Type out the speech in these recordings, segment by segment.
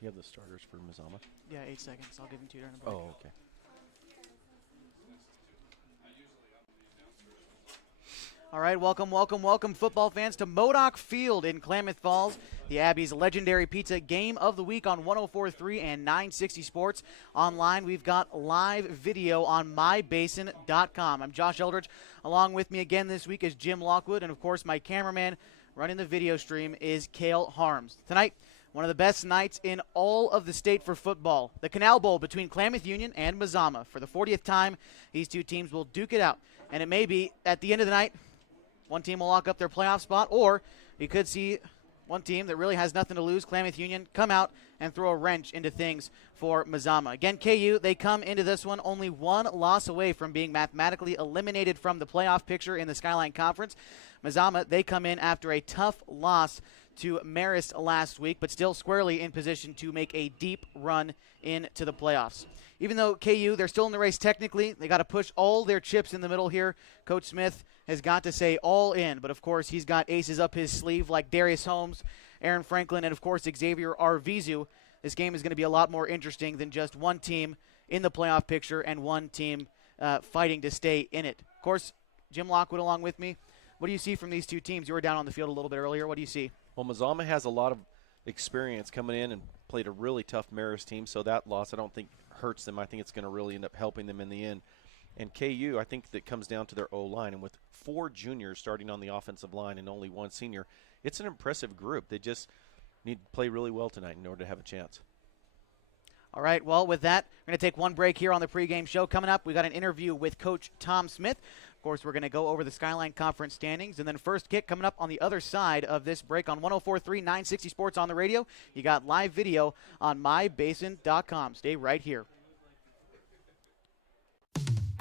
You have the starters for Mazama? Yeah, 8 seconds. I'll give him to you during the break. Oh, okay. All right, welcome, football fans, to Modoc Field in Klamath Falls. The Abbeys' legendary pizza game of the week on 104.3 and 960 Sports. Online, we've got live video on mybasin.com. I'm Josh Eldridge. Along with me again this week is Jim Lockwood, and of course, my cameraman running the video stream is Cale Harms. Tonight, one of the best nights in all of the state for football. The Canal Bowl between Klamath Union and Mazama. For the 40th time, these two teams will duke it out. And it may be, at the end of the night, one team will lock up their playoff spot, or you could see one team that really has nothing to lose, Klamath Union, come out and throw a wrench into things for Mazama. Again, KU, they come into this one only one loss away from being mathematically eliminated from the playoff picture in the Skyline Conference. Mazama, they come in after a tough loss to Marist last week, but still squarely in position to make a deep run into the playoffs. Even though KU, they're still in the race technically, they got to push all their chips in the middle here. Coach Smith has got to say all in, but of course he's got aces up his sleeve like Darius Holmes, Aaron Franklin, and of course Xavier Arvizu. This game is going to be a lot more interesting than just one team in the playoff picture and one team fighting to stay in it. Of course, Jim Lockwood along with me. What do you see from these two teams? You were down on the field a little bit earlier. What do you see? Well, Mazama has a lot of experience coming in and played a really tough Marist team, so that loss I don't think hurts them. I think it's going to really end up helping them in the end. And KU, I think that comes down to their O-line. And with 4 juniors starting on the offensive line and only 1 senior, it's an impressive group. They just need to play really well tonight in order to have a chance. All right, well, with that, we're going to take one break here on the pregame show. Coming up, we got an interview with Coach Tom Smith. Of course, we're going to go over the Skyline Conference standings. And then first kick coming up on the other side of this break on 104.3, 960 Sports on the radio. You got live video on mybasin.com. Stay right here.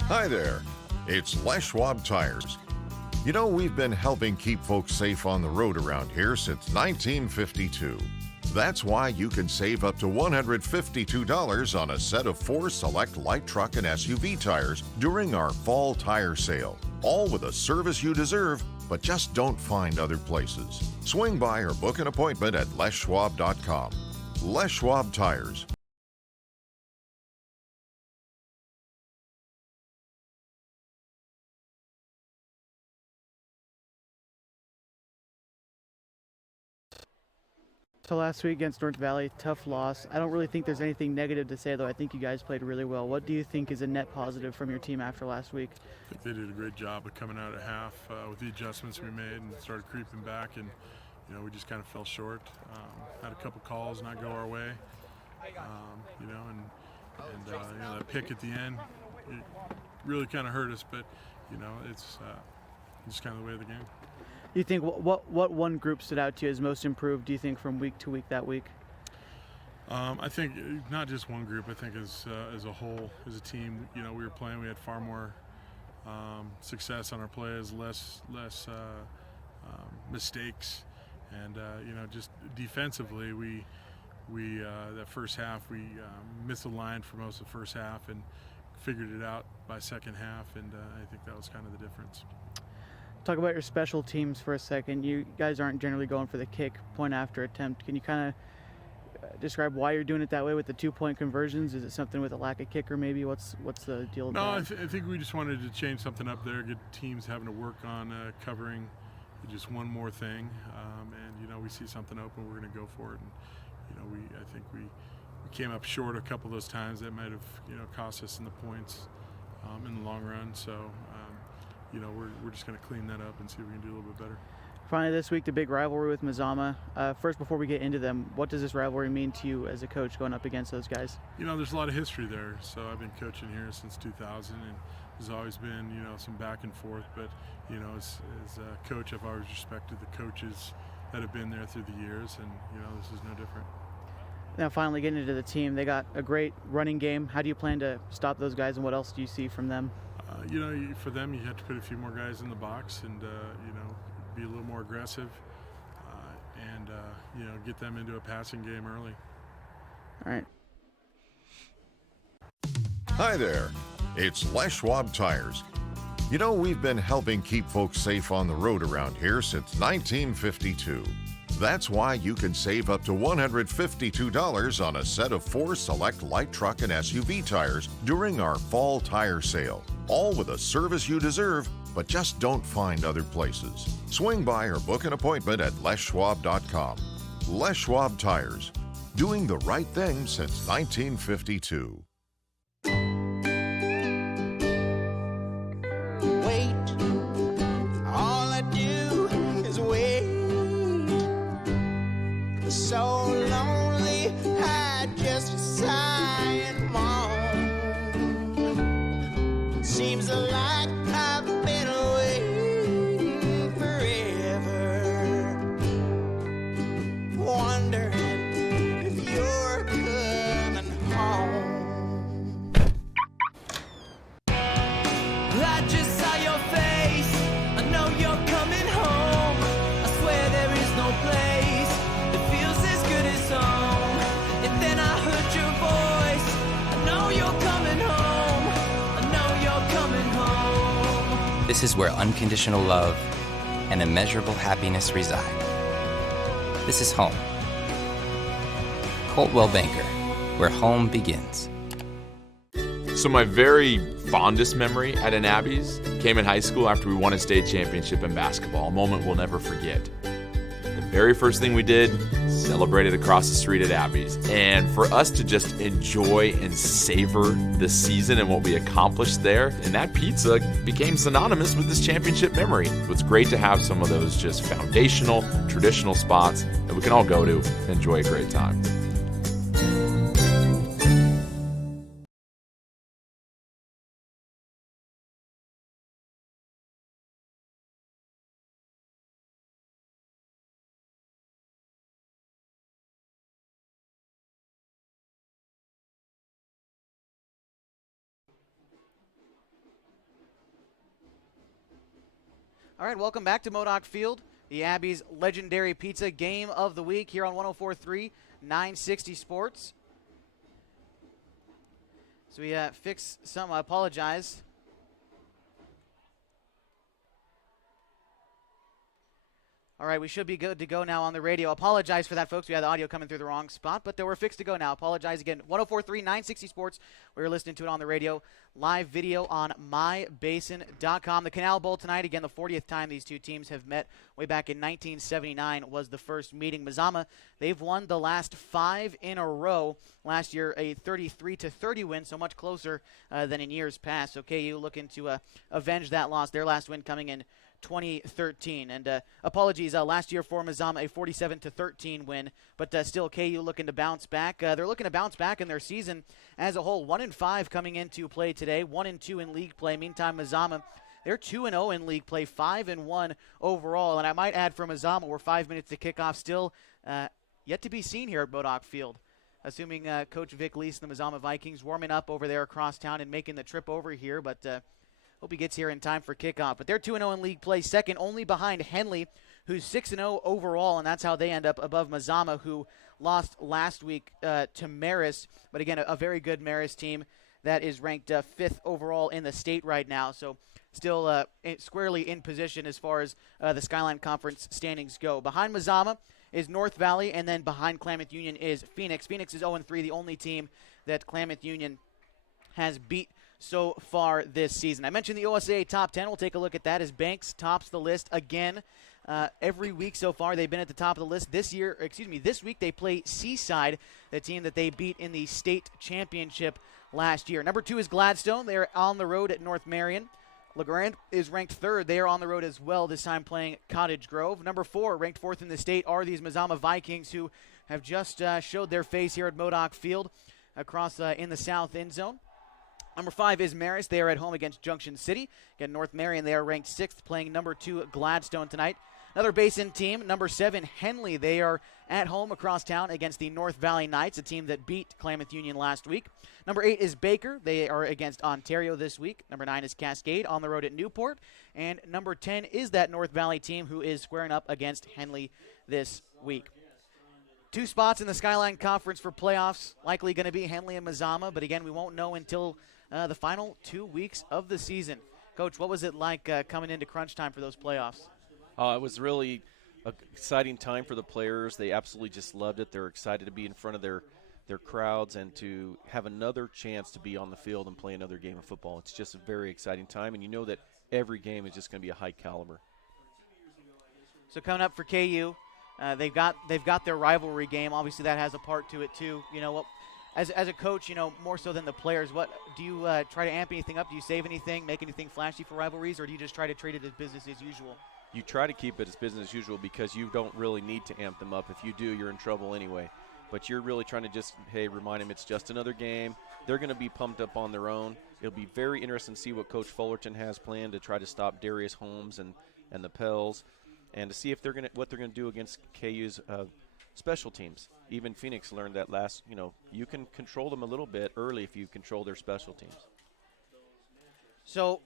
Hi there, it's Les Schwab Tires. You know, we've been helping keep folks safe on the road around here since 1952. That's why you can save up to $152 on a set of 4 select light truck and SUV tires during our fall tire sale. All with a service you deserve, but just don't find other places. Swing by or book an appointment at leschwab.com. Les Schwab Tires. So last week against North Valley, tough loss. I don't really think there's anything negative to say, though. I think you guys played really well. What do you think is a net positive from your team after last week? I think they did a great job of coming out at half with the adjustments we made and started creeping back, and we just kind of fell short. Had a couple calls not go our way, that pick at the end, it really kind of hurt us, but it's just kind of the way of the game. Do you think what one group stood out to you as most improved, do you think, from week to week that week? I think not just one group. I think as a whole, as a team, we were playing. We had far more success on our plays, less mistakes, and just defensively, we that first half we missed the line for most of the first half and figured it out by second half, and I think that was kind of the difference. Talk about your special teams for a second. You guys aren't generally going for the kick point after attempt. Can you kind of describe why you're doing it that way with the 2-point conversions? Is it something with a lack of kicker maybe? What's the deal with that? I think we just wanted to change something up there, get teams having to work on covering just one more thing. And we see something open, we're going to go for it. And I think we came up short a couple of those times that might have cost us in the points in the long run. So we're just going to clean that up and see if we can do a little bit better. Finally this week, the big rivalry with Mazama. First, before we get into them, what does this rivalry mean to you as a coach going up against those guys? There's a lot of history there. So I've been coaching here since 2000, and there's always been, some back and forth. But, as a coach, I've always respected the coaches that have been there through the years, and, this is no different. Now, finally getting into the team, they got a great running game. How do you plan to stop those guys, and what else do you see from them? For them, you have to put a few more guys in the box and, be a little more aggressive and, get them into a passing game early. All right. Hi there, it's Les Schwab Tires. You know, we've been helping keep folks safe on the road around here since 1952. That's why you can save up to $152 on a set of 4 select light truck and SUV tires during our fall tire sale. All with a service you deserve, but just don't find other places. Swing by or book an appointment at leschwab.com. Les Schwab Tires, doing the right thing since 1952. Wait, all I do is wait. So lonely, I just sigh and moan. Seems like I've been waiting forever, wondering if you're coming home. I just saw your face, I know you're coming home. I swear there is no place that feels as good as home. And then I heard your voice, I know you're coming home. I know you're coming home. This is where unconditional love and immeasurable happiness reside. This is home. Coltwell Banker, where home begins. So my very fondest memory at an Abby's came in high school after we won a state championship in basketball, a moment we'll never forget. The very first thing we did, celebrated across the street at Abby's. And for us to just enjoy and savor the season and what we accomplished there, and that pizza became synonymous with this championship memory. It's great to have some of those just foundational, traditional spots that we can all go to and enjoy a great time. All right, welcome back to Modoc Field, the Abby's legendary pizza game of the week here on 104.3 960 Sports. So we fixed some, I apologize. All right, we should be good to go now on the radio. Apologize for that, folks. We had the audio coming through the wrong spot, but we're fixed to go now. Apologize again. 104.3 960 Sports. We were listening to it on the radio. Live video on mybasin.com. The Canal Bowl tonight, again, the 40th time these two teams have met. Way back in 1979 was the first meeting. Mazama, they've won the last 5 in a row. Last year, a 33-30 win, so much closer than in years past. So KU looking to avenge that loss. Their last win coming in 2013. And apologies, last year for Mazama, a 47-13 win, but still KU looking to bounce back. They're looking to bounce back in their season as a whole. 1-5 coming into play today, 1-2 in league play. Meantime, Mazama, they're 2-0 in league play, 5-1 overall. And I might add for Mazama, we're 5 minutes to kick off, still yet to be seen here at Modoc Field. Assuming Coach Vic Leese and the Mazama Vikings warming up over there across town and making the trip over here, but hope he gets here in time for kickoff. But they're 2-0 in league play, second only behind Henley, who's 6-0 overall, and that's how they end up above Mazama, who lost last week to Marist. But again, a very good Marist team that is ranked 5th overall in the state right now. So still squarely in position as far as the Skyline Conference standings go. Behind Mazama is North Valley, and then behind Klamath Union is Phoenix. Phoenix is 0-3, the only team that Klamath Union has beat so far this season. I mentioned the OSAA top 10. We'll take a look at that as Banks tops the list again. Every week so far, they've been at the top of the list. This week they play Seaside, the team that they beat in the state championship last year. Number 2 is Gladstone. They're on the road at North Marion. LeGrand is ranked 3rd. They are on the road as well, this time playing Cottage Grove. Number 4, ranked 4th in the state, are these Mazama Vikings, who have just showed their face here at Modoc Field across in the south end zone. Number 5 is Marist. They are at home against Junction City. Again, North Marion, they are ranked 6th, playing number 2 Gladstone tonight. Another Basin team, number 7 Henley. They are at home across town against the North Valley Knights, a team that beat Klamath Union last week. Number 8 is Baker. They are against Ontario this week. Number 9 is Cascade, on the road at Newport. And number 10 is that North Valley team who is squaring up against Henley this week. 2 spots in the Skyline Conference for playoffs, likely going to be Henley and Mazama, but again, we won't know until the final 2 weeks of the season. Coach, what was it like coming into crunch time for those playoffs? It was really an exciting time for the players. They absolutely just loved it. They're excited to be in front of their crowds and to have another chance to be on the field and play another game of football. It's just a very exciting time, and you know that every game is just going to be a high caliber. So coming up for KU, they've got their rivalry game. Obviously, that has a part to it too. You know what? As a coach, you know, more so than the players, what do you try to amp anything up? Do you save anything, make anything flashy for rivalries, or do you just try to treat it as business as usual? You try to keep it as business as usual because you don't really need to amp them up. If you do, you're in trouble anyway. But you're really trying to just, hey, remind them it's just another game. They're going to be pumped up on their own. It'll be very interesting to see what Coach Fullerton has planned to try to stop Darius Holmes and the Pels, and to see if what they're going to do against KU's special teams. Even Phoenix learned that you can control them a little bit early if you control their special teams. So,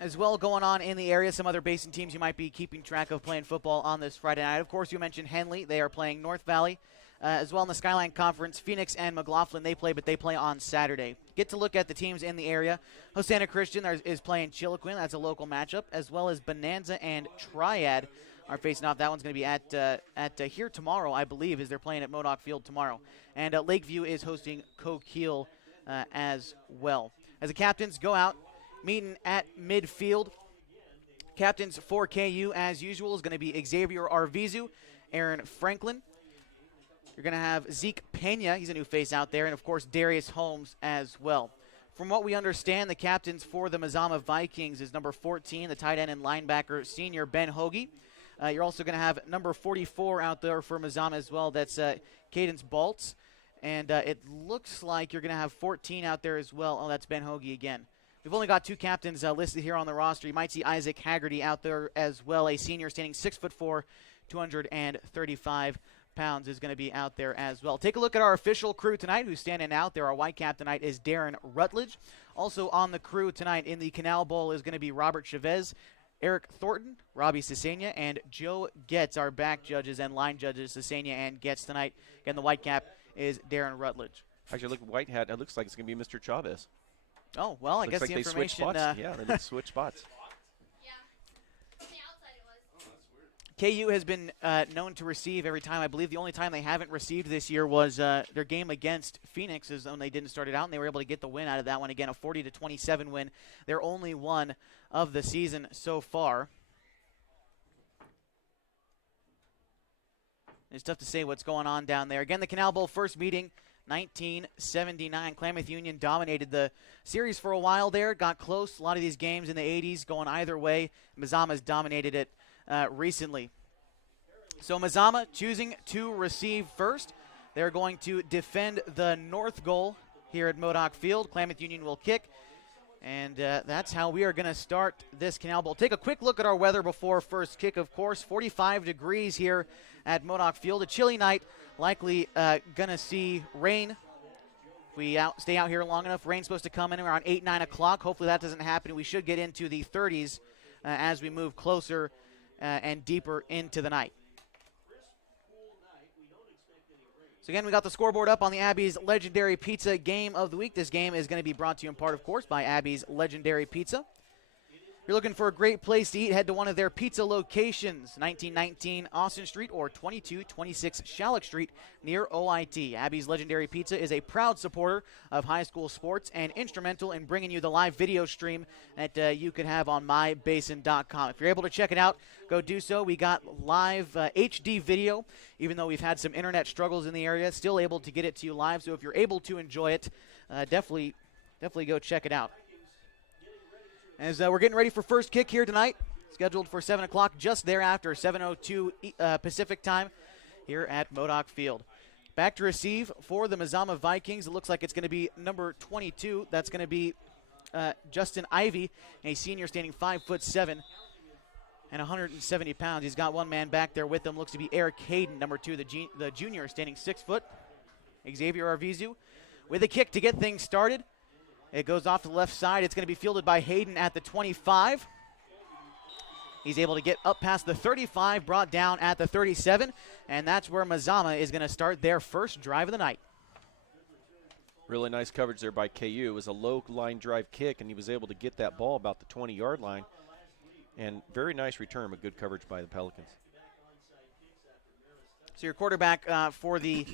as well going on in the area, some other Basin teams you might be keeping track of playing football on this Friday night. Of course, you mentioned Henley. They are playing North Valley. As well in the Skyline Conference, Phoenix and McLaughlin, they play on Saturday. Get to look at the teams in the area. Hosanna Christian is playing Chiloquin. That's a local matchup, as well as Bonanza and Triad are facing off. That one's going to be at here tomorrow, I believe, as they're playing at Modoc Field tomorrow. And Lakeview is hosting Coquille as well. As the captains go out, meeting at midfield, captains for KU, as usual, is going to be Xavier Arvizu, Aaron Franklin. You're going to have Zeke Pena. He's a new face out there. And, of course, Darius Holmes as well. From what we understand, the captains for the Mazama Vikings is number 14, the tight end and linebacker, senior Ben Hoagie. You're also going to have number 44 out there for Mazama as well. That's Cadence Baltz. And it looks like you're going to have 14 out there as well. Oh, that's Ben Hoagie again. We've only got two captains listed here on the roster. You might see Isaac Haggerty out there as well, a senior standing 6'4", 235 pounds is going to be out there as well. Take a look at our official crew tonight who's standing out there. Our white cap tonight is Darren Rutledge. Also on the crew tonight in the Canal Bowl is going to be Robert Chavez, Eric Thornton, Robbie Cesena, and Joe Getz, our back judges and line judges, Cesena and Getz tonight. Again, the white cap is Darren Rutledge. Actually, look, white hat, it looks like it's going to be Mr. Chavez. Oh, well, I looks guess like the they information... switched spots. Yeah, they switch spots. KU has been known to receive every time. I believe the only time they haven't received this year was their game against Phoenix, is when they didn't start it out, and they were able to get the win out of that one. Again, a 40-27 win. Their only one of the season so far. It's tough to say what's going on down there. Again, the Canal Bowl first meeting, 1979. Klamath Union dominated the series for a while there. Got close. A lot of these games in the 80s going either way. Mazama's dominated it recently. So Mazama choosing to receive first. They're going to defend the north goal here at Modoc Field. Klamath Union will kick. And that's how we are going to start this Canal Bowl. Take a quick look at our weather before first kick, of course. 45 degrees here at Modoc Field. A chilly night. Likely going to see rain. If we stay out here long enough, rain's supposed to come in around 8, 9 o'clock. Hopefully that doesn't happen. We should get into the 30s as we move closer and deeper into the night. So again, we got the scoreboard up on the Abby's Legendary Pizza Game of the Week. This game is going to be brought to you in part, of course, by Abby's Legendary Pizza. If you're looking for a great place to eat, head to one of their pizza locations, 1919 Austin Street or 2226 Shalleck Street near OIT. Abby's Legendary Pizza is a proud supporter of high school sports and instrumental in bringing you the live video stream that you can have on mybasin.com. If you're able to check it out, go do so. We got live HD video, even though we've had some internet struggles in the area, still able to get it to you live. So if you're able to enjoy it, definitely go check it out. As we're getting ready for first kick here tonight, scheduled for 7 o'clock, just thereafter, 7:02 Pacific time here at Modoc Field. Back to receive for the Mazama Vikings. It looks like it's going to be number 22. That's going to be Justin Ivey, a senior standing 5'7" and 170 pounds. He's got one man back there with him. Looks to be Eric Heiden, number 2, the junior, standing 6 foot. Xavier Arvizu with a kick to get things started. It goes off to the left side. It's going to be fielded by Heiden at the 25. He's able to get up past the 35, brought down at the 37, and that's where Mazama is going to start their first drive of the night. Really nice coverage there by KU. It was a low line drive kick, and he was able to get that ball about the 20-yard line. And very nice return, but good coverage by the Pelicans. So your quarterback for the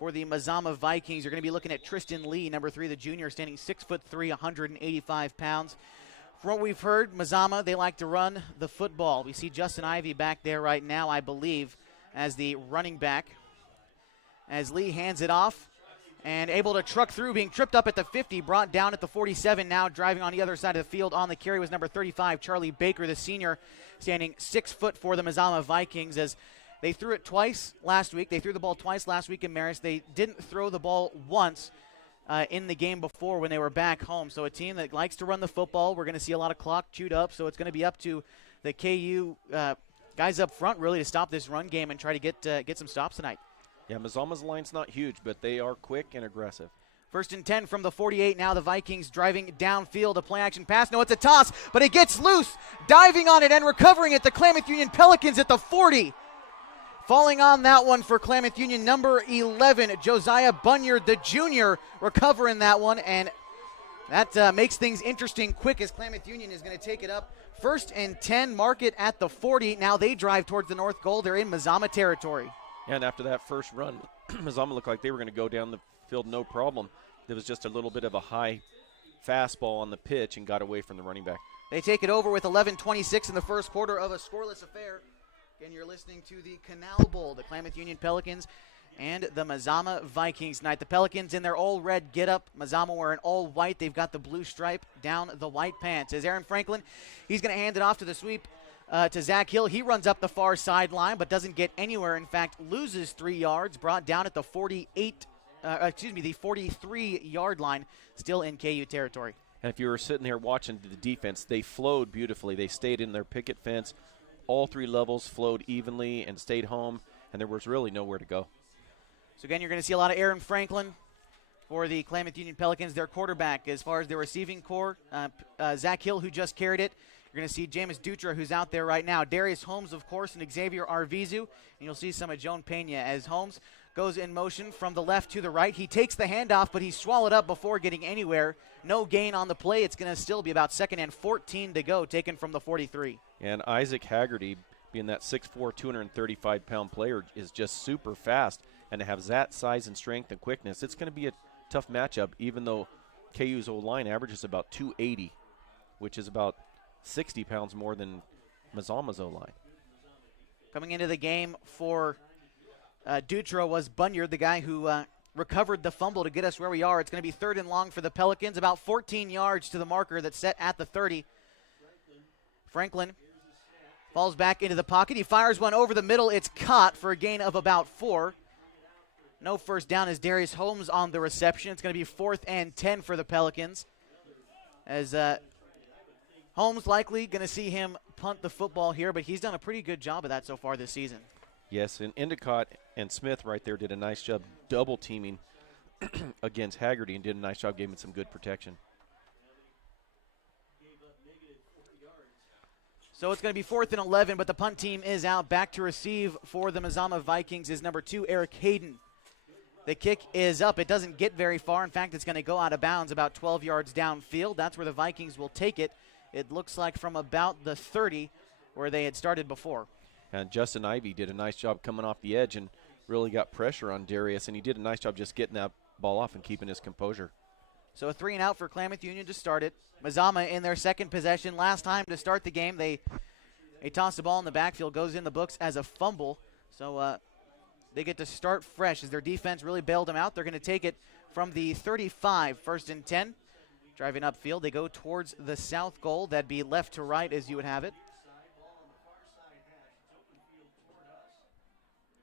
Mazama Vikings, you're going to be looking at Tristan Lee, number 3, the junior, standing 6'3", 185 pounds. From what we've heard, Mazama, they like to run the football. We see Justin Ivey back there right now, I believe, as the running back. As Lee hands it off and able to truck through, being tripped up at the 50, brought down at the 47. Now driving on the other side of the field on the carry was number 35, Charlie Baker, the senior, standing 6 foot for the Mazama Vikings. As they threw it twice last week. They threw the ball twice last week in Marist. They didn't throw the ball once in the game before when they were back home. So a team that likes to run the football. We're going to see a lot of clock chewed up, so it's going to be up to the KU guys up front really to stop this run game and try to get some stops tonight. Yeah, Mazama's line's not huge, but they are quick and aggressive. 1st and 10 from the 48. Now the Vikings driving downfield. A play-action pass. No, it's a toss, but it gets loose. Diving on it and recovering it, the Klamath Union Pelicans at the 40. Falling on that one for Klamath Union, number 11, Josiah Bunyard, the junior, recovering that one. And that makes things interesting quick as Klamath Union is going to take it up. 1st and 10, mark it at the 40. Now they drive towards the north goal. They're in Mazama territory. And after that first run, Mazama looked like they were going to go down the field no problem. There was just a little bit of a high fastball on the pitch and got away from the running back. They take it over with 11:26 in the first quarter of a scoreless affair. Again, you're listening to the Canal Bowl, the Klamath Union Pelicans and the Mazama Vikings tonight. The Pelicans in their all-red get-up. Mazama wearing all white. They've got the blue stripe down the white pants. As Aaron Franklin, he's going to hand it off to the sweep to Zach Hill. He runs up the far sideline but doesn't get anywhere. In fact, loses 3 yards, brought down at the 43-yard line, still in KU territory. And if you were sitting there watching the defense, they flowed beautifully. They stayed in their picket fence. All 3 levels flowed evenly and stayed home, and there was really nowhere to go. So, again, you're going to see a lot of Aaron Franklin for the Klamath Union Pelicans. Their quarterback, as far as their receiving core, Zach Hill, who just carried it. You're going to see Jameis Dutra, who's out there right now. Darius Holmes, of course, and Xavier Arvizu. And you'll see some of Joan Pena as Holmes goes in motion from the left to the right. He takes the handoff, but he's swallowed up before getting anywhere. No gain on the play. It's going to still be about 2nd and 14 to go, taken from the 43. And Isaac Haggerty, being that 6'4", 235-pound player, is just super fast. And to have that size and strength and quickness, it's going to be a tough matchup, even though KU's O-line averages about 280, which is about 60 pounds more than Mazama's O-line. Coming into the game for Dutra was Bunyard, the guy who recovered the fumble to get us where we are. It's going to be 3rd and long for the Pelicans, about 14 yards to the marker that's set at the 30. Franklin falls back into the pocket. He fires one over the middle. It's caught for a gain of about 4. No first down as Darius Holmes on the reception. It's going to be 4th and 10 for the Pelicans. As Holmes likely going to see him punt the football here, but he's done a pretty good job of that so far this season. Yes, and Endicott and Smith right there did a nice job double teaming against Haggerty and did a nice job giving some good protection. So it's going to be 4th and 11, but the punt team is out. Back to receive for the Mazama Vikings is number 2, Eric Heiden. The kick is up. It doesn't get very far. In fact, it's going to go out of bounds about 12 yards downfield. That's where the Vikings will take it. It looks like from about the 30 where they had started before. And Justin Ivey did a nice job coming off the edge and really got pressure on Darius, and he did a nice job just getting that ball off and keeping his composure. So a 3 and out for Klamath Union to start it. Mazama in their second possession. Last time to start the game, they tossed the ball in the backfield, goes in the books as a fumble. So they get to start fresh as their defense really bailed them out. They're going to take it from the 35, 1st and 10. Driving upfield, they go towards the south goal. That'd be left to right as you would have it.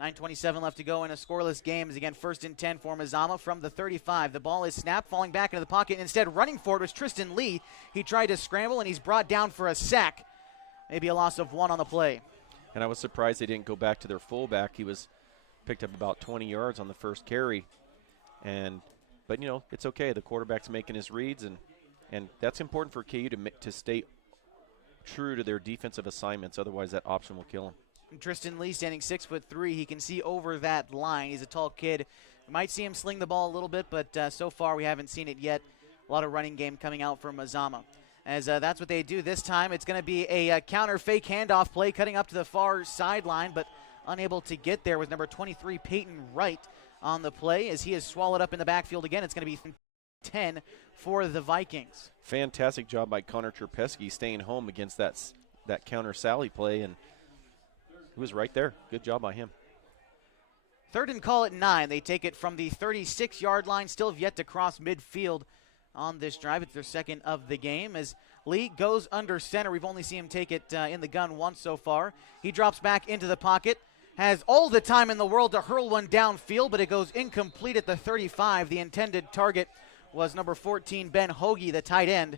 9:27 left to go in a scoreless game. As again, 1st and 10 for Mazama from the 35. The ball is snapped, falling back into the pocket. Instead, running for it was Tristan Lee. He tried to scramble, and he's brought down for a sack. Maybe a loss of 1 on the play. And I was surprised they didn't go back to their fullback. He was picked up about 20 yards on the first carry. But, you know, it's okay. The quarterback's making his reads, and that's important for KU to stay true to their defensive assignments. Otherwise, that option will kill them. Tristan Lee standing 6'3". He can see over that line. He's a tall kid. We might see him sling the ball a little bit, but so far we haven't seen it yet. A lot of running game coming out from Mazama. As that's what they do this time. It's going to be a counter fake handoff play cutting up to the far sideline, but unable to get there was number 23, Peyton Wright, on the play as he is swallowed up in the backfield again. It's going to be 10 for the Vikings. Fantastic job by Connor Terpesky staying home against that counter Sally play, and he was right there. Good job by him. Third and call at 9. They take it from the 36-yard line. Still have yet to cross midfield on this drive. It's their second of the game as Lee goes under center. We've only seen him take it in the gun once so far. He drops back into the pocket. Has all the time in the world to hurl one downfield, but it goes incomplete at the 35. The intended target was number 14, Ben Hoagie, the tight end,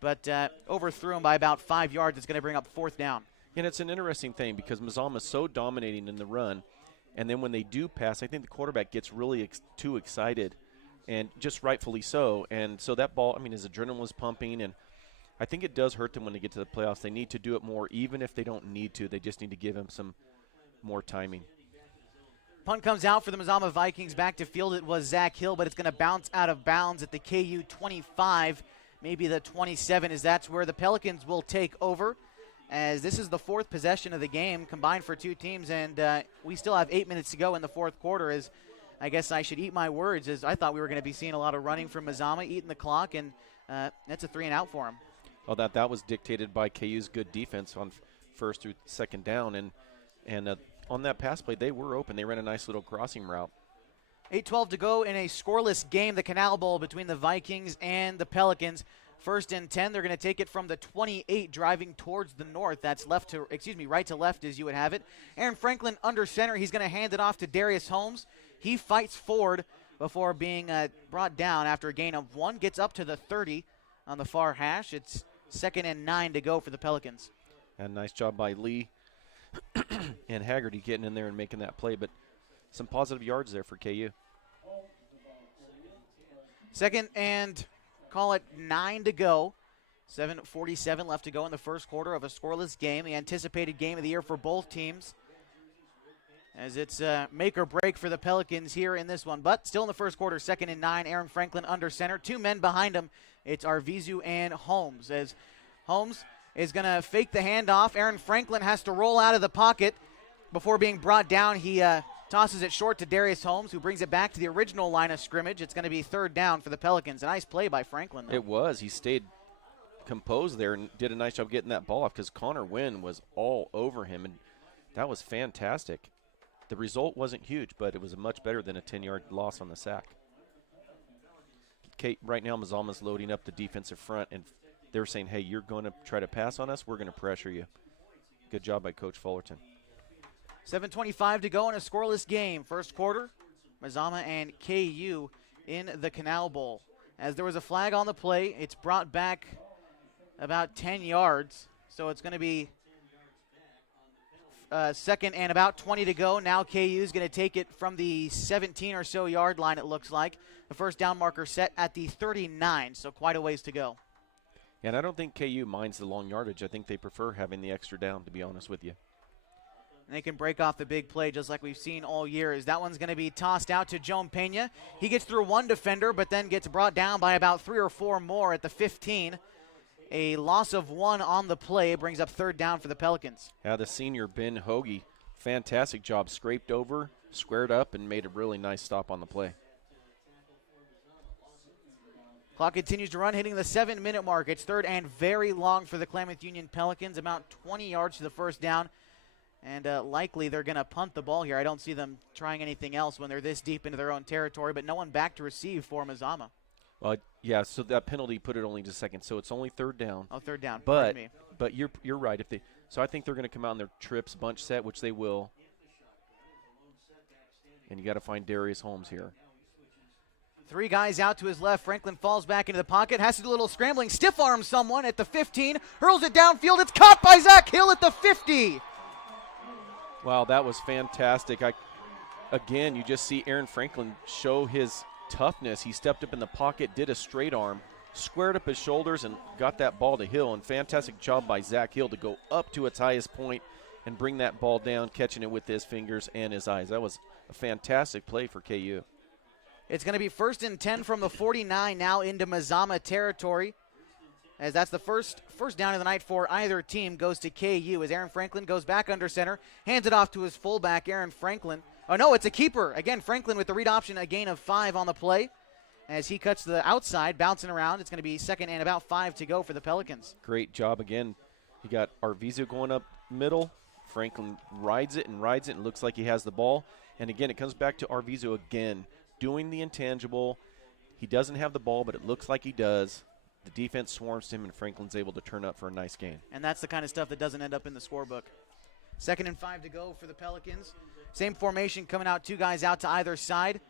but overthrew him by about 5 yards. It's going to bring up fourth down. And it's an interesting thing because Mazama is so dominating in the run, and then when they do pass, I think the quarterback gets really too excited, and just rightfully so. And so that ball, I mean, his adrenaline was pumping, and I think it does hurt them when they get to the playoffs. They need to do it more, even if they don't need to. They just need to give him some more timing. Punt comes out for the Mazama Vikings. Back to field it was Zach Hill, but it's going to bounce out of bounds at the KU 25, maybe the 27, as that's where the Pelicans will take over, as this is the fourth possession of the game combined for two teams, and we still have 8 minutes to go in the fourth quarter. As I guess I should eat my words, as I thought we were going to be seeing a lot of running from Mazama, eating the clock, and that's a 3-and-out for him. Well, that was dictated by KU's good defense on first through second down, and on that pass play, they were open. They ran a nice little crossing route. 8:12 to go in a scoreless game, the Canal Bowl between the Vikings and the Pelicans. First and 10, they're going to take it from the 28, driving towards the north. That's right to left as you would have it. Aaron Franklin under center. He's going to hand it off to Darius Holmes. He fights forward before being brought down after a gain of 1. Gets up to the 30 on the far hash. It's 2nd and 9 to go for the Pelicans. And nice job by Lee and Haggerty getting in there and making that play, but some positive yards there for KU. Second and call it 9 to go. 7:47 left to go in the first quarter of a scoreless game. The anticipated game of the year for both teams, as it's make or break for the Pelicans here in this one. But still in the first quarter, 2nd and 9. Aaron Franklin under center. 2 men behind him. It's Arvizu and Holmes, as Holmes is going to fake the handoff. Aaron Franklin has to roll out of the pocket before being brought down. He tosses it short to Darius Holmes, who brings it back to the original line of scrimmage. It's going to be 3rd down for the Pelicans. A nice play by Franklin, though. It was. He stayed composed there and did a nice job getting that ball off because Connor Wynn was all over him, and that was fantastic. The result wasn't huge, but it was much better than a 10-yard loss on the sack. Right now, Mazama's loading up the defensive front, and they're saying, hey, you're going to try to pass on us? We're going to pressure you. Good job by Coach Fullerton. 7:25 to go in a scoreless game. First quarter, Mazama and KU in the Canal Bowl. As there was a flag on the play, it's brought back about 10 yards. So it's going to be 2nd and about 20 to go. Now KU is going to take it from the 17 or so yard line, it looks like. The first down marker set at the 39, so quite a ways to go. And I don't think KU minds the long yardage. I think they prefer having the extra down, to be honest with you. And they can break off the big play just like we've seen all year. As that one's going to be tossed out to Joan Pena. He gets through one defender, but then gets brought down by about 3 or 4 more at the 15. A loss of 1 on the play brings up 3rd down for the Pelicans. Yeah, the senior Ben Hoagie, fantastic job. Scraped over, squared up, and made a really nice stop on the play. Clock continues to run, hitting the 7-minute mark. It's 3rd and very long for the Klamath Union Pelicans, about 20 yards to the first down. And likely they're going to punt the ball here. I don't see them trying anything else when they're this deep into their own territory, but no one back to receive for Mazama. Well, yeah, so that penalty put it only to 2nd, so it's only 3rd down. Oh, 3rd down. But you're right. So I think they're going to come out in their trips bunch set, which they will. And you got to find Darius Holmes here. 3 guys out to his left. Franklin falls back into the pocket, has to do a little scrambling, stiff arm someone at the 15, hurls it downfield. It's caught by Zach Hill at the 50. Wow, that was fantastic. Again, you just see Aaron Franklin show his toughness. He stepped up in the pocket, did a straight arm, squared up his shoulders, and got that ball to Hill. And fantastic job by Zach Hill to go up to its highest point and bring that ball down, catching it with his fingers and his eyes. That was a fantastic play for KU. It's going to be 1st and 10 from the 49 now into Mazama territory. as that's the first down of the night for either team goes to KU as Aaron Franklin goes back under center, hands it off to his fullback, Aaron Franklin. Oh, no, it's a keeper. Again, Franklin with the read option, a gain of 5 on the play. As he cuts to the outside, bouncing around, it's going to be second and about 5 to go for the Pelicans. Great job again. You got Arvizo going up middle. Franklin rides it and looks like he has the ball. And again, it comes back to Arvizo again, doing the intangible. He doesn't have the ball, but it looks like he does. The defense swarms to him, and Franklin's able to turn up for a nice gain. And that's the kind of stuff that doesn't end up in the scorebook. Second and 5 to go for the Pelicans. Same formation coming out, 2 guys out to either side.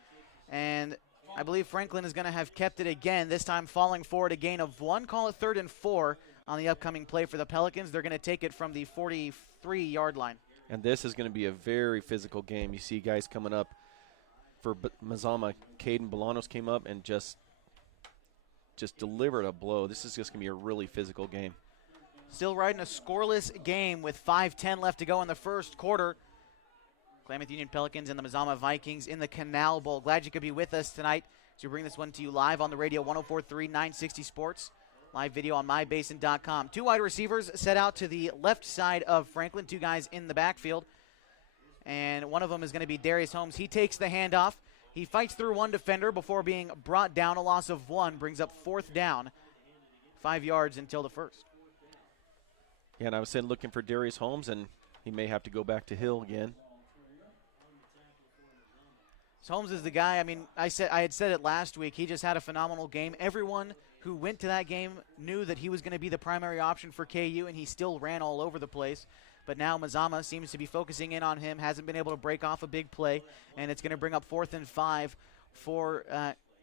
And I believe Franklin is going to have kept it again, this time falling forward a gain of 1. Call it 3rd and 4 on the upcoming play for the Pelicans. They're going to take it from the 43-yard line. And this is going to be a very physical game. You see guys coming up for Mazama. Caden Bolanos came up and just delivered a blow. This is just going to be a really physical game. Still riding a scoreless game with 5:10 left to go in the first quarter. Klamath Union Pelicans and the Mazama Vikings in the Canal Bowl. Glad you could be with us tonight as we bring this one to you live on the radio, 104.3 960 Sports. Live video on mybasin.com. 2 wide receivers set out to the left side of Franklin, 2 guys in the backfield. And one of them is going to be Darius Holmes. He takes the handoff. He fights through 1 defender before being brought down. A loss of 1 brings up 4th down. 5 yards until the first. Yeah, and I was saying looking for Darius Holmes, and he may have to go back to Hill again. So Holmes is the guy. I mean, I had said it last week. He just had a phenomenal game. Everyone who went to that game knew that he was going to be the primary option for KU, and he still ran all over the place. But now Mazama seems to be focusing in on him, hasn't been able to break off a big play, and it's going to bring up 4th and 5 for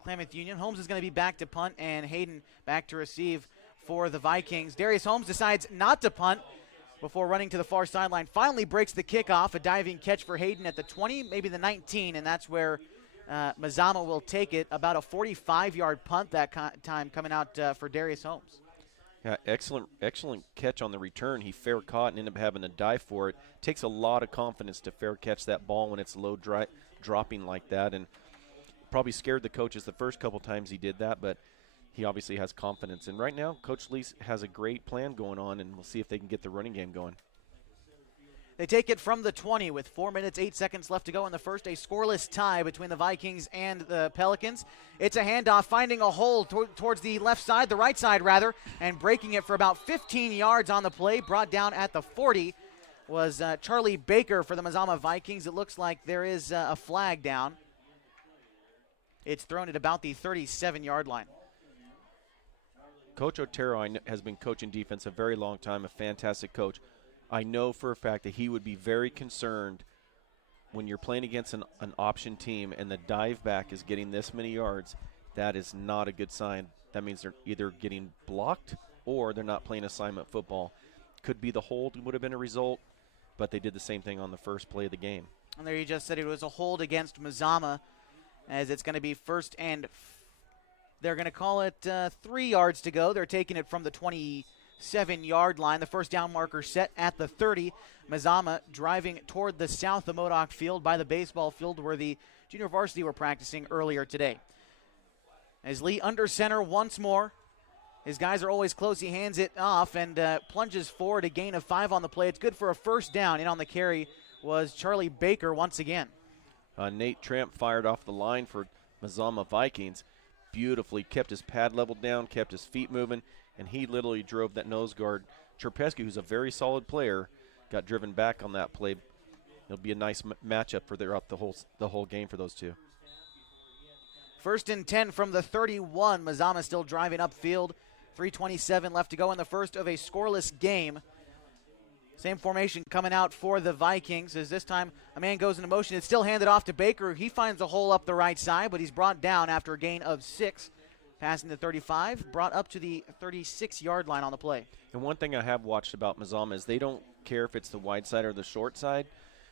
Klamath Union. Holmes is going to be back to punt, and Heiden back to receive for the Vikings. Darius Holmes decides not to punt before running to the far sideline. Finally breaks the kickoff, a diving catch for Heiden at the 20, maybe the 19, and that's where Mazama will take it. About a 45-yard punt that time coming out for Darius Holmes. Yeah, excellent catch on the return. He fair caught and ended up having to dive for it. Takes a lot of confidence to fair catch that ball when it's low dropping like that, and probably scared the coaches the first couple times he did that, but he obviously has confidence. And right now, Coach Lee has a great plan going on, and we'll see if they can get the running game going. They take it from the 20 with 4 minutes, 8 seconds left to go in the first. A scoreless tie between the Vikings and the Pelicans. It's a handoff, finding a hole towards the left side, the right side rather, and breaking it for about 15 yards on the play. Brought down at the 40 was Charlie Baker for the Mazama Vikings. It looks like there is a flag down. It's thrown at about the 37-yard line. Coach Otero has been coaching defense a very long time, a fantastic coach. I know for a fact that he would be very concerned when you're playing against an option team and the dive back is getting this many yards. That is not a good sign. That means they're either getting blocked or they're not playing assignment football. Could be the hold would have been a result, but they did the same thing on the first play of the game. And there you just said it was a hold against Mazama, as it's going to be first and they're going to call it 3 yards to go. They're taking it from the 27-yard line. The first down marker set at the 30. Mazama driving toward the south of Modoc Field by the baseball field where the junior varsity were practicing earlier today. As Lee under center once more. His guys are always close. He hands it off and plunges forward, a gain of 5 on the play. It's good for a first down. In on the carry was Charlie Baker once again. Nate Tramp fired off the line for Mazama Vikings. Beautifully kept his pad leveled down, kept his feet moving, and he literally drove that nose guard. Cherpesky, who's a very solid player, got driven back on that play. It'll be a nice matchup for throughout the whole game for those two. First and 10 from the 31. Mazama still driving upfield. 3:27 left to go in the first of a scoreless game. Same formation coming out for the Vikings as this time a man goes into motion. It's still handed off to Baker. He finds a hole up the right side, but he's brought down after a gain of 6. Passing the 35, brought up to the 36-yard line on the play. And one thing I have watched about Mazama is they don't care if it's the wide side or the short side.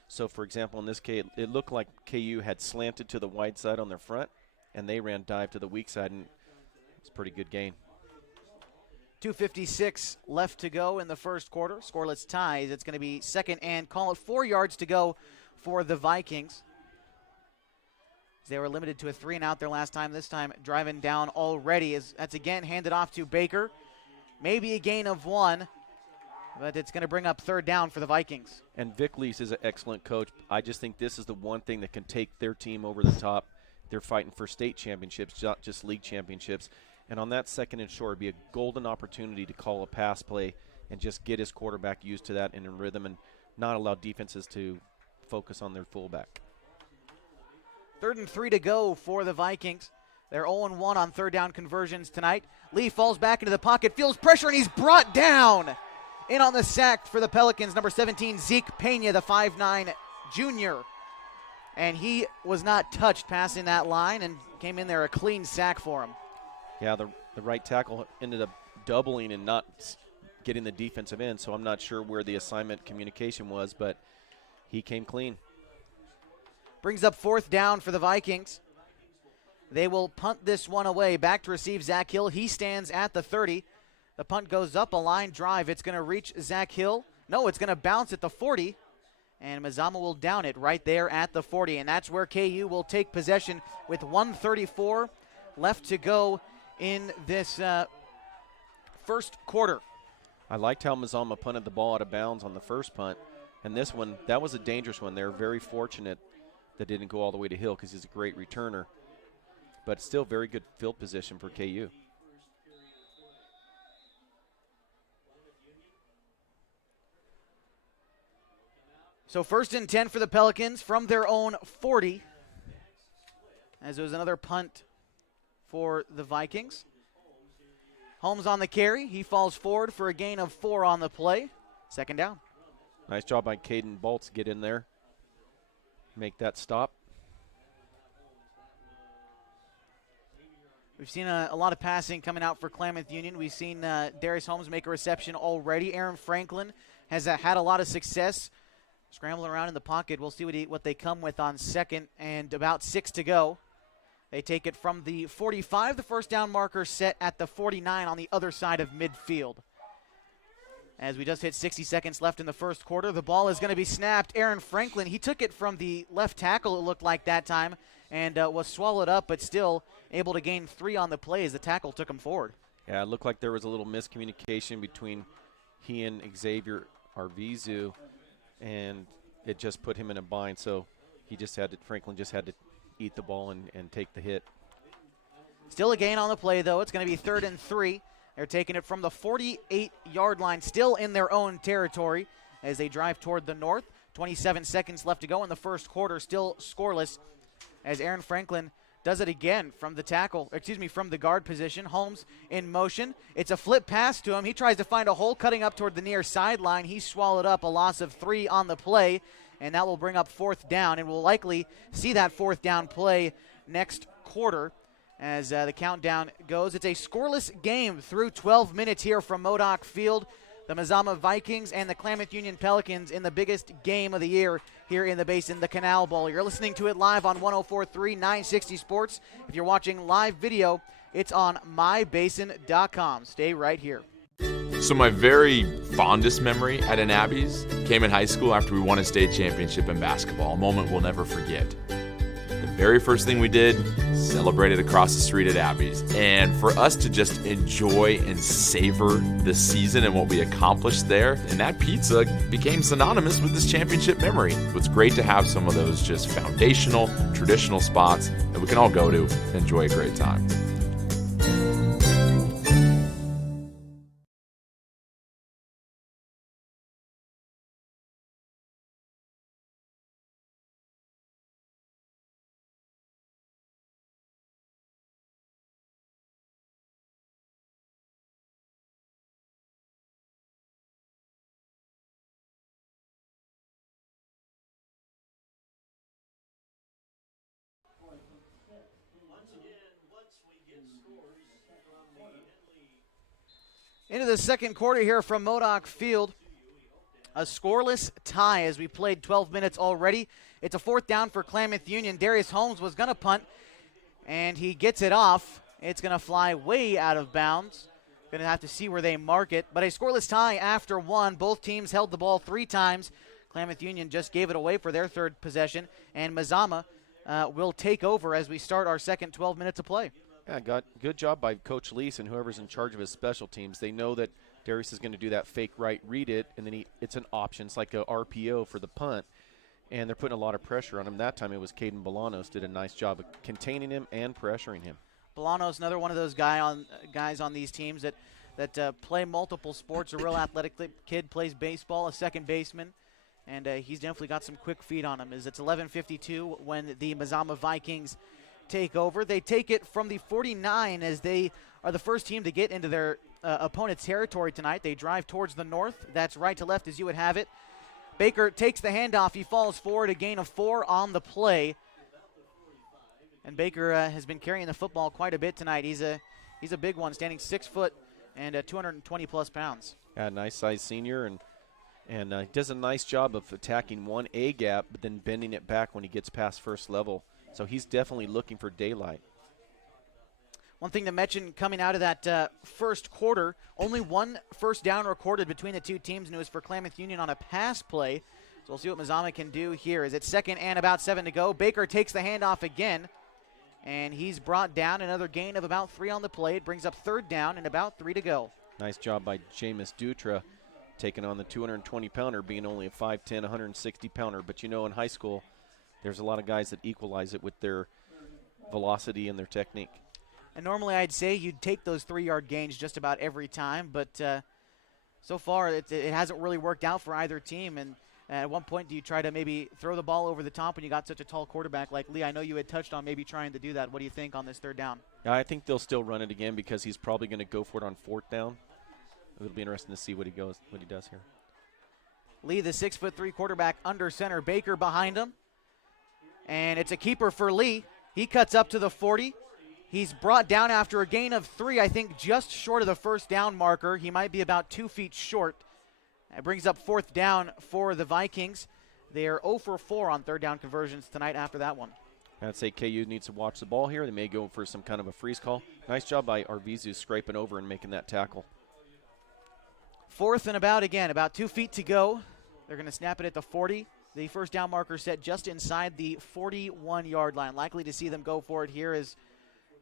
So, for example, in this case, it looked like KU had slanted to the wide side on their front, and they ran dive to the weak side, and it's a pretty good gain. 2:56 left to go in the first quarter. Scoreless ties. It's going to be second and call it 4 yards to go for the Vikings. They were limited to a 3-and-out their last time. This time driving down already. That's again handed off to Baker. maybe a gain of 1, but it's going to bring up third down for the Vikings. And Vic Lease is an excellent coach. I just think this is the one thing that can take their team over the top. They're fighting for state championships, not just league championships. And on that second and short, it'd be a golden opportunity to call a pass play and just get his quarterback used to that and in rhythm and not allow defenses to focus on their fullback. 3rd and 3 to go for the Vikings. They're 0-1 on third down conversions tonight. Lee falls back into the pocket, feels pressure, and he's brought down. In on the sack for the Pelicans, number 17, Zeke Pena, the 5'9 junior. And he was not touched passing that line and came in there a clean sack for him. Yeah, the right tackle ended up doubling and not getting the defensive end, so I'm not sure where the assignment communication was, but he came clean. Brings up 4th down for the Vikings. They will punt this one away. Back to receive Zach Hill. He stands at the 30. The punt goes up a line drive. It's going to reach Zach Hill. No, it's going to bounce at the 40. And Mazama will down it right there at the 40. And that's where KU will take possession with 1:34 left to go in this first quarter. I liked how Mazama punted the ball out of bounds on the first punt. And this one, that was a dangerous one. They're very fortunate that didn't go all the way to Hill because he's a great returner. But still very good field position for KU. So 1st and 10 for the Pelicans from their own 40. As it was another punt for the Vikings. Holmes on the carry. He falls forward for a gain of 4 on the play. 2nd down. Nice job by Caden Bolts to get in there. Make that stop. We've seen a lot of passing coming out for Klamath Union. We've seen Darius Holmes make a reception already. Aaron Franklin has had a lot of success scrambling around in the pocket. We'll see what they come with on 2nd and about 6 to go. They take it from the 45, the first down marker set at the 49 on the other side of midfield. As we just hit 60 seconds left in the first quarter, the ball is going to be snapped. Aaron Franklin, he took it from the left tackle, it looked like that time, and was swallowed up, but still able to gain 3 on the play as the tackle took him forward. Yeah, it looked like there was a little miscommunication between he and Xavier Arvizu, and it just put him in a bind. So Franklin just had to eat the ball and take the hit. Still a gain on the play, though. It's going to be 3rd and 3. They're taking it from the 48-yard line, still in their own territory as they drive toward the north. 27 seconds left to go in the first quarter, still scoreless as Aaron Franklin does it again from the guard position. Holmes in motion. It's a flip pass to him. He tries to find a hole cutting up toward the near sideline. He's swallowed up, a loss of 3 on the play, and that will bring up 4th down, and we'll likely see that 4th down play next quarter as the countdown goes. It's a scoreless game through 12 minutes here from Modoc Field. The Mazama Vikings and the Klamath Union Pelicans in the biggest game of the year here in the Basin, the Canal Bowl. You're listening to it live on 104.3 960 Sports. If you're watching live video, it's on mybasin.com. Stay right here. So my very fondest memory at an Abby's came in high school after we won a state championship in basketball, a moment we'll never forget. The very first thing we did, celebrated across the street at Abby's. And for us to just enjoy and savor the season and what we accomplished there, and that pizza became synonymous with this championship memory. It's great to have some of those just foundational, traditional spots that we can all go to and enjoy a great time. Into the second quarter here from Modoc Field. A scoreless tie as we played 12 minutes already. It's a 4th down for Klamath Union. Darius Holmes was going to punt, and he gets it off. It's going to fly way out of bounds. Going to have to see where they mark it. But a scoreless tie after 1. Both teams held the ball 3 times. Klamath Union just gave it away for their 3rd possession, and Mazama will take over as we start our second 12 minutes of play. Yeah, good job by Coach Lease and whoever's in charge of his special teams. They know that Darius is going to do that fake right, read it, and then it's an option. It's like a RPO for the punt, and they're putting a lot of pressure on him. That time it was Caden Bolanos did a nice job of containing him and pressuring him. Bolanos, another one of those guys on these teams that play multiple sports. A real athletic kid, plays baseball, a second baseman, and he's definitely got some quick feet on him. As it's 11:52 when the Mazama Vikings take over. They take it from the 49 as they are the first team to get into their opponent's territory tonight. They drive towards the north. That's right to left as you would have it. Baker takes the handoff. He falls forward, a gain of 4 on the play. And Baker has been carrying the football quite a bit tonight. He's a big one, standing 6 foot and 220-plus pounds. Yeah, nice size senior, and he does a nice job of attacking one A gap, but then bending it back when he gets past first level. So he's definitely looking for daylight. One thing to mention coming out of that first quarter, only one first down recorded between the two teams, and it was for Klamath Union on a pass play. So we'll see what Mazama can do here. As it's 2nd and about 7 to go. Baker takes the handoff again, and he's brought down. Another gain of about 3 on the play. It brings up 3rd down and about 3 to go. Nice job by Jameis Dutra taking on the 220-pounder, being only a 5'10", 160-pounder. But, in high school, there's a lot of guys that equalize it with their velocity and their technique. And normally I'd say you'd take those 3-yard gains just about every time, but so far it hasn't really worked out for either team. And at one point, do you try to maybe throw the ball over the top when you got such a tall quarterback like Lee? I know you had touched on maybe trying to do that. What do you think on this 3rd down? I think they'll still run it again because he's probably going to go for it on 4th down. It'll be interesting to see what he does here. Lee, the 6'3" quarterback under center. Baker behind him. And it's a keeper for Lee. He cuts up to the 40. He's brought down after a gain of 3, I think just short of the first down marker. He might be about 2 feet short. It brings up 4th down for the Vikings. They're 0 for 4 on 3rd down conversions tonight after that one. I'd say KU needs to watch the ball here. They may go for some kind of a freeze call. Nice job by Arvizu scraping over and making that tackle. 4th and about 2 feet to go. They're going to snap it at the 40. The first down marker set just inside the 41-yard line. Likely to see them go for it here as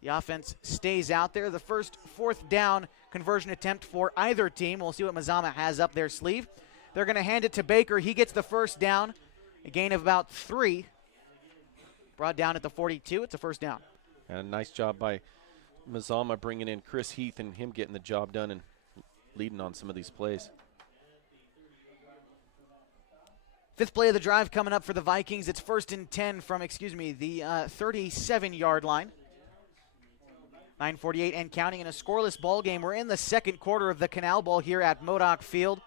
the offense stays out there. The first 4th down conversion attempt for either team. We'll see what Mazama has up their sleeve. They're going to hand it to Baker. He gets the first down, a gain of about 3. Brought down at the 42. It's a first down. And a nice job by Mazama bringing in Chris Heath and him getting the job done and leading on some of these plays. 5th play of the drive coming up for the Vikings. It's 1st and 10 from, the 37-yard line. 9:48 and counting in a scoreless ball game. We're in the 2nd quarter of the Canal Bowl here at Modoc Field.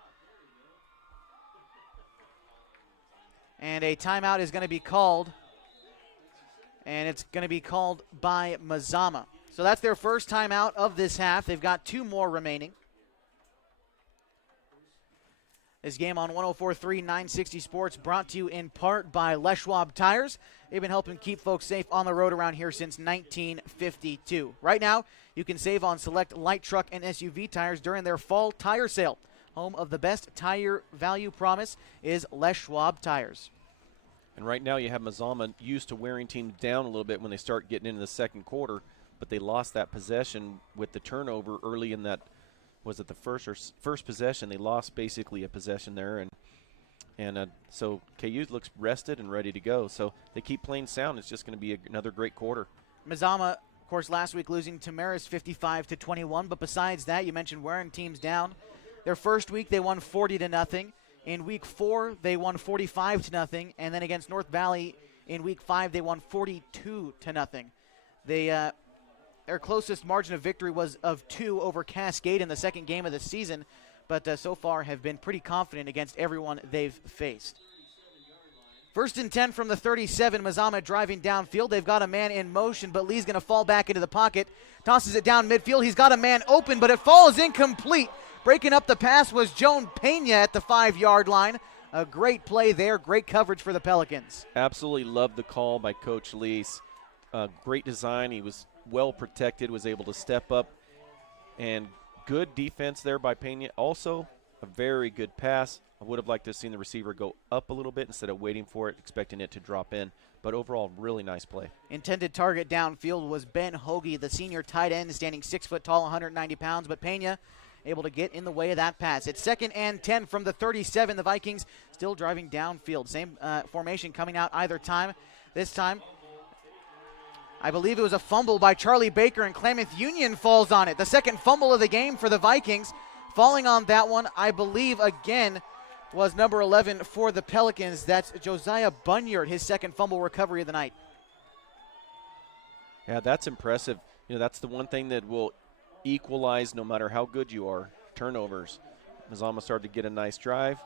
And a timeout is going to be called. And it's going to be called by Mazama. So that's their first timeout of this half. They've got 2 more remaining. This game on 104.3 960 Sports brought to you in part by Les Schwab Tires. They've been helping keep folks safe on the road around here since 1952. Right now, you can save on select light truck and SUV tires during their fall tire sale. Home of the best tire value promise is Les Schwab Tires. And right now you have Mazama used to wearing teams down a little bit when they start getting into the 2nd quarter, but they lost that possession with the turnover early in that. Was it the first possession? They lost basically a possession there, and so KU looks rested and ready to go. So they keep playing sound. It's just going to be another great quarter. Mazama, of course, last week losing to Marist 55-21. But besides that, you mentioned wearing teams down. Their first week they won 40-0. In week 4 they won 45-0, and then against North Valley in week 5 they won 42-0. They Their closest margin of victory was of 2 over Cascade in the 2nd game of the season, but so far have been pretty confident against everyone they've faced. 1st and 10 from the 37. Mazama driving downfield. They've got a man in motion, but Lee's going to fall back into the pocket. Tosses it down midfield. He's got a man open, but it falls incomplete. Breaking up the pass was Joan Pena at the 5-yard line. A great play there. Great coverage for the Pelicans. Absolutely loved the call by Coach Lease. Great design. He was well protected, was able to step up, and good defense there by Pena. Also, a very good pass. I would have liked to have seen the receiver go up a little bit instead of waiting for it, expecting it to drop in. but overall, really nice play. Intended target downfield was Ben Hoagie, the senior tight end, standing 6 foot tall, 190 pounds, but Pena able to get in the way of that pass. It's 2nd and 10 from the 37. The Vikings still driving downfield. Same formation coming out either time. This time, I believe it was a fumble by Charlie Baker, and Klamath Union falls on it. The second fumble of the game for the Vikings. Falling on that one, I believe, again, was number 11 for the Pelicans. That's Josiah Bunyard, his second fumble recovery of the night. Yeah, that's impressive. That's the one thing that will equalize no matter how good you are. Turnovers. Mazama started to get a nice drive,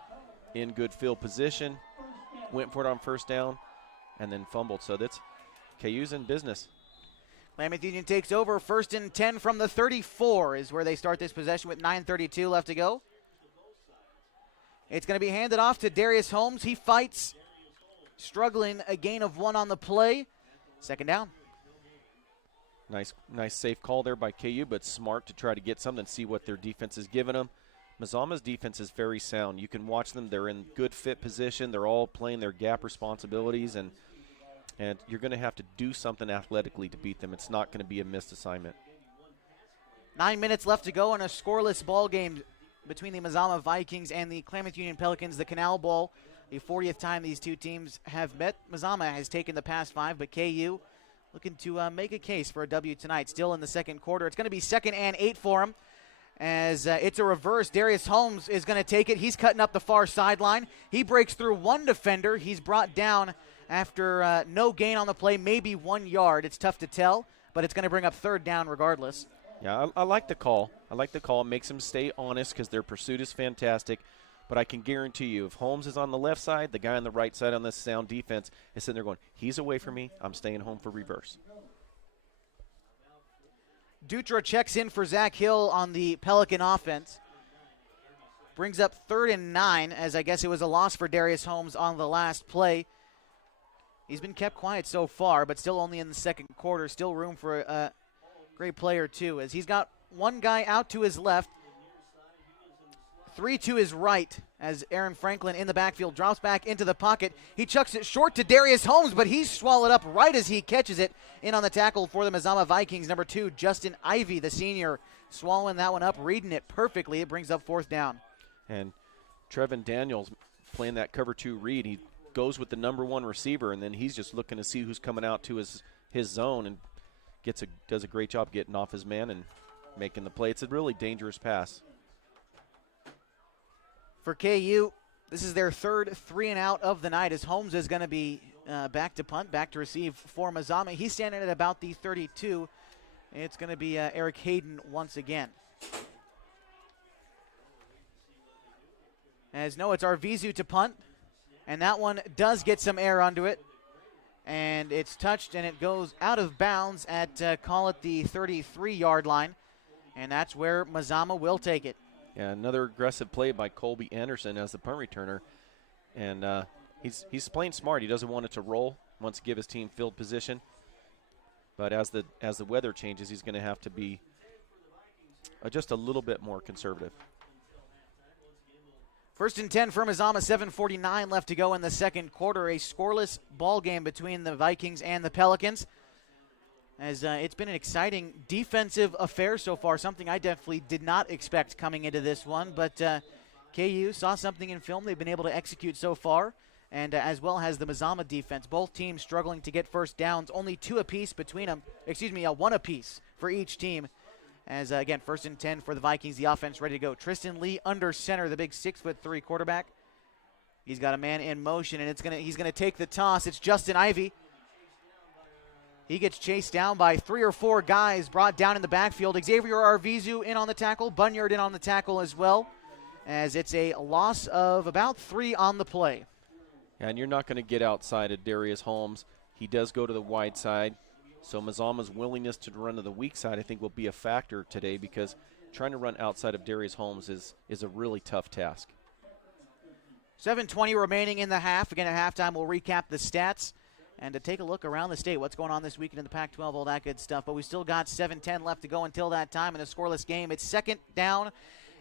in good field position, went for it on first down, and then fumbled. So that's KU's in business. Klamath Union takes over. 1st and 10 from the 34 is where they start this possession with 9:32 left to go. It's going to be handed off to Darius Holmes. He fights, struggling, a gain of 1 on the play. 2nd down. Nice safe call there by KU, but smart to try to get something, see what their defense is giving them. Mazama's defense is very sound. You can watch them. They're in good fit position. They're all playing their gap responsibilities, and you're going to have to do something athletically to beat them. It's not going to be a missed assignment. 9 minutes left to go in a scoreless ball game between the Mazama Vikings and the Klamath Union Pelicans. The Canal Bowl, the 40th time these two teams have met. Mazama has taken the past 5, but KU looking to make a case for a W tonight. Still in the second quarter. It's going to be 2nd and 8 for him, as it's a reverse. Darius Holmes is going to take it. He's cutting up the far sideline. He breaks through one defender. He's brought down after no gain on the play, maybe 1 yard. It's tough to tell, but it's going to bring up 3rd down regardless. Yeah, I like the call. I like the call. It makes them stay honest because their pursuit is fantastic. But I can guarantee you, if Holmes is on the left side, the guy on the right side on this sound defense is sitting there going, he's away from me. I'm staying home for reverse. Dutra checks in for Zach Hill on the Pelican offense. Brings up 3rd and 9, as I guess it was a loss for Darius Holmes on the last play. He's been kept quiet so far, but still only in the second quarter. Still room for a great player, too, as he's got one guy out to his left, 3 to his right, as Aaron Franklin in the backfield drops back into the pocket. He chucks it short to Darius Holmes, but he's swallowed up right as he catches it. In on the tackle for the Mazama Vikings, number 2, Justin Ivey, the senior, swallowing that one up, reading it perfectly. It brings up 4th down. And Trevin Daniels playing that cover 2 read. He goes with the number 1 receiver, and then he's just looking to see who's coming out to his zone, and does a great job getting off his man and making the play. It's a really dangerous pass. For KU, this is their 3rd 3-and-out of the night, as Holmes is going to be back to punt, back to receive for Mazama. He's standing at about the 32. It's going to be Eric Heiden once again. As no, it's Arvizu to punt, and that one does get some air onto it. And it's touched, and it goes out of bounds at, call it the 33-yard line. And that's where Mazama will take it. Yeah, another aggressive play by Colby Anderson as the punt returner. And he's playing smart. He doesn't want it to roll, wants to give his team field position. But as the weather changes, he's going to have to be just a little bit more conservative. 1st and 10 for Mazama, 7:49 left to go in the second quarter. A scoreless ball game between the Vikings and the Pelicans. As it's been an exciting defensive affair so far, something I definitely did not expect coming into this one. But KU saw something in film they've been able to execute so far, and as well as the Mazama defense. Both teams struggling to get first downs, only 2 apiece between them. 1 apiece for each team. As, again, 1st and 10 for the Vikings, the offense ready to go. Tristan Lee under center, the big 6'3" quarterback. He's got a man in motion, and he's going to take the toss. It's Justin Ivey. He gets chased down by 3 or 4 guys, brought down in the backfield. Xavier Arvizu in on the tackle, Bunyard in on the tackle as well, as it's a loss of about 3 on the play. And you're not going to get outside of Darius Holmes. He does go to the wide side. So Mazama's willingness to run to the weak side, I think, will be a factor today, because trying to run outside of Darius Holmes is a really tough task. 7:20 remaining in the half. Again, at halftime, we'll recap the stats and to take a look around the state, what's going on this weekend in the Pac-12, all that good stuff. But we still got 7:10 left to go until that time in a scoreless game. It's 2nd down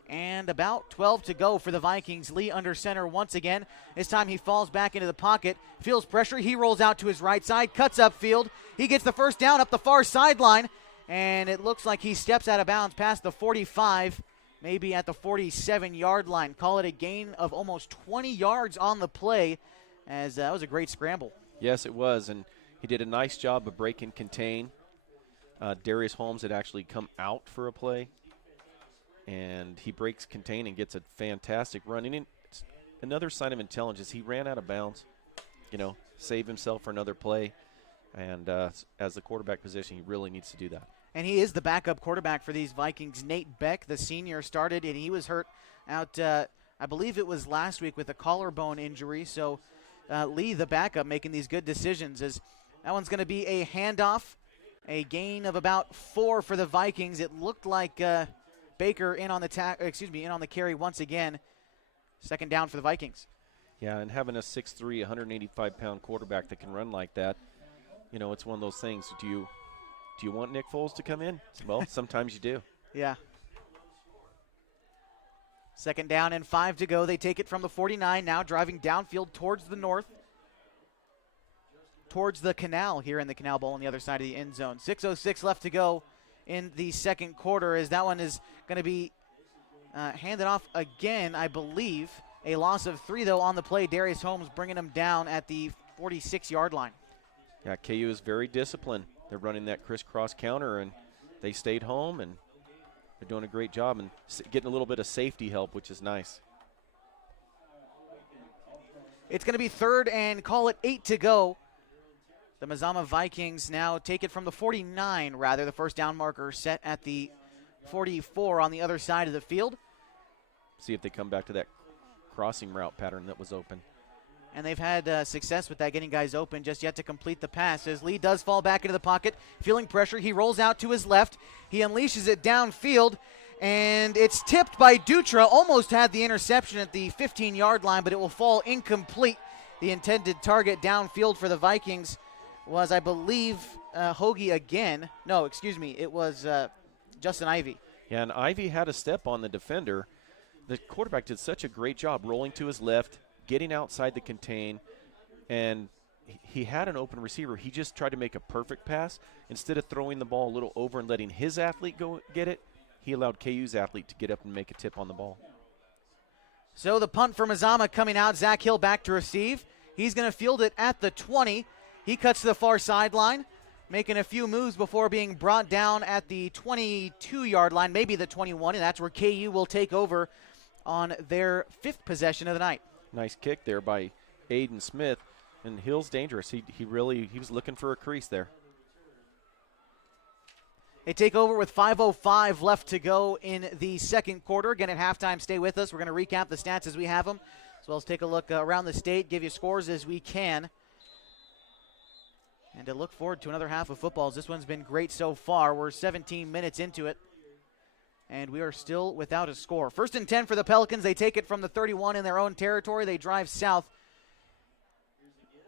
And about 12 to go for the Vikings. Lee under center once again. This time he falls back into the pocket, feels pressure. He rolls out to his right side, cuts upfield. He gets the first down up the far sideline, and it looks like he steps out of bounds past the 45, maybe at the 47-yard line. Call it a gain of almost 20 yards on the play, as that was a great scramble. Yes, it was, and he did a nice job of breaking contain. Darius Holmes had actually come out for a play, and he breaks contain and gets a fantastic run. And it's another sign of intelligence. He ran out of bounds, save himself for another play. And as the quarterback position, he really needs to do that. And he is the backup quarterback for these Vikings. Nate Beck, the senior, started, and he was hurt out, I believe it was last week with a collarbone injury. So Lee, the backup, making these good decisions. As that one's going to be a handoff, a gain of about 4 for the Vikings. It looked like Baker in on the carry once again. Second down for the Vikings. Yeah, and having a 6'3", 185-pound quarterback that can run like that, it's one of those things. Do you want Nick Foles to come in? Well, sometimes you do. Yeah. Second down and 5 to go. They take it from the 49, now driving downfield towards the north, towards the Canal here in the Canal Bowl on the other side of the end zone. 6:06 left to go in the second quarter, as that one is going to be handed off again, I believe. A loss of 3, though, on the play. Darius Holmes bringing him down at the 46-yard line. Yeah, KU is very disciplined. They're running that crisscross counter, and they stayed home, and they're doing a great job and getting a little bit of safety help, which is nice. It's going to be third and call it 8 to go. The Mazama Vikings now take it from the 49, rather. The first down marker set at the 44 on the other side of the field. See if they come back to that crossing route pattern that was open. And they've had success with that, getting guys open, just yet to complete the pass. As Lee does fall back into the pocket, feeling pressure. He rolls out to his left. He unleashes it downfield, and it's tipped by Dutra. Almost had the interception at the 15-yard line, but it will fall incomplete. The intended target downfield for the Vikings was, I believe, Hoagie again. No, excuse me. It was Justin Ivey. Yeah, and Ivey had a step on the defender. The quarterback did such a great job rolling to his left, getting outside the contain, and he had an open receiver. He just tried to make a perfect pass. Instead of throwing the ball a little over and letting his athlete go get it, he allowed KU's athlete to get up and make a tip on the ball. So the punt for Mazama coming out. Zach Hill back to receive. He's going to field it at the 20. He cuts to the far sideline, making a few moves before being brought down at the 22-yard line, maybe the 21, and that's where KU will take over on their 5th possession of the night. Nice kick there by Aiden Smith, and Hill's dangerous. He was looking for a crease there. They take over with 5:05 left to go in the second quarter. Again, at halftime, stay with us. We're going to recap the stats as we have them, as well as take a look around the state, give you scores as we can. And to look forward to another half of football. This one's been great so far. We're 17 minutes into it, and we are still without a score. 1st and 10 for the Pelicans. They take it from the 31 in their own territory. They drive south,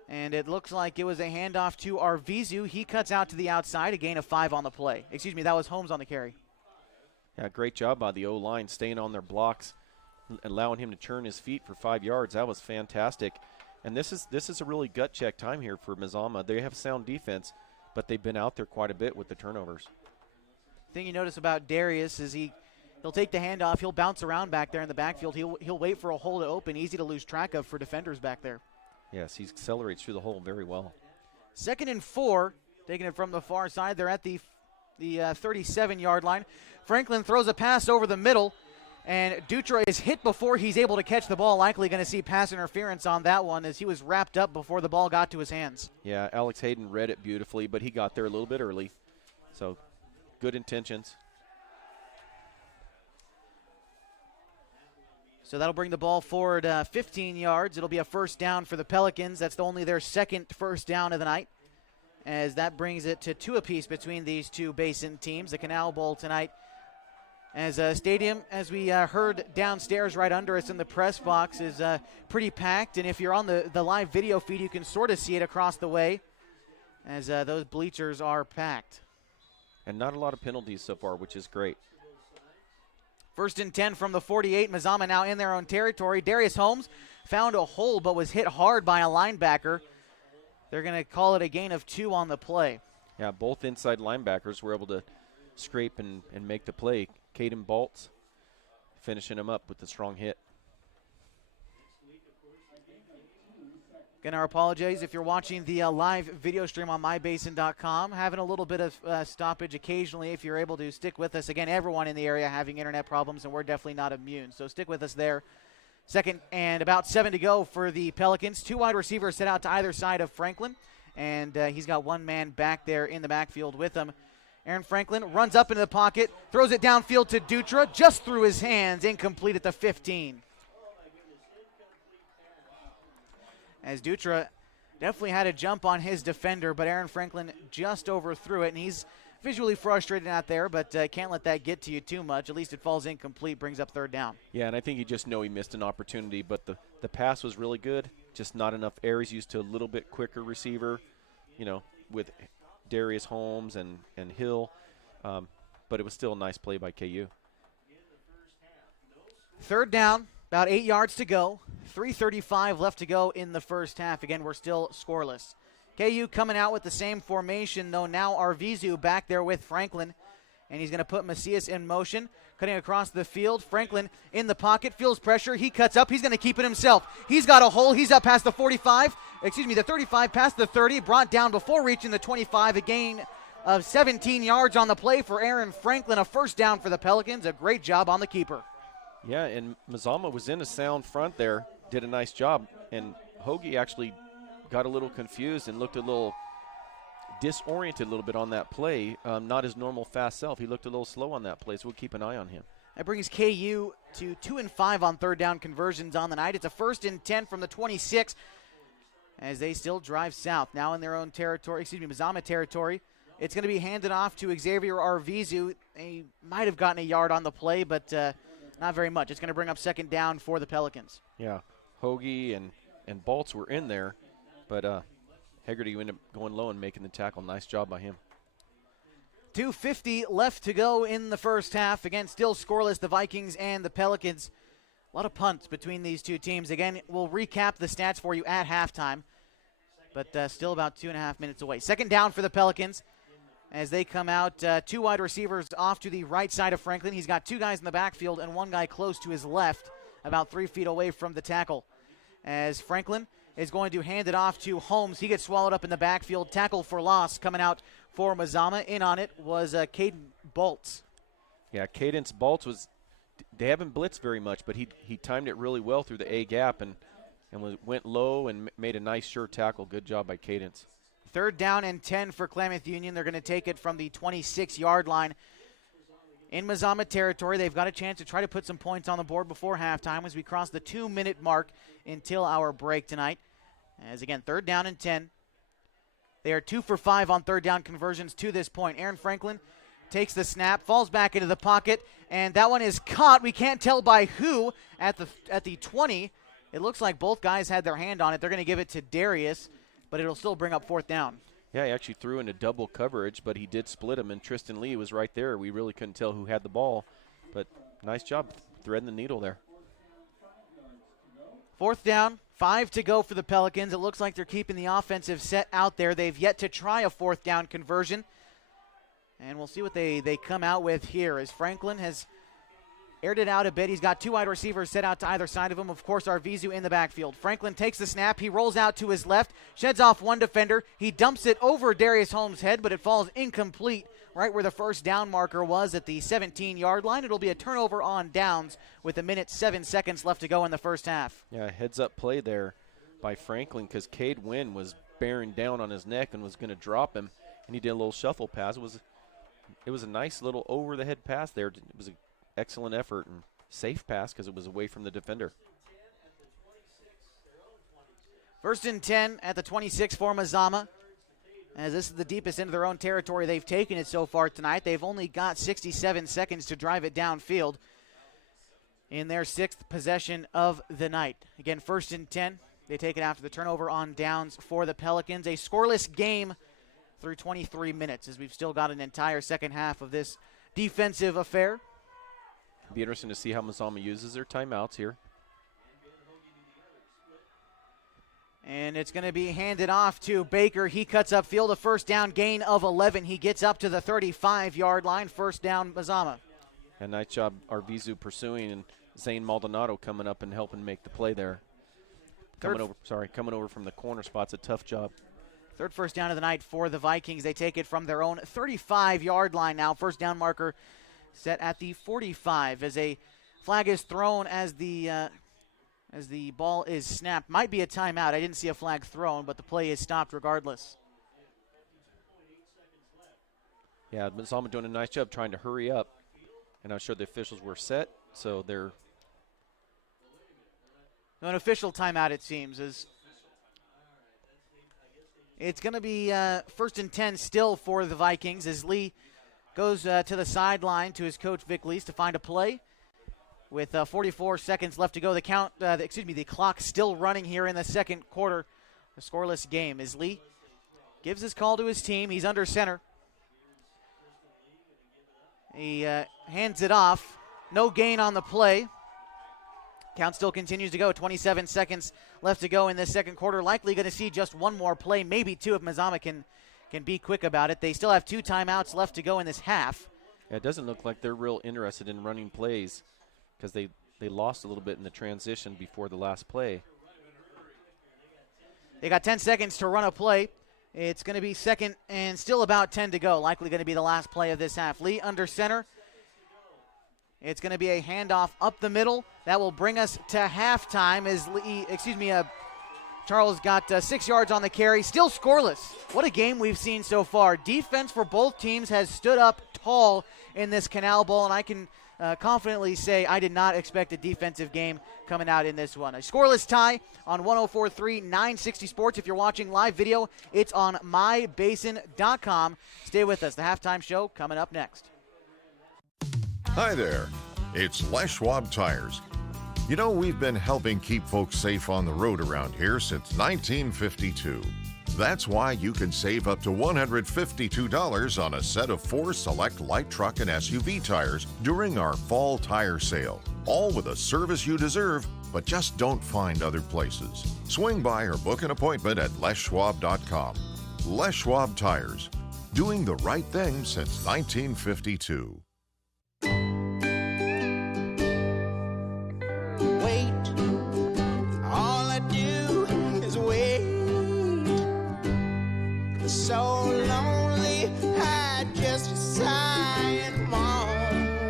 and it looks like it was a handoff to Arvizu. He cuts out to the outside, a gain of 5 on the play. Excuse me, that was Holmes on the carry. Yeah, great job by the O-line, staying on their blocks, allowing him to turn his feet for 5 yards. That was fantastic. And this is a really gut check time here for Mazama. They have sound defense, but they've been out there quite a bit with the turnovers. The thing you notice about Darius is he'll take the handoff. He'll bounce around back there in the backfield. He'll wait for a hole to open, easy to lose track of for defenders back there. Yes, he accelerates through the hole very well. 2nd and 4, taking it from the far side. They're at the 37-yard line. Franklin throws a pass over the middle, and Dutra is hit before he's able to catch the ball. Likely going to see pass interference on that one, as he was wrapped up before the ball got to his hands. Yeah, Alex Heiden read it beautifully, but he got there a little bit early. So good intentions. So that'll bring the ball forward 15 yards. It'll be a first down for the Pelicans. That's only their 2nd first down of the night, as that brings it to 2 apiece between these two Basin teams. The Canal Bowl tonight, as a stadium, as we heard downstairs right under us in the press box, is pretty packed. And if you're on the live video feed, you can sort of see it across the way, as those bleachers are packed. And not a lot of penalties so far, which is great. First and 10 from the 48. Mazama now in their own territory. Darius Holmes found a hole but was hit hard by a linebacker. They're going to call it a gain of 2 on the play. Yeah, both inside linebackers were able to scrape and make the play. Caden Baltz finishing him up with a strong hit. Again, I apologize if you're watching the live video stream on mybasin.com. Having a little bit of stoppage occasionally. If you're able to stick with us. Again, everyone in the area having internet problems, and we're definitely not immune. So stick with us there. Second and about 7 to go for the Pelicans. 2 wide receivers set out to either side of Franklin, and he's got one man back there in the backfield with him. Aaron Franklin runs up into the pocket, throws it downfield to Dutra, just through his hands, incomplete at the 15. As Dutra definitely had a jump on his defender, but Aaron Franklin just overthrew it, and he's visually frustrated out there, but can't let that get to you too much. At least it falls incomplete, brings up third down. Yeah, and I think you just know he missed an opportunity, but the pass was really good. Just not enough air. He's used to a little bit quicker receiver, with Darius Holmes and Hill, but it was still a nice play by KU. Third down, about 8 yards to go. 3:35 left to go in the first half. Again, we're still scoreless. KU coming out with the same formation, though now Arvizu back there with Franklin, and he's going to put Macias in motion, cutting across the field. Franklin in the pocket, feels pressure. He cuts up. He's going to keep it himself. He's got a hole. He's up past the the 35, past the 30, brought down before reaching the 25. A gain of 17 yards on the play for Aaron Franklin. A first down for the Pelicans. A great job on the keeper. Yeah, and Mazama was in a sound front there, did a nice job, and Hoagie actually got a little confused and looked a little disoriented a little bit on that play. Not his normal fast self. He looked a little slow on that play, so we'll keep an eye on him. That brings KU to 2-5 on third down conversions on the night. It's a 1st and 10 from the 26 as they still drive south. Now in their own territory, Mazama territory. It's going to be handed off to Xavier Arvizu. They might have gotten a yard on the play, but not very much. It's going to bring up second down for the Pelicans. Yeah, Hoagie and Baltz were in there, but Hegarty ended up going low and making the tackle. Nice job by him. 2:50 left to go in the first half. Again, still scoreless, the Vikings and the Pelicans. A lot of punts between these two teams. Again, we'll recap the stats for you at halftime, but still about 2.5 minutes away. Second down for the Pelicans as they come out. 2 wide receivers off to the right side of Franklin. He's got 2 guys in the backfield and 1 guy close to his left, about 3 feet away from the tackle. As Franklin is going to hand it off to Holmes. He gets swallowed up in the backfield. Tackle for loss coming out for Mazama. In on it was Caden Baltz. Yeah, Cadence Baltz they haven't blitzed very much, but he timed it really well through the A gap and went low and made a nice sure tackle. Good job by Cadence. Third down and 10 for Klamath Union. They're going to take it from the 26-yard line in Mazama territory. They've got a chance to try to put some points on the board before halftime as we cross the 2-minute mark until our break tonight. As again, third down and 10. They are 2 for 5 on third down conversions to this point. Aaron Franklin takes the snap, falls back into the pocket, and that one is caught. We can't tell by who at the 20. It looks like both guys had their hand on it. They're going to give it to Darius, but it'll still bring up fourth down. Yeah, he actually threw into double coverage, but he did split him, and Tristan Lee was right there. We really couldn't tell who had the ball, but nice job threading the needle there. Fourth down, 5 to go for the Pelicans. It looks like they're keeping the offensive set out there. They've yet to try a fourth down conversion, and we'll see what they come out with here as Franklin has aired it out a bit. He's got 2 wide receivers set out to either side of him. Of course, Arvizu in the backfield. Franklin takes the snap. He rolls out to his left, sheds off one defender. He dumps it over Darius Holmes' head, but it falls incomplete right where the first down marker was at the 17-yard line. It'll be a turnover on downs with 1:07 left to go in the first half. Yeah, heads-up play there by Franklin because Cade Wynn was bearing down on his neck and was going to drop him, and he did a little shuffle pass. It was a nice little over-the-head pass there. It was an excellent effort and safe pass because it was away from the defender. First and 10 at the 26 for Mazama. As this is the deepest into their own territory they've taken it so far tonight. They've only got 67 seconds to drive it downfield in their 6th possession of the night. Again, first and 10. They take it after the turnover on downs for the Pelicans. A scoreless game through 23 minutes as we've still got an entire second half of this defensive affair. Be interesting to see how Mazama uses their timeouts here. And it's going to be handed off to Baker. He cuts upfield, a first down gain of 11. He gets up to the 35-yard line, first down Mazama. And nice job Arvizu pursuing, and Zane Maldonado coming up and helping make the play there. Coming over from the corner spot's a tough job. Third first down of the night for the Vikings. They take it from their own 35-yard line now. First down marker set at the 45 as a flag is thrown as the ball is snapped. Might be a timeout. I didn't see a flag thrown, but the play is stopped regardless. Yeah, Mazama doing a nice job trying to hurry up. And I'm sure the officials were set, so they're... An official timeout, it seems, is... It's going to be first and 10 still for the Vikings as Lee goes to the sideline to his coach Vic Lees to find a play. With 44 seconds left to go, the clock still running here in the second quarter. A scoreless game as Lee gives his call to his team. He's under center. He hands it off. No gain on the play. Count still continues to go. 27 seconds left to go in this second quarter. Likely going to see just one more play, maybe two if Mazama can be quick about it. They still have 2 timeouts left to go in this half. Yeah, it doesn't look like they're real interested in running plays because they lost a little bit in the transition before the last play. They got 10 seconds to run a play. It's going to be second and still about 10 to go. Likely going to be the last play of this half. Lee under center. It's going to be a handoff up the middle. That will bring us to halftime as Charles got 6 yards on the carry. Still scoreless. What a game we've seen so far. Defense for both teams has stood up tall in this Canal Bowl, and I can confidently say I did not expect a defensive game coming out in this one. A scoreless tie on 104.3 960 Sports. If you're watching live video, it's on mybasin.com. Stay with us. The halftime show coming up next. Hi there, it's Les Schwab Tires. You know, we've been helping keep folks safe on the road around here since 1952. That's why you can save up to $152 on a set of 4 select light truck and SUV tires during our fall tire sale. All with a service you deserve, but just don't find other places. Swing by or book an appointment at leschwab.com. Les Schwab Tires, doing the right thing since 1952. Wait, all I do is wait. So lonely, I just sigh and moan.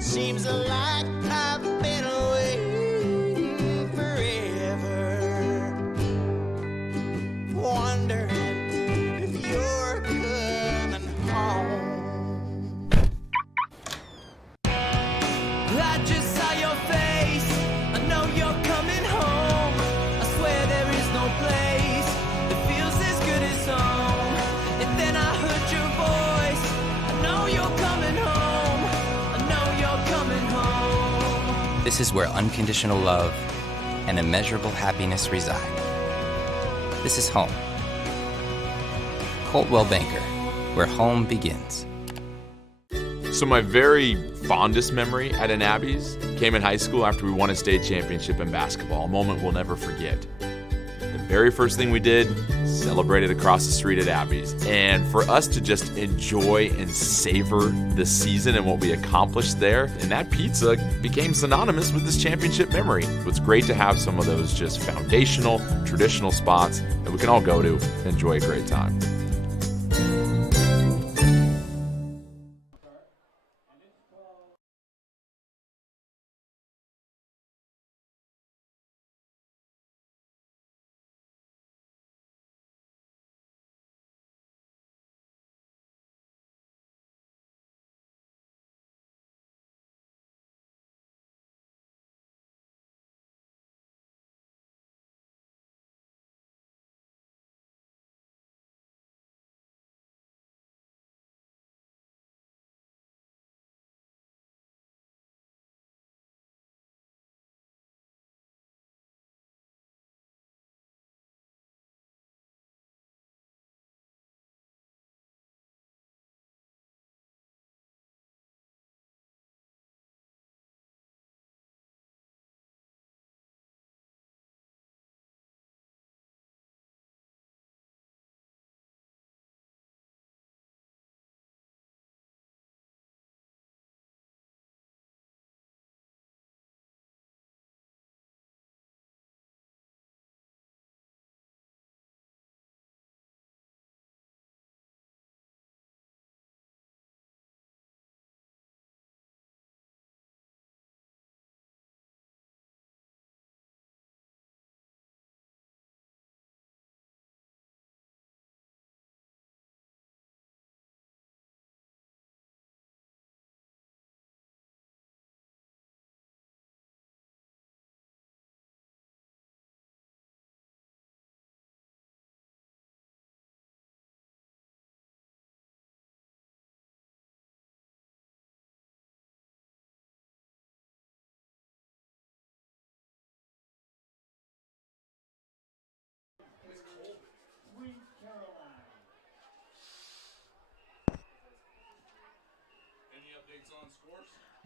Seems like I've been waiting forever, wondering if you're coming home. I just saw your face. I know you're coming home. I swear there is no place that feels as good as home. And then I heard your voice. I know you're coming home. I know you're coming home. This is where unconditional love and immeasurable happiness reside. This is home. Coldwell Banker, where home begins. So my very fondest memory at an Abby's came in high school after we won a state championship in basketball, a moment we'll never forget. The very first thing we did, celebrated across the street at Abby's. And for us to just enjoy and savor the season and what we accomplished there, and that pizza became synonymous with this championship memory. It's great to have some of those just foundational, traditional spots that we can all go to and enjoy a great time.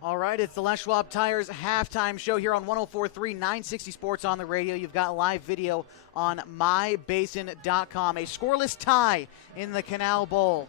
All right, it's the Les Schwab Tires halftime show here on 104.3 960 Sports on the radio. You've got live video on mybasin.com. A scoreless tie in the Canal Bowl.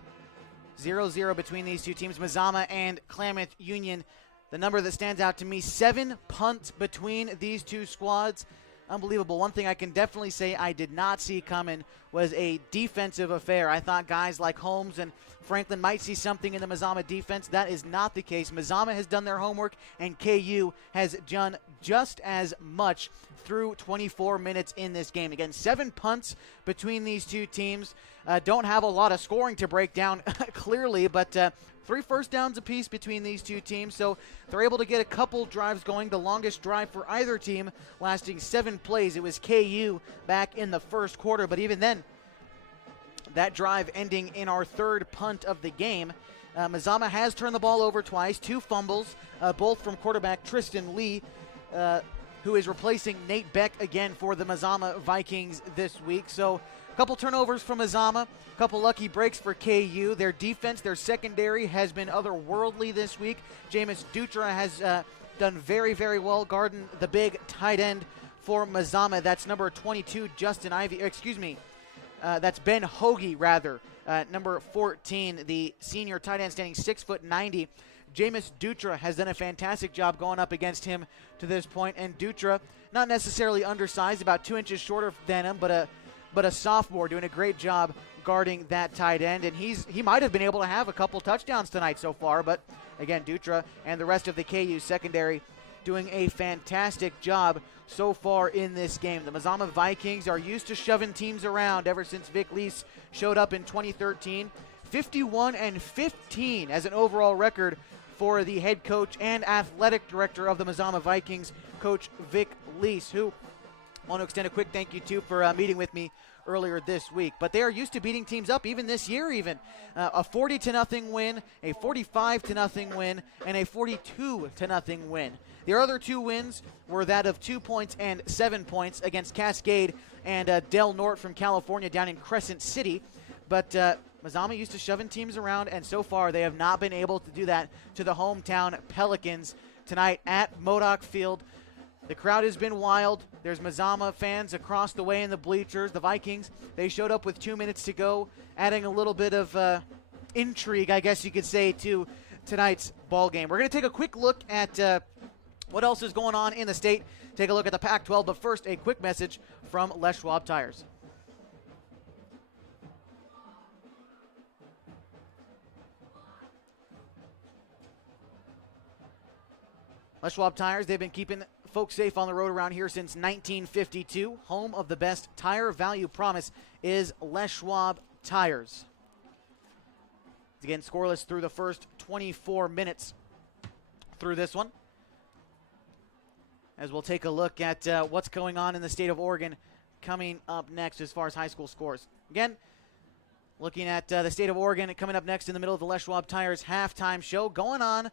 0-0 between these two teams, Mazama and Klamath Union. The number that stands out to me, 7 punts between these two squads. Unbelievable. One thing I can definitely say I did not see coming was a defensive affair. I thought guys like Holmes and Franklin might see something in the Mazama defense. That is not the case. Mazama has done their homework, and KU has done just as much through 24 minutes in this game. Again, 7 punts between these two teams. Don't have a lot of scoring to break down, clearly, but 3 first downs apiece between these two teams, so they're able to get a couple drives going. The longest drive for either team lasting 7 plays. It was KU back in the first quarter, but even then, that drive ending in our 3rd punt of the game. Mazama has turned the ball over twice, 2 fumbles, both from quarterback Tristan Lee, who is replacing Nate Beck again for the Mazama Vikings this week. So a couple turnovers from Mazama, a couple lucky breaks for KU. Their defense, their secondary has been otherworldly this week. Jameis Dutra has done very, very well guarding the big tight end for Mazama. That's number 22, that's Ben Hoagie, rather. Number 14, the senior tight end, standing 6'90". Jameis Dutra has done a fantastic job going up against him to this point. And Dutra, not necessarily undersized, about 2 inches shorter than him, but a sophomore, doing a great job guarding that tight end. And he might have been able to have a couple touchdowns tonight so far. But again, Dutra and the rest of the KU secondary doing a fantastic job so far in this game. The Mazama Vikings are used to shoving teams around ever since Vic Lease showed up in 2013. 51-15 as an overall record for the head coach and athletic director of the Mazama Vikings, Coach Vic Lease, who I want to extend a quick thank you to for meeting with me earlier this week. But they are used to beating teams up even this year even. A 40-0 win, a 45-0 win, and a 42-0 win. Their other 2 wins were that of 2 points and 7 points against Cascade and Del Norte from California down in Crescent City. But Mazama used to shoving teams around, and so far they have not been able to do that to the hometown Pelicans tonight at Modoc Field. The crowd has been wild. There's Mazama fans across the way in the bleachers. The Vikings, they showed up with 2 minutes to go, adding a little bit of intrigue, I guess you could say, to tonight's ball game. We're going to take a quick look at what else is going on in the state. Take a look at the Pac-12, but first, a quick message from Les Schwab Tires. Les Schwab Tires, they've been keeping folks safe on the road around here since 1952. Home of the best tire value promise is Les Schwab Tires. Again, scoreless through the first 24 minutes through this one. As we'll take a look at what's going on in the state of Oregon coming up next as far as high school scores. Again, looking at the state of Oregon coming up next in the middle of the Les Schwab Tires halftime show going on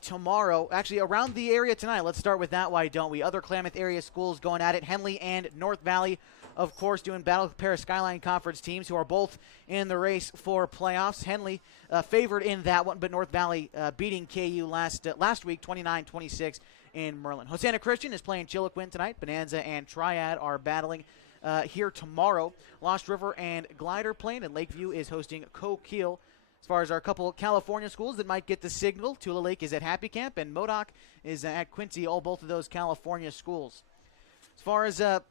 tomorrow, actually around the area tonight. Let's start with that, why don't we? Other Klamath area schools going at it. Henley and North Valley, of course, doing battle with Paris Skyline Conference teams who are both in the race for playoffs. Henley favored in that one, but North Valley beating KU last week, 29-26 in Merlin. Hosanna Christian is playing Chiloquin tonight. Bonanza and Triad are battling here tomorrow. Lost River and Glider playing, and Lakeview is hosting Coquille. As far as our couple California schools that might get the signal, Tula Lake is at Happy Camp, and Modoc is at Quincy, both of those California schools. As far as in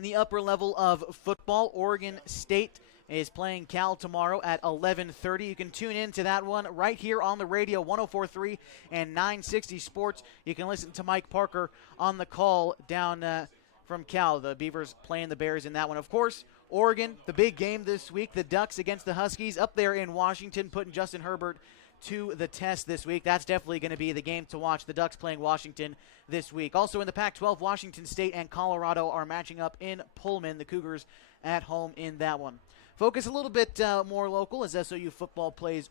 the upper level of football, Oregon State is playing Cal tomorrow at 11:30. You can tune in to that one right here on the radio, 104.3 and 960 Sports. You can listen to Mike Parker on the call down from Cal. The Beavers playing the Bears in that one. Of course, Oregon, the big game this week, the Ducks against the Huskies up there in Washington, putting Justin Herbert to the test this week. That's definitely going to be the game to watch, the Ducks playing Washington this week. Also in the Pac-12, Washington State and Colorado are matching up in Pullman, the Cougars at home in that one. Focus a little bit more local as SOU football plays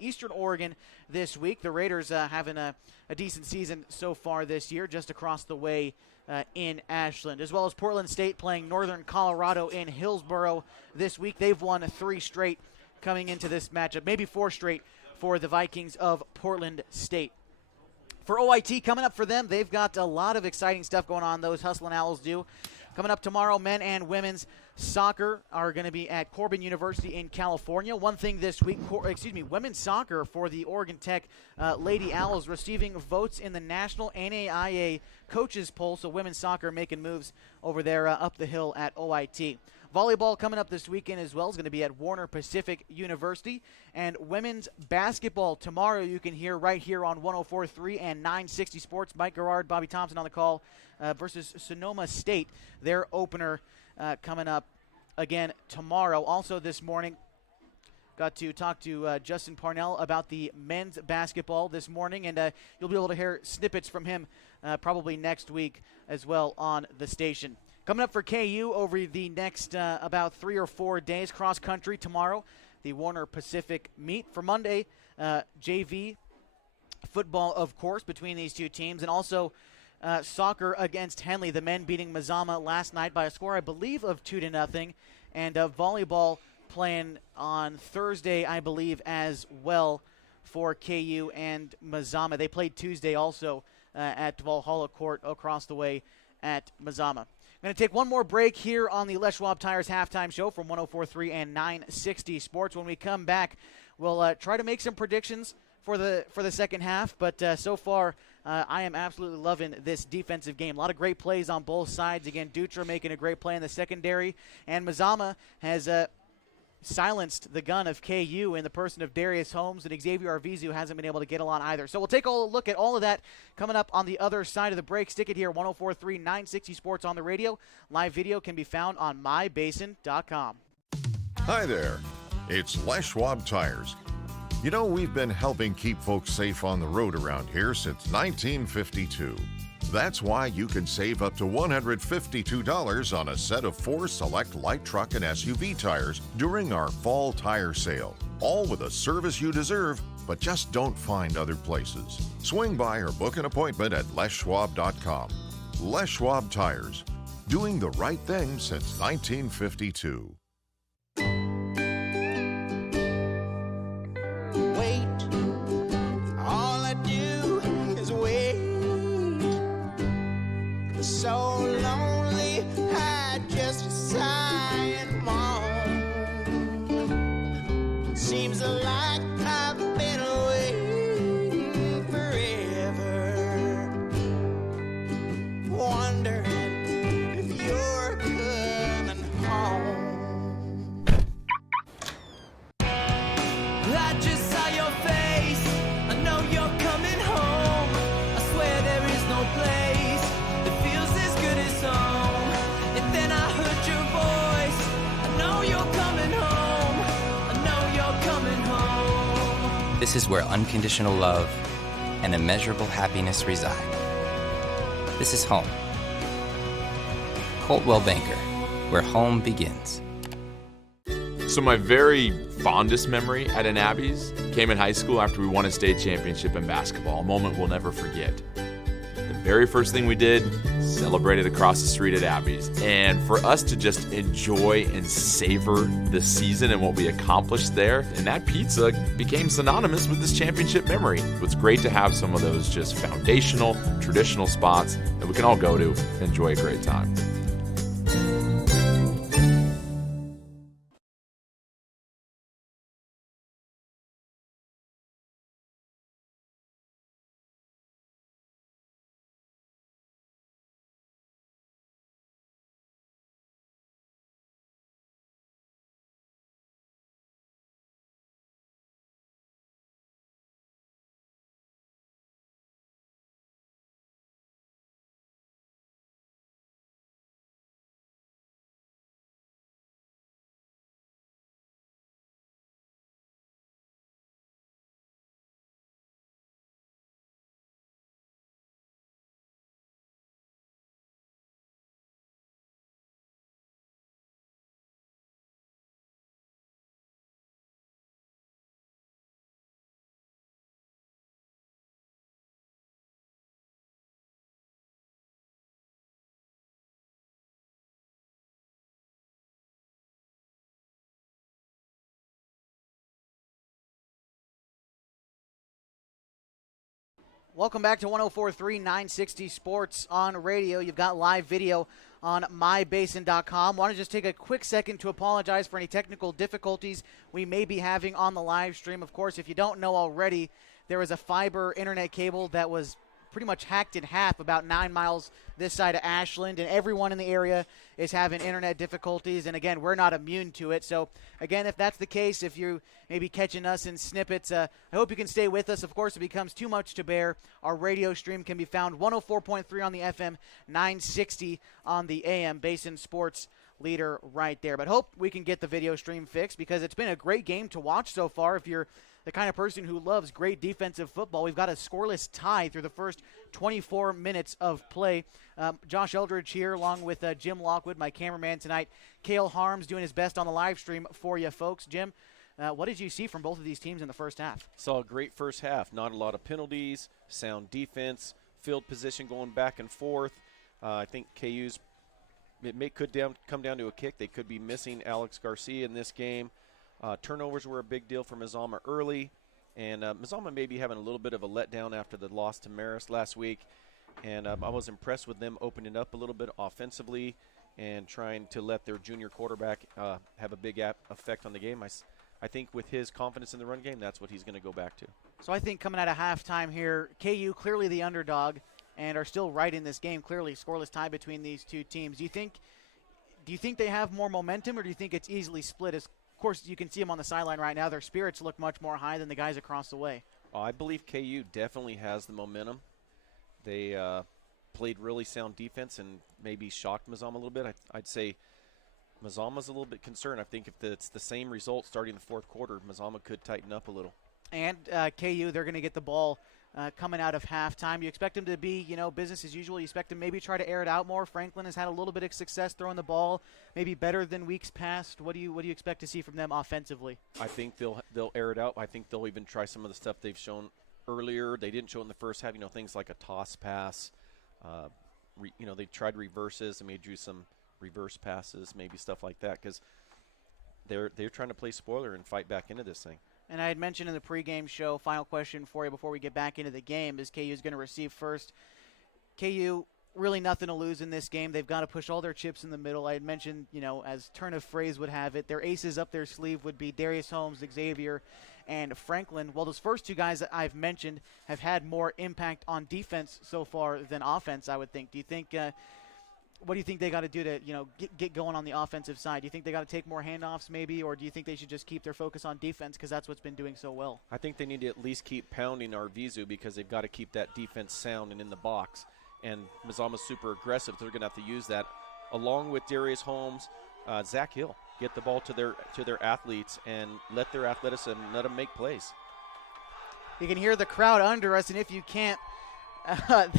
Eastern Oregon this week. The Raiders having a decent season so far this year, just across the way in Ashland, as well as Portland State playing Northern Colorado in Hillsboro this week. They've won 3 straight coming into this matchup, maybe 4 straight for the Vikings of Portland State. For OIT, coming up for them, they've got a lot of exciting stuff going on, those Hustlin' Owls do. Coming up tomorrow, men and women's soccer are going to be at Corbin University in California. One thing this week, women's soccer for the Oregon Tech Lady Owls receiving votes in the National NAIA Coaches Poll, so women's soccer making moves over there up the hill at OIT. Volleyball coming up this weekend as well is going to be at Warner Pacific University. And women's basketball tomorrow you can hear right here on 104.3 and 960 Sports. Mike Garrard, Bobby Thompson on the call versus Sonoma State. Their opener coming up again tomorrow. Also this morning, got to talk to Justin Parnell about the men's basketball this morning, and you'll be able to hear snippets from him probably next week as well on the station. Coming up for KU over the next about 3 or 4 days, cross country tomorrow, the Warner Pacific meet. For Monday, JV football, of course, between these two teams, and also soccer against Henley, the men beating Mazama last night by a score, I believe, of 2-0, and volleyball playing on Thursday, I believe, as well for KU and Mazama. They played Tuesday also at Valhalla Court across the way at Mazama. Going to take one more break here on the Les Schwab Tires Halftime Show from 104.3 and 960 Sports. When we come back, we'll try to make some predictions for the second half, but so far I am absolutely loving this defensive game. A lot of great plays on both sides. Again, Dutra making a great play in the secondary, and Mazama has silenced the gun of KU in the person of Darius Holmes, and Xavier Arvizu hasn't been able to get a lot either. So we'll take a look at all of that coming up on the other side of the break. Stick it here, 104.3, 960 Sports on the radio. Live video can be found on mybasin.com. Hi there. It's Les Schwab Tires. You know, we've been helping keep folks safe on the road around here since 1952. That's why you can save up to $152 on a set of 4 select light truck and SUV tires during our fall tire sale. All with a service you deserve, but just don't find other places. Swing by or book an appointment at leschwab.com. Les Schwab Tires, doing the right thing since 1952. So lonely, I just sigh and moan. Seems like I've been away forever, wondering if you're coming home. I just saw your face, I know you're coming home. I swear there is no place that feels as good as home. And then I heard your voice, I know you're coming home, I know you're coming home. This is where unconditional love and immeasurable happiness reside. This is home. Coltwell Banker, where home begins. So my very fondest memory at an Abby's came in high school after we won a state championship in basketball, a moment we'll never forget. The very first thing we did, celebrated across the street at Abby's. And for us to just enjoy and savor the season and what we accomplished there, and that pizza became synonymous with this championship memory. It's great to have some of those just foundational, traditional spots that we can all go to and enjoy a great time. Welcome back to 104.3 960 Sports on radio. You've got live video on mybasin.com. Want to just take a quick second to apologize for any technical difficulties we may be having on the live stream. Of course, if you don't know already, there was a fiber internet cable that was pretty much hacked in half about 9 miles this side of Ashland, and everyone in the area is having internet difficulties, and again, we're not immune to it. So again, if that's the case, if you may be catching us in snippets, I hope you can stay with us. Of course, it becomes too much to bear. Our radio stream can be found 104.3 on the FM, 960 on the AM. Basin Sports leader right there. But hope we can get the video stream fixed, because it's been a great game to watch so far. If you're the kind of person who loves great defensive football, we've got a scoreless tie through the first 24 minutes of play. Josh Eldridge here, along with Jim Lockwood, my cameraman tonight. Cale Harms doing his best on the live stream for you folks. Jim, what did you see from both of these teams in the first half? Saw a great first half. Not a lot of penalties, sound defense, field position going back and forth. I think KU's come down to a kick. They could be missing Alex Garcia in this game. Turnovers were a big deal for Mazama early, and Mazama may be having a little bit of a letdown after the loss to Marist last week, and I was impressed with them opening up a little bit offensively and trying to let their junior quarterback have a big effect on the game. I think with his confidence in the run game, that's what he's going to go back to. So I think coming out of halftime here, KU clearly the underdog and are still right in this game. Clearly scoreless tie between these two teams. Do you think they have more momentum, or do you think it's easily split? Of course, you can see them on the sideline right now. Their spirits look much more high than the guys across the way. I believe KU definitely has the momentum. They played really sound defense and maybe shocked Mazama a little bit. I'd say Mazama's a little bit concerned. I think if it's the same result starting the fourth quarter, Mazama could tighten up a little. And KU, they're going to get the ball coming out of halftime. You expect them to be, business as usual. You expect them maybe try to air it out more. Franklin has had a little bit of success throwing the ball, maybe better than weeks past. What do you expect to see from them offensively? I think they'll air it out. I think they'll even try some of the stuff they've shown earlier. They didn't show in the first half, things like a toss pass. They tried reverses and maybe drew some reverse passes, maybe stuff like that, because they're trying to play spoiler and fight back into this thing. And I had mentioned in the pregame show, final question for you before we get back into the game, is KU is going to receive first. KU, really nothing to lose in this game. They've got to push all their chips in the middle. I had mentioned, as turn of phrase would have it, their aces up their sleeve would be Darius Holmes, Xavier, and Franklin. Well, those first two guys that I've mentioned have had more impact on defense so far than offense, I would think. Do you think what do you think they got to do to, get going on the offensive side? Do you think they got to take more handoffs maybe, or do you think they should just keep their focus on defense because that's what's been doing so well? I think they need to at least keep pounding Arvizu because they've got to keep that defense sound and in the box. And Mazama's super aggressive. They're going to have to use that along with Darius Holmes, Zach Hill. Get the ball to their athletes and let their athleticism, let them make plays. You can hear the crowd under us, and if you can't,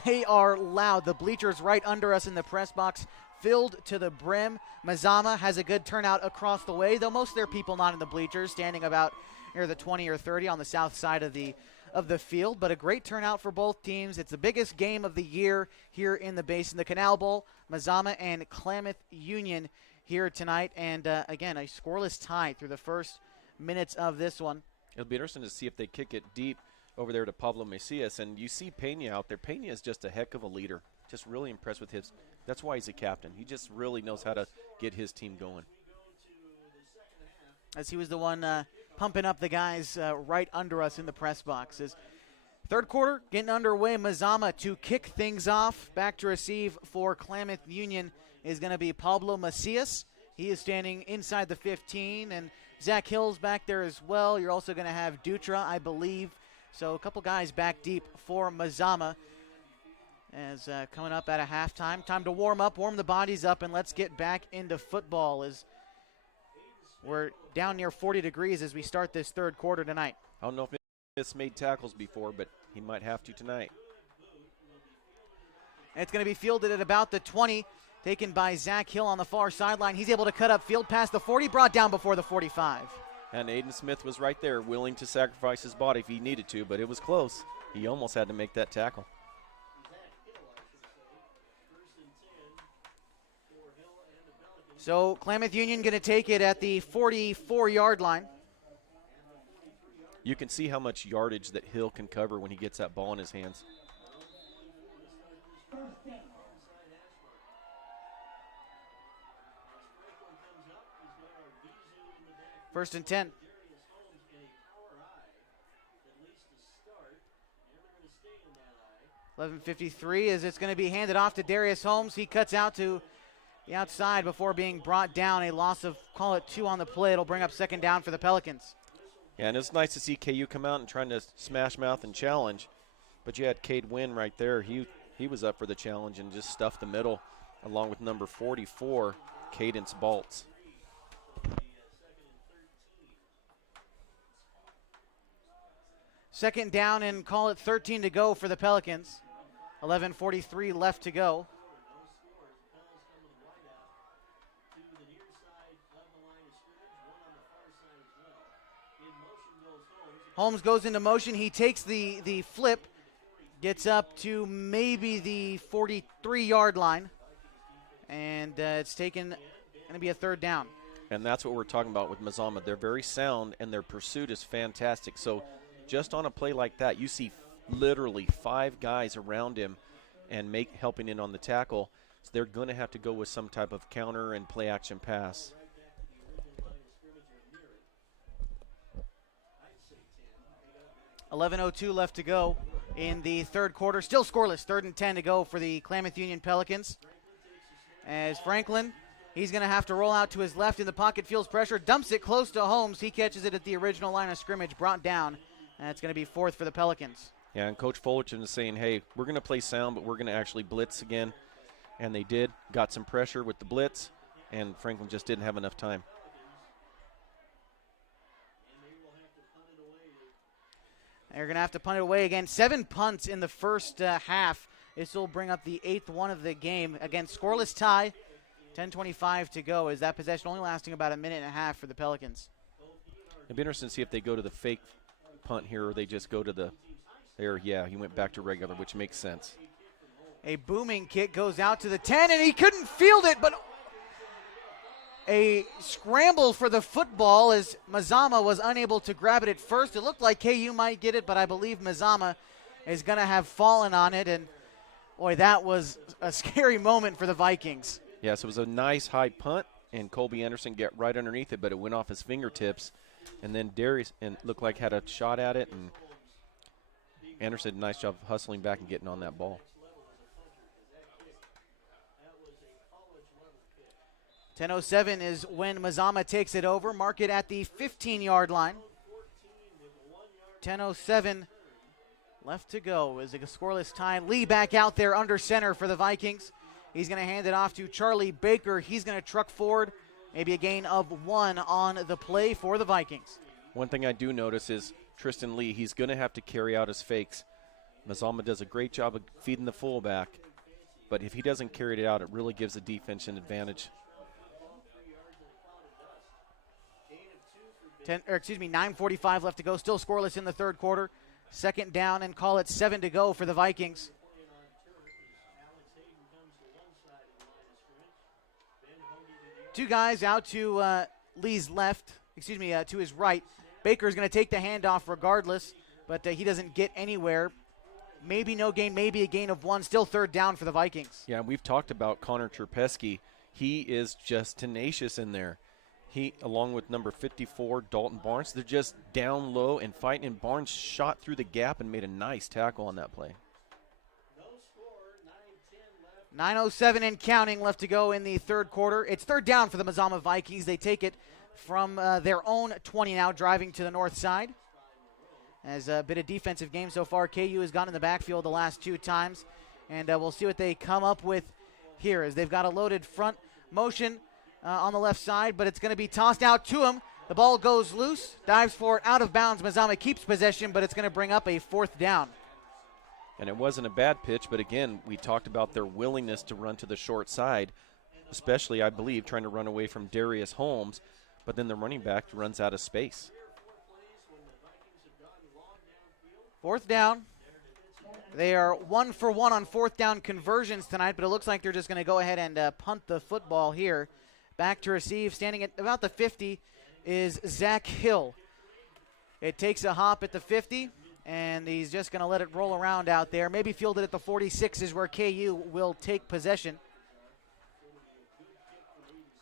they are loud. The bleachers right under us in the press box filled to the brim. Mazama has a good turnout across the way, though most of their people not in the bleachers, standing about near the 20 or 30 on the south side of the field. But a great turnout for both teams. It's the biggest game of the year here in the Basin. The Canal Bowl, Mazama and Klamath Union here tonight. And, again, a scoreless tie through the first minutes of this one. It'll be interesting to see if they kick it deep over there to Pablo Macias, and you see Pena out there. Pena is just a heck of a leader. Just really impressed with his. That's why he's a captain. He just really knows how to get his team going. As he was the one pumping up the guys right under us in the press boxes. Third quarter getting underway. Mazama to kick things off. Back to receive for Klamath Union is going to be Pablo Macias. He is standing inside the 15, and Zach Hill's back there as well. You're also going to have Dutra, I believe. So a couple guys back deep for Mazama as coming up at a halftime. Time to warm the bodies up, and let's get back into football as we're down near 40 degrees as we start this third quarter tonight. I don't know if he's made tackles before, but he might have to tonight. And it's going to be fielded at about the 20, taken by Zach Hill on the far sideline. He's able to cut up field past the 40, brought down before the 45. And Aiden Smith was right there, willing to sacrifice his body if he needed to, but it was close. He almost had to make that tackle. So Klamath Union going to take it at the 44-yard line. You can see how much yardage that Hill can cover when he gets that ball in his hands. First and 10. 11:53 as it's going to be handed off to Darius Holmes. He cuts out to the outside before being brought down. A loss of, call it 2 on the play. It'll bring up second down for the Pelicans. Yeah, and it's nice to see KU come out and trying to smash mouth and challenge. But you had Cade Wynn right there. He was up for the challenge and just stuffed the middle along with number 44, Cadence Baltz. Second down and call it 13 to go for the Pelicans. 11:43 left to go. Holmes goes into motion. He takes the flip, gets up to maybe the 43-yard line, and it's going to be a third down. And that's what we're talking about with Mazama. They're very sound, and their pursuit is fantastic. So just on a play like that, you see literally 5 guys around him and helping in on the tackle. So they're going to have to go with some type of counter and play action pass. $11:02 left to go in the third quarter. Still scoreless. 3rd and 10 to go for the Klamath Union Pelicans. As Franklin, he's going to have to roll out to his left in the pocket, feels pressure, dumps it close to Holmes. He catches it at the original line of scrimmage, brought down, and it's going to be 4th for the Pelicans. Yeah, and Coach Fullerton is saying, hey, we're going to play sound, but we're going to actually blitz again. And they did. Got some pressure with the blitz, and Franklin just didn't have enough time. They're going to have to punt it away again. 7 punts in the first half. This will bring up the 8th one of the game. Again, scoreless tie. 10:25 to go. Is that possession only lasting about a minute and a half for the Pelicans? It'd be interesting to see if they go to the fake punt here or they just go to the there. Yeah, he went back to regular, which makes sense. A booming kick goes out to the 10, and he couldn't field it, but a scramble for the football as Mazama was unable to grab it at first. It looked like KU might get it, but I believe Mazama is going to have fallen on it, and boy, that was a scary moment for the Vikings. Yes, it was a nice high punt, and Colby Anderson got right underneath it, but it went off his fingertips, and then Darius looked like had a shot at it, and Anderson did a nice job of hustling back and getting on that ball. 10:07 is when Mazama takes it over. Mark it at the 15-yard line. 10:07 left to go. Is a scoreless tie. Lee back out there under center for the Vikings. He's going to hand it off to Charlie Baker. He's going to truck forward. Maybe a gain of 1 on the play for the Vikings. One thing I do notice is Tristan Lee, he's going to have to carry out his fakes. Mazama does a great job of feeding the fullback, but if he doesn't carry it out, it really gives the defense an advantage. 9:45 left to go. Still scoreless in the third quarter. Second down and call it 7 to go for the Vikings. Two guys out to Lee's left, to his right. Baker's going to take the handoff regardless, but he doesn't get anywhere. Maybe no gain, maybe a gain of 1. Still third down for the Vikings. Yeah, we've talked about Connor Terpesky. He is just tenacious in there. He, along with number 54, Dalton Barnes, they're just down low and fighting, and Barnes shot through the gap and made a nice tackle on that play. 9:07 and counting left to go in the third quarter. It's third down for the Mazama Vikings. They take it from their own 20 now, driving to the north side. As a bit of defensive game so far, KU has gone in the backfield the last 2 times, and we'll see what they come up with here as they've got a loaded front motion on the left side, but it's going to be tossed out to him. The ball goes loose, dives for it, out of bounds. Mazama keeps possession, but it's going to bring up a 4th down. And it wasn't a bad pitch, but again, we talked about their willingness to run to the short side, especially, I believe, trying to run away from Darius Holmes, but then the running back runs out of space. 4th down. They are 1 for 1 on 4th down conversions tonight, but it looks like they're just going to go ahead and punt the football here. Back to receive, standing at about the 50, is Zach Hill. It takes a hop at the 50, and he's just going to let it roll around out there. Maybe fielded at the 46 is where KU will take possession.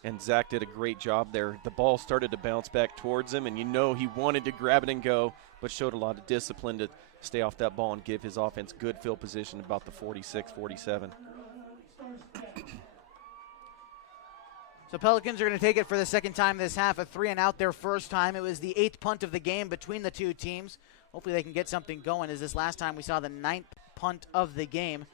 and Zach did a great job there. The ball started to bounce back towards him, and he wanted to grab it and go, but showed a lot of discipline to stay off that ball and give his offense good field position about the 46, 47. So Pelicans are going to take it for the second time this half, a 3-and-out their first time. It was the 8th punt of the game between the two teams. Hopefully they can get something going, as this last time we saw the 9th punt of the game.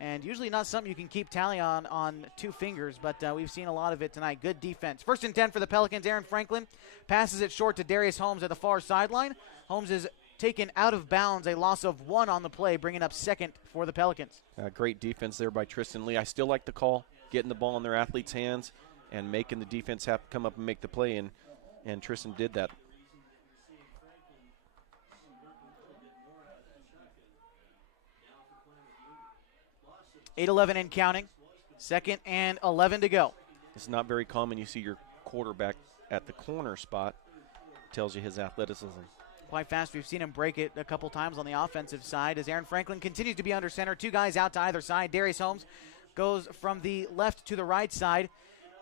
And usually not something you can keep tally on 2 fingers, but we've seen a lot of it tonight. Good defense. 1st and 10 for the Pelicans. Aaron Franklin passes it short to Darius Holmes at the far sideline. Holmes is taken out of bounds, a loss of 1 on the play, bringing up 2nd for the Pelicans. Great defense there by Tristan Lee. I still like the call, getting the ball in their athletes' hands and making the defense have to come up and make the play, and Tristan did that. .8:11 and counting. 2nd and 11 to go. It's not very common you see your quarterback at the corner spot. Tells you his athleticism. Quite fast. We've seen him break it a couple times on the offensive side as Aaron Franklin continues to be under center. 2 guys out to either side. Darius Holmes goes from the left to the right side.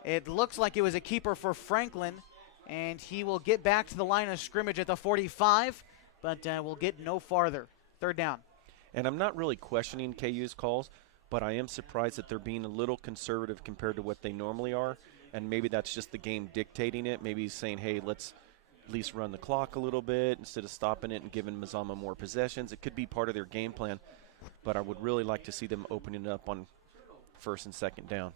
It looks like it was a keeper for Franklin, and he will get back to the line of scrimmage at the 45, but will get no farther. 3rd down. And I'm not really questioning KU's calls, but I am surprised that they're being a little conservative compared to what they normally are, and maybe that's just the game dictating it. Maybe he's saying, hey, let's at least run the clock a little bit instead of stopping it and giving Mazama more possessions. It could be part of their game plan, but I would really like to see them opening it up on 1st and 2nd down.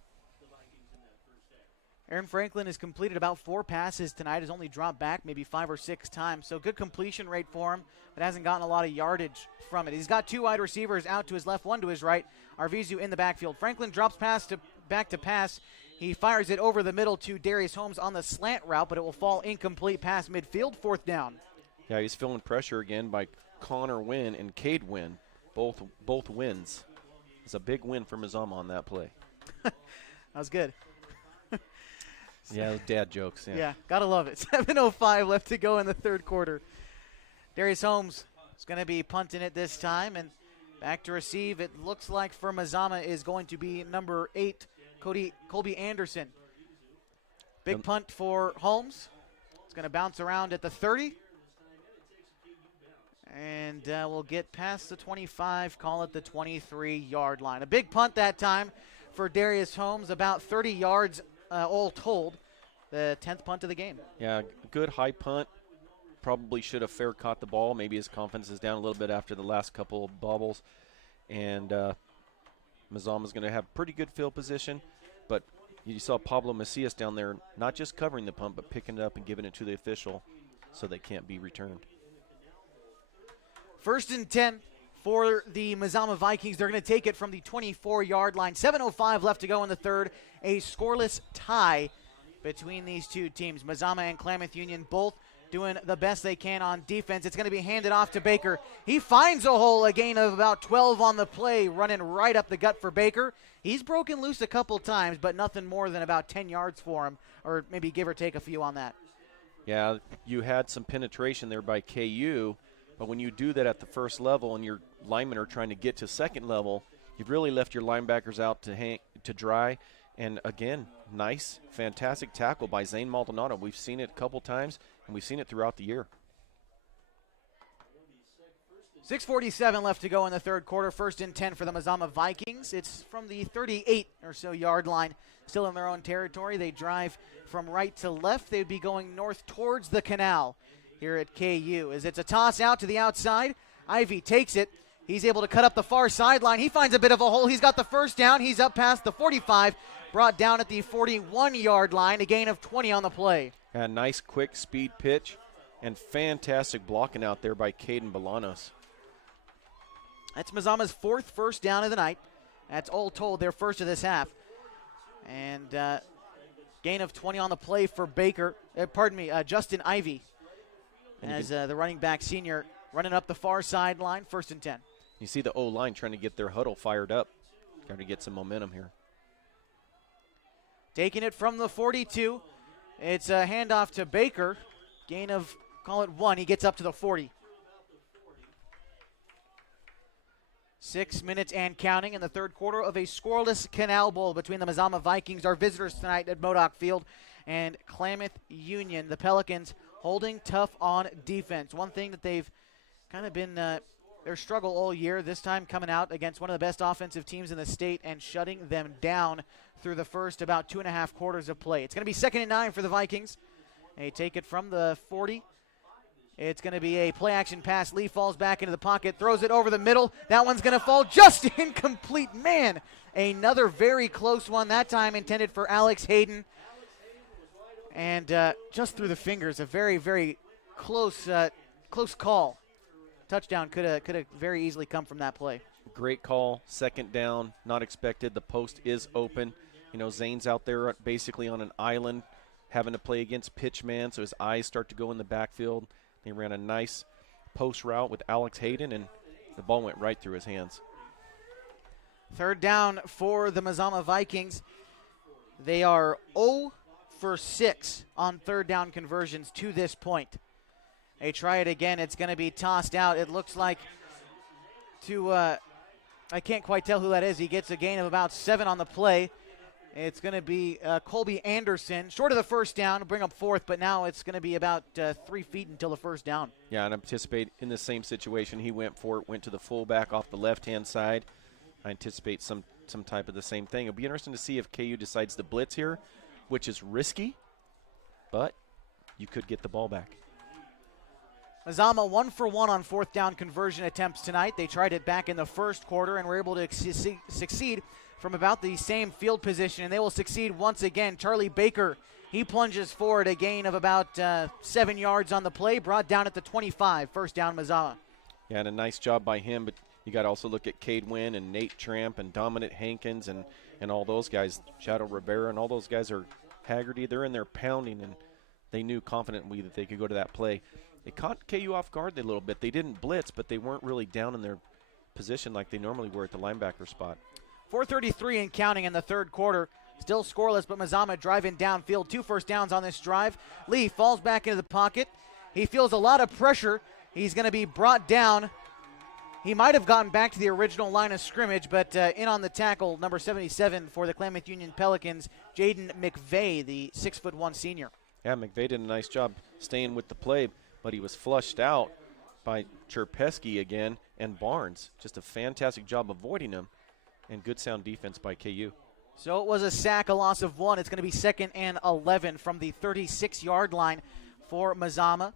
Aaron Franklin has completed about 4 passes tonight, has only dropped back maybe 5 or 6 times, so good completion rate for him, but hasn't gotten a lot of yardage from it. He's got 2 wide receivers out to his left, 1 to his right. Arvizu in the backfield. Franklin drops back to pass. He fires it over the middle to Darius Holmes on the slant route, but it will fall incomplete past midfield. 4th down. Yeah, he's feeling pressure again by Connor Wynn and Cade Wynn, both wins. It's a big win for Mazama on that play. That was good. Yeah, dad jokes. Yeah, gotta love it. 7:05 left to go in the 3rd quarter. Darius Holmes is going to be punting it this time, and back to receive. It looks like for Mazama is going to be number 8, Colby Anderson. Big punt for Holmes. It's going to bounce around at the 30. And we'll get past the 25, call it the 23-yard line. A big punt that time for Darius Holmes, about 30 yards all told. The 10th punt of the game. Yeah, good high punt. Probably should have fair caught the ball. Maybe his confidence is down a little bit after the last couple of bobbles. And Mazama's going to have pretty good field position. But you saw Pablo Macias down there not just covering the punt, but picking it up and giving it to the official so they can't be returned. 1st and 10 for the Mazama Vikings. They're going to take it from the 24-yard line. 7:05 left to go in the 3rd. A scoreless tie between these two teams. Mazama and Klamath Union both doing the best they can on defense. It's going to be handed off to Baker. He finds a hole, a gain of about 12 on the play, running right up the gut for Baker. He's broken loose a couple times, but nothing more than about 10 yards for him, or maybe give or take a few on that. Yeah, you had some penetration there by KU, but when you do that at the 1st level and your linemen are trying to get to 2nd level, you've really left your linebackers out to dry. And again, nice, fantastic tackle by Zane Maldonado. We've seen it a couple times, and we've seen it throughout the year. 6:47 left to go in the 3rd quarter. 1st and 10 for the Mazama Vikings. It's from the 38 or so yard line, still in their own territory. They drive from right to left. They'd be going north towards the canal here at KU. As it's a toss out to the outside. Ivy takes it. He's able to cut up the far sideline. He finds a bit of a hole. He's got the 1st down. He's up past the 45, brought down at the 41-yard line. A gain of 20 on the play. A nice quick speed pitch and fantastic blocking out there by Caden Bolanos. That's Mazama's 4th first down of the night. That's all told their first of this half. And gain of 20 on the play for Baker. Justin Ivy as the running back senior running up the far sideline. 1st and 10. You see the O-line trying to get their huddle fired up. Trying to get some momentum here. Taking it from the 42. It's a handoff to Baker. Gain of, call it 1. He gets up to the 40. 6 minutes and counting in the third quarter of a scoreless Canal Bowl between the Mazama Vikings, our visitors tonight at Modoc Field, and Klamath Union. The Pelicans holding tough on defense. One thing that they've kind of been their struggle all year, this time coming out against one of the best offensive teams in the state and shutting them down through the first about 2.5 quarters of play. It's going to be 2nd and 9 for the Vikings. They take it from the 40. It's going to be a play-action pass. Lee falls back into the pocket, throws it over the middle. That one's going to fall just incomplete. Man, another very close one, that time intended for Alex Heiden. And just through the fingers, a very, very close call. Touchdown could have very easily come from that play. Great call. 2nd down, not expected. The post is open. You know, Zane's out there basically on an island having to play against pitch man, so his eyes start to go in the backfield. He ran a nice post route with Alex Heiden, and the ball went right through his hands. 3rd down for the Mazama Vikings. They are 0 for 6 on 3rd down conversions to this point. They try it again. It's going to be tossed out. It looks like to I can't quite tell who that is. He gets a gain of about 7 on the play. It's going to be Colby Anderson, short of the 1st down, bring up 4th, but now it's going to be about 3 feet until the 1st down. Yeah, and I anticipate in the same situation he went for it, went to the fullback off the left-hand side. I anticipate some type of the same thing. It'll be interesting to see if KU decides to blitz here, which is risky, but you could get the ball back. Mazama 1 for 1 on 4th down conversion attempts tonight. They tried it back in the first quarter and were able to succeed from about the same field position, and they will succeed once again. Charlie Baker, he plunges forward, a gain of about 7 yards on the play, brought down at the 25, 1st down Mazama. Yeah, and a nice job by him, but you got to also look at Cade Wynn and Nate Tramp and Dominic Hankins and all those guys, Shadow Rivera, and all those guys are Haggerty. They're in there pounding, and they knew confidently that they could go to that play. It caught KU off guard a little bit. They didn't blitz, but they weren't really down in their position like they normally were at the linebacker spot. 4:33 and counting in the third quarter. Still scoreless, but Mazama driving downfield. 2 first downs on this drive. Lee falls back into the pocket. He feels a lot of pressure. He's going to be brought down. He might have gotten back to the original line of scrimmage, but in on the tackle, number 77 for the Klamath Union Pelicans, Jaden Mcveigh, the 6'1" senior. Yeah, McVeigh did a nice job staying with the play, but he was flushed out by Cherpesky again and Barnes. Just a fantastic job avoiding him, and good sound defense by KU. So it was a sack, a loss of 1. It's going to be 2nd and 11 from the 36-yard line for Mazama.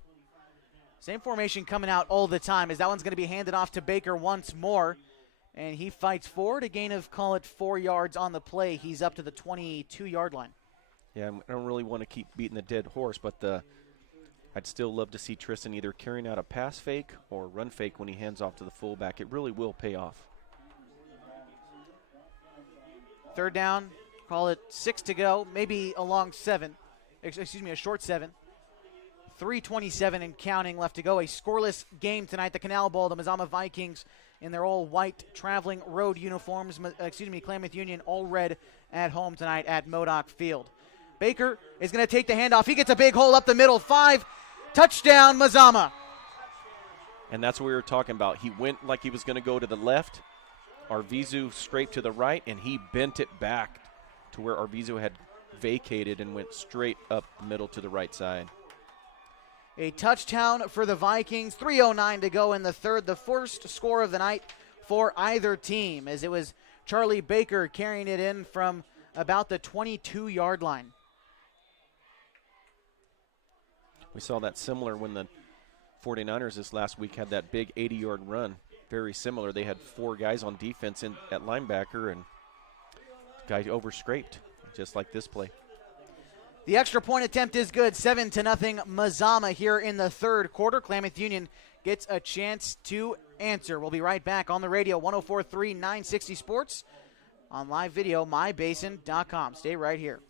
Same formation coming out all the time, as that one's going to be handed off to Baker once more. And he fights forward, a gain of, call it, 4 yards on the play. He's up to the 22-yard line. Yeah, I don't really want to keep beating the dead horse, but I'd still love to see Tristan either carrying out a pass fake or run fake when he hands off to the fullback. It really will pay off. 3rd down, call it 6 to go, maybe a long 7. Excuse me, a short 7. 3:27 and counting left to go. A scoreless game tonight. The Canal Bowl, the Mazama Vikings in their all-white traveling road uniforms. Klamath Union all red at home tonight at Modoc Field. Baker is going to take the handoff. He gets a big hole up the middle. 5, touchdown Mazama. And that's what we were talking about. He went like he was going to go to the left. Arvizu scraped to the right, and he bent it back to where Arvizu had vacated and went straight up the middle to the right side. A touchdown for the Vikings. 3:09 to go in the third. The first score of the night for either team, as it was Charlie Baker carrying it in from about the 22-yard line. We saw that similar when the 49ers this last week had that big 80-yard run. Very similar. They had 4 guys on defense at linebacker, and the guy overscraped, just like this play. The extra point attempt is good. 7-0 Mazama here in the third quarter. Klamath Union gets a chance to answer. We'll be right back on the radio, 104.3 960 Sports, on live video, mybasin.com. Stay right here.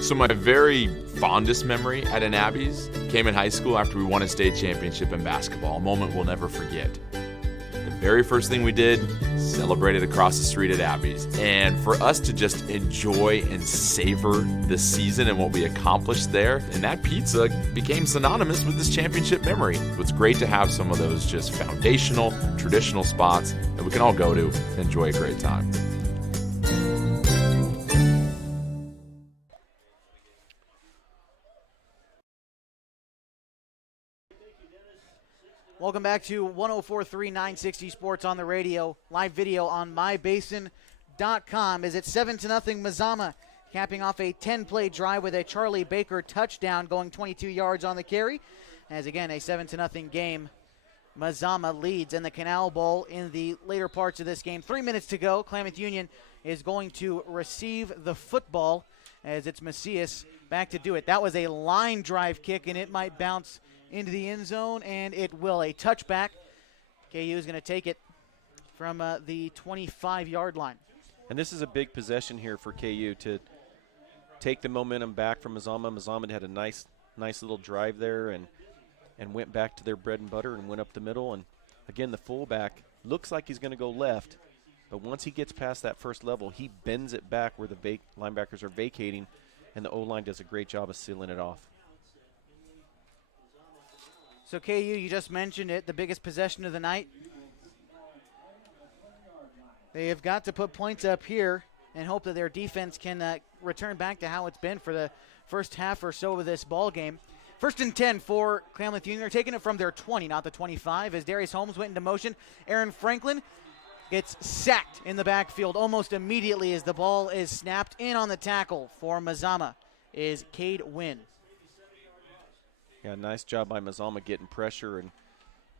So my very fondest memory at an Abby's came in high school after we won a state championship in basketball, a moment we'll never forget. The very first thing we did, celebrated across the street at Abby's. And for us to just enjoy and savor the season and what we accomplished there, and that pizza became synonymous with this championship memory. So it's great to have some of those just foundational, traditional spots that we can all go to and enjoy a great time. Welcome back to 104.3 960 Sports on the radio. Live video on mybasin.com. As it's 7-0 Mazama, capping off a 10-play drive with a Charlie Baker touchdown, going 22 yards on the carry. As again, a 7-0 game. Mazama leads in the Canal Bowl in the later parts of this game. 3 minutes to go. Klamath Union is going to receive the football as it's Macias back to do it. That was a line drive kick, and it might bounce into the end zone, and it will. A touchback. KU is going to take it from the 25-yard line. And this is a big possession here for KU to take the momentum back from Mazama. Mazama had a nice little drive there and went back to their bread and butter and went up the middle. And again, the fullback looks like he's going to go left, but once he gets past that first level, he bends it back where the linebackers are vacating, and the O-line does a great job of sealing it off. So KU, you just mentioned it, the biggest possession of the night. They have got to put points up here and hope that their defense can return back to how it's been for the first half or so of this ball game. 1st and 10 for Klamath Union. They're taking it from their 20, not the 25, as Darius Holmes went into motion. Aaron Franklin gets sacked in the backfield almost immediately as the ball is snapped. In on the tackle for Mazama is Cade Wynn. Yeah, nice job by Mazama getting pressure and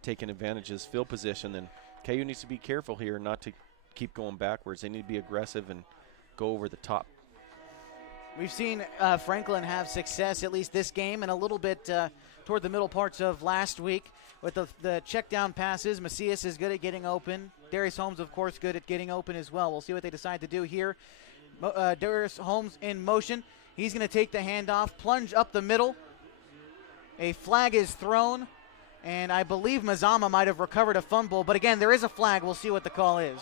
taking advantage of his field position. And KU needs to be careful here not to keep going backwards. They need to be aggressive and go over the top. We've seen Franklin have success, at least this game, and a little bit toward the middle parts of last week with the check down passes. Macias is good at getting open. Darius Holmes, of course, good at getting open as well. We'll see what they decide to do here. Darius Holmes in motion. He's going to take the handoff, plunge up the middle. A flag is thrown, and I believe Mazama might have recovered a fumble. But again, there is a flag. We'll see what the call is.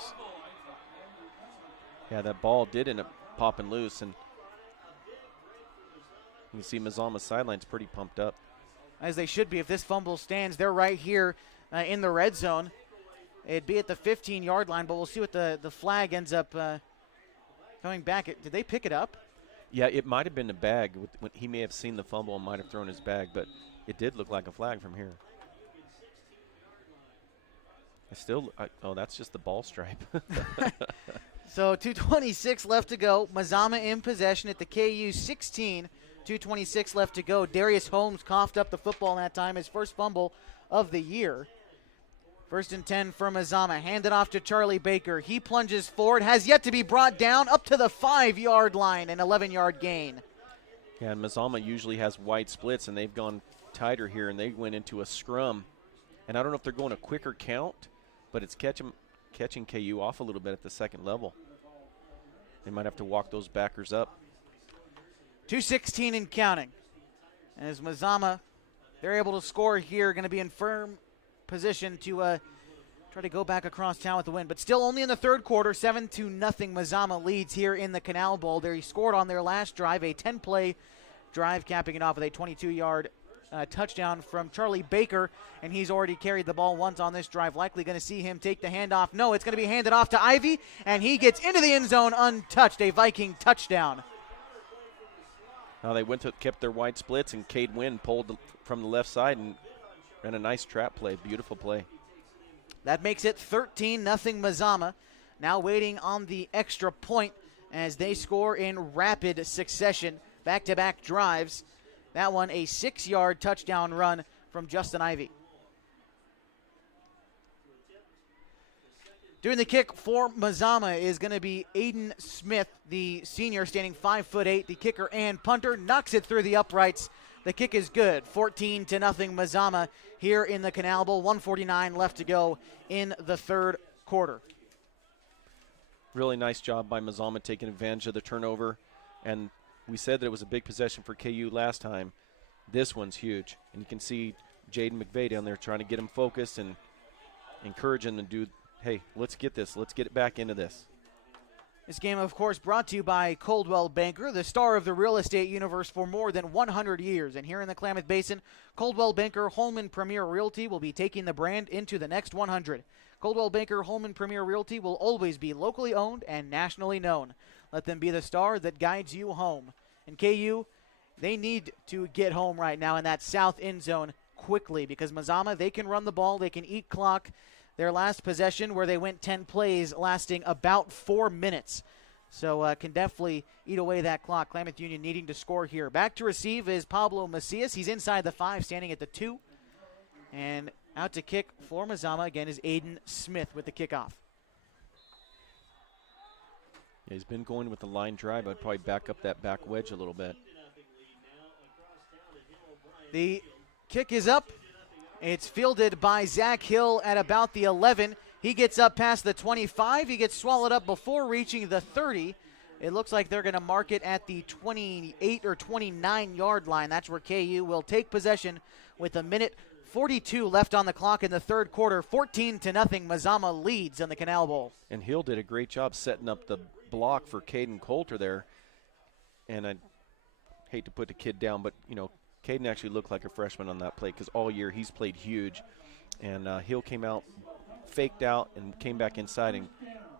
Yeah, that ball did end up popping loose, and you can see Mazama's sideline's pretty pumped up. As they should be. If this fumble stands, they're right here in the red zone. It'd be at the 15-yard line, but we'll see what the flag ends up coming back. Did they pick it up? Yeah, it might have been the bag. He may have seen the fumble and might have thrown his bag, but it did look like a flag from here. Oh, that's just the ball stripe. So 2:26 left to go. Mazama in possession at the KU 16. 2:26 left to go. Darius Holmes coughed up the football that time, his first fumble of the year. 1st and 10 for Mazama. Handed off to Charlie Baker. He plunges forward, has yet to be brought down up to the 5-yard line, an 11-yard gain. Yeah, and Mazama usually has wide splits, and they've gone tighter here, and they went into a scrum. And I don't know if they're going a quicker count, but it's catching KU off a little bit at the second level. They might have to walk those backers up. 2:16 and counting. As Mazama, they're able to score here, going to be in firm position to try to go back across town with the win. But still only in the third quarter, 7-0 Mazama leads here in the Canal Bowl. There he scored on their last drive, a 10-play drive, capping it off with a 22-yard touchdown from Charlie Baker, and he's already carried the ball once on this drive. Likely going to see him take the handoff. No, it's going to be handed off to Ivy, and he gets into the end zone untouched, a Viking touchdown. Now they kept their wide splits, and Cade Wynn pulled from the left side and ran a nice trap play, beautiful play. That makes it 13-0 Mazama. Now waiting on the extra point as they score in rapid succession. Back-to-back drives. That one a 6-yard touchdown run from Justin Ivy. Doing the kick for Mazama is going to be Aiden Smith, the senior, standing 5'8", the kicker and punter, knocks it through the uprights. The kick is good. 14-0 Mazama here in the Canal Bowl. 1:49 left to go in the third quarter. Really nice job by Mazama taking advantage of the turnover. And we said that it was a big possession for KU last time. This one's huge. And you can see Jaden Mcveigh down there trying to get him focused and encourage him to hey, let's get this. Let's get it back into this. This game, of course, brought to you by Coldwell Banker, the star of the real estate universe for more than 100 years. And here in the Klamath Basin, Coldwell Banker Holman Premier Realty will be taking the brand into the next 100. Coldwell Banker Holman Premier Realty will always be locally owned and nationally known. Let them be the star that guides you home. And KU, they need to get home right now in that south end zone quickly because Mazama, they can run the ball, they can eat clock. Their last possession where they went 10 plays lasting about 4 minutes. So can definitely eat away that clock. Klamath Union needing to score here. Back to receive is Pablo Macias. He's inside the 5, standing at the 2. And out to kick for Mazama again is Aiden Smith with the kickoff. Yeah, he's been going with the line drive. I'd probably back up that back wedge a little bit. The kick is up. It's fielded by Zach Hill at about the 11. He gets up past the 25. He gets swallowed up before reaching the 30. It looks like they're going to mark it at the 28 or 29-yard line. That's where KU will take possession with a minute 42 left on the clock in the third quarter. 14-0. Mazama leads in the Canal Bowl. And Hill did a great job setting up the block for Caden Coulter there. And I hate to put the kid down, but, you know, Caden actually looked like a freshman on that play because all year he's played huge. And Hill came out, faked out, and came back inside, and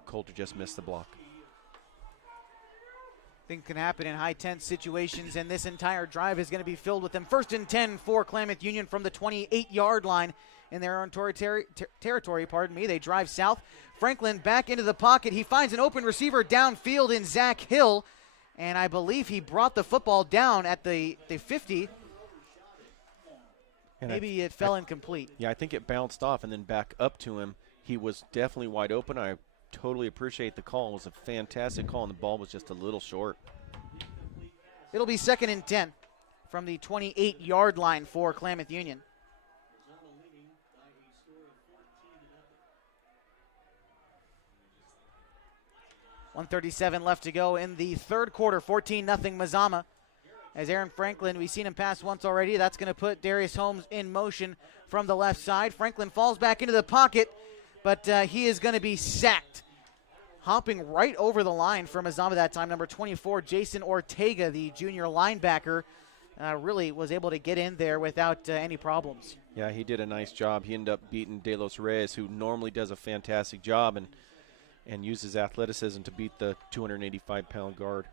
Coulter just missed the block. Things can happen in high-tense situations, and this entire drive is going to be filled with them. 1st and 10 for Klamath Union from the 28-yard line in their own territory. They drive south. Franklin back into the pocket. He finds an open receiver downfield in Zach Hill, and I believe he brought the football down at the 50. And Maybe it fell incomplete. Yeah, I think it bounced off and then back up to him. He was definitely wide open. I totally appreciate the call. It was a fantastic call, and the ball was just a little short. It'll be 2nd and 10 from the 28-yard line for Klamath Union. .137 left to go in the third quarter. 14-0 Mazama. As Aaron Franklin, we've seen him pass once already. That's going to put Darius Holmes in motion from the left side. Franklin falls back into the pocket, but he is going to be sacked. Hopping right over the line for Mazama that time, number 24, Jason Ortega, the junior linebacker, really was able to get in there without any problems. Yeah, he did a nice job. He ended up beating De Los Reyes, who normally does a fantastic job and uses athleticism to beat the 285-pound guard.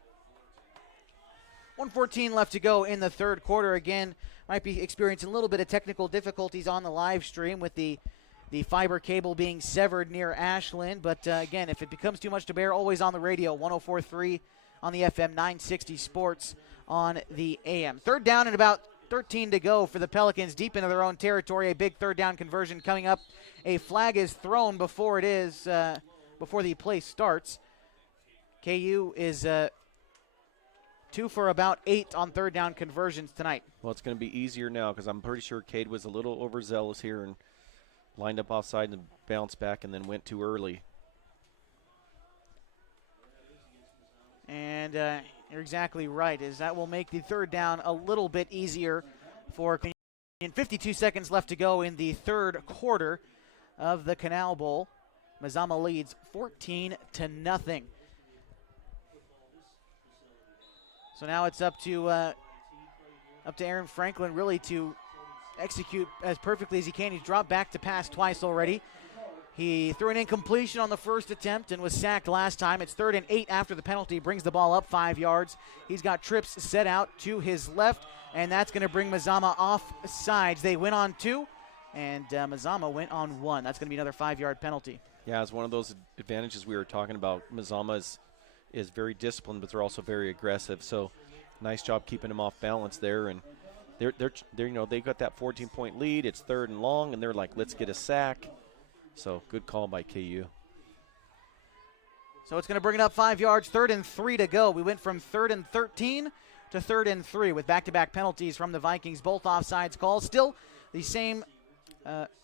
1:14 left to go in the third quarter. Again, might be experiencing a little bit of technical difficulties on the live stream with the fiber cable being severed near Ashland. But again, if it becomes too much to bear, always on the radio, 104.3 on the FM, 960 Sports on the AM. Third down and about 13 to go for the Pelicans, deep into their own territory. A big third down conversion coming up. A flag is thrown before the play starts. KU is 2 for about 8 on third down conversions tonight. Well, it's going to be easier now because I'm pretty sure Cade was a little overzealous here and lined up offside and bounced back and then went too early. And you're exactly right, is that will make the third down a little bit easier for Canal. 52 seconds left to go in the third quarter of the Canal Bowl. Mazama leads 14-0. So now it's up to Aaron Franklin really to execute as perfectly as he can. He's dropped back to pass twice already. He threw an incompletion on the first attempt and was sacked last time. It's 3rd and 8 after the penalty. Brings the ball up 5 yards. He's got trips set out to his left, and that's going to bring Mazama off sides. They went on 2, and Mazama went on 1. That's going to be another 5-yard penalty. Yeah, it's one of those advantages we were talking about. Mazama is very disciplined, but they're also very aggressive. So nice job keeping him off balance there. And they're you know, they got that 14-point lead. It's 3rd and long, and they're like, let's get a sack. So good call by KU. So it's going to bring it up 5 yards. 3rd and 3 to go. We went from 3rd and 13 to 3rd and 3 with back-to-back penalties from the Vikings. Both offsides calls. Still the same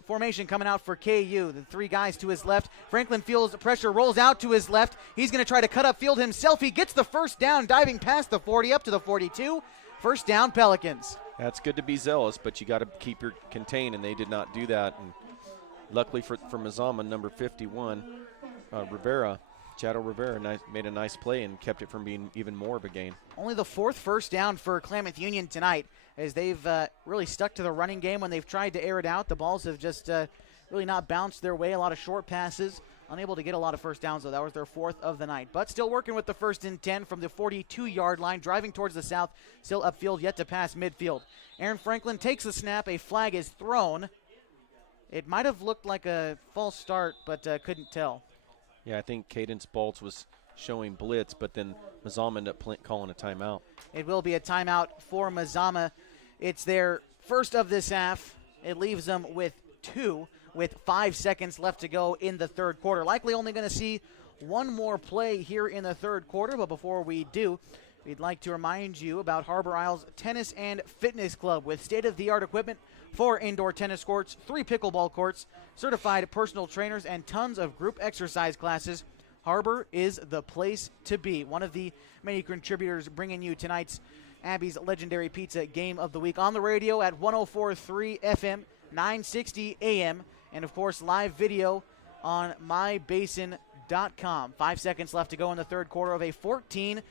formation coming out for KU. The 3 guys to his left. Franklin feels the pressure, rolls out to his left. He's going to try to cut up field himself. He gets the first down, diving past the 40 up to the 42. First down, Pelicans. That's good to be zealous, but you got to keep your contain, and they did not do that. And luckily for Mazama, number 51, Chado Rivera made a nice play and kept it from being even more of a gain. Only the 4th first down for Klamath Union tonight, as they've really stuck to the running game when they've tried to air it out. The balls have just really not bounced their way. A lot of short passes, unable to get a lot of first downs, though. That was their 4th of the night. But still working with the 1st and 10 from the 42-yard line, driving towards the south, still upfield, yet to pass midfield. Aaron Franklin takes the snap. A flag is thrown. It might have looked like a false start, but couldn't tell. Yeah, I think Cadence Baltz was showing blitz, but then Mazama ended up calling a timeout. It will be a timeout for Mazama. It's their first of this half. It leaves them with 2, with 5 seconds left to go in the 3rd quarter. Likely only going to see one more play here in the 3rd quarter, but before we do, we'd like to remind you about Harbor Isles Tennis and Fitness Club with state-of-the-art equipment, 4 indoor tennis courts, 3 pickleball courts, certified personal trainers, and tons of group exercise classes. Harbor is the place to be. One of the many contributors bringing you tonight's Abby's Legendary Pizza Game of the Week on the radio at 104.3 FM, 960 AM, and of course live video on mybasin.com. 5 seconds left to go in the 3rd quarter of a 14-0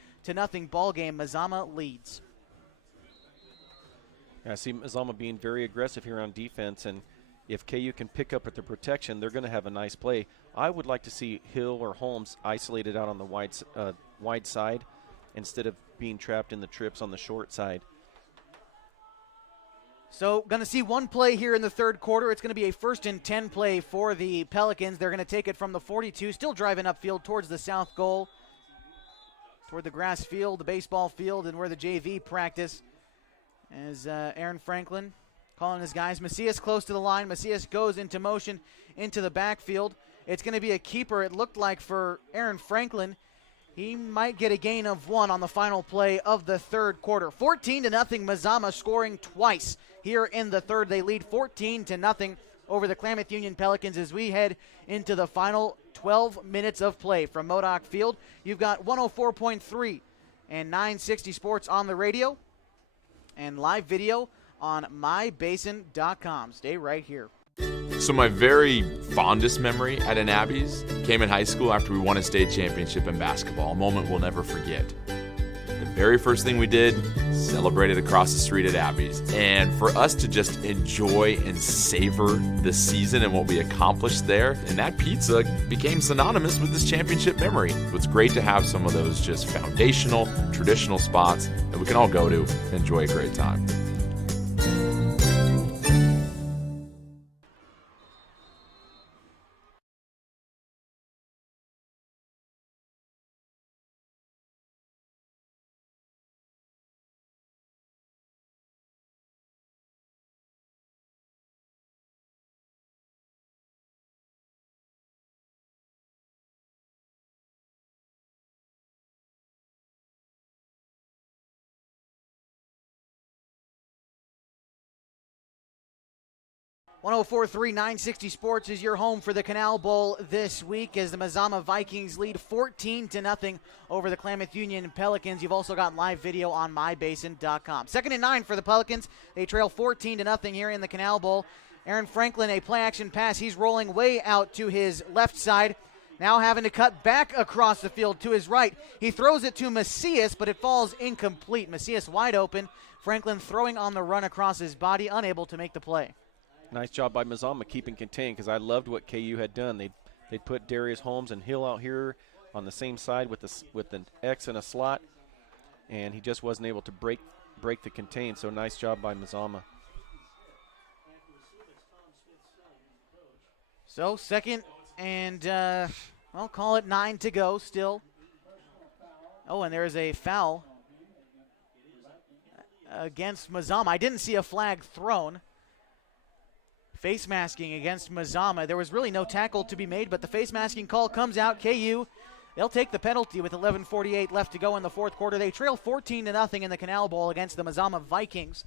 ball game. Mazama leads. I see Mazama being very aggressive here on defense, and if KU can pick up at the protection, they're going to have a nice play. I would like to see Hill or Holmes isolated out on the wide side instead of being trapped in the trips on the short side. So going to see one play here in the 3rd quarter. It's going to be a 1st and 10 play for the Pelicans. They're going to take it from the 42, still driving upfield towards the south goal, toward the grass field, the baseball field, and where the JV practice. As Aaron Franklin calling his guys. Macias close to the line. Macias goes into motion into the backfield. It's going to be a keeper, it looked like, for Aaron Franklin. He might get a gain of 1 on the final play of the 3rd quarter. 14-0, Mazama scoring twice here in the 3rd. They lead 14-0 over the Klamath Union Pelicans as we head into the final 12 minutes of play from Modoc Field. You've got 104.3 and 960 Sports on the radio and live video on mybasin.com. Stay right here. So my very fondest memory at an Abby's came in high school after we won a state championship in basketball, a moment we'll never forget. The very first thing we did, celebrated across the street at Abby's. And for us to just enjoy and savor the season and what we accomplished there, and that pizza became synonymous with this championship memory. It's great to have some of those just foundational, traditional spots that we can all go to and enjoy a great time. .104.3 960 Sports is your home for the Canal Bowl this week as the Mazama Vikings lead 14-0 over the Klamath Union Pelicans. You've also got live video on mybasin.com. 2nd and 9 for the Pelicans. They trail 14-0 here in the Canal Bowl. Aaron Franklin, a play-action pass. He's rolling way out to his left side. Now having to cut back across the field to his right. He throws it to Macias, but it falls incomplete. Macias wide open. Franklin throwing on the run across his body, unable to make the play. Nice job by Mazama keeping contained, because I loved what KU had done. They'd put Darius Holmes and Hill out here on the same side with an X and a slot, and he just wasn't able to break the contain. So nice job by Mazama. So 2nd and I'll call it 9 to go still. Oh, and there is a foul against Mazama. I didn't see a flag thrown. Face masking against Mazama. There was really no tackle to be made, but the face masking call comes out. KU, they'll take the penalty with 11:48 left to go in the 4th quarter. They trail 14-0 in the Canal Bowl against the Mazama Vikings.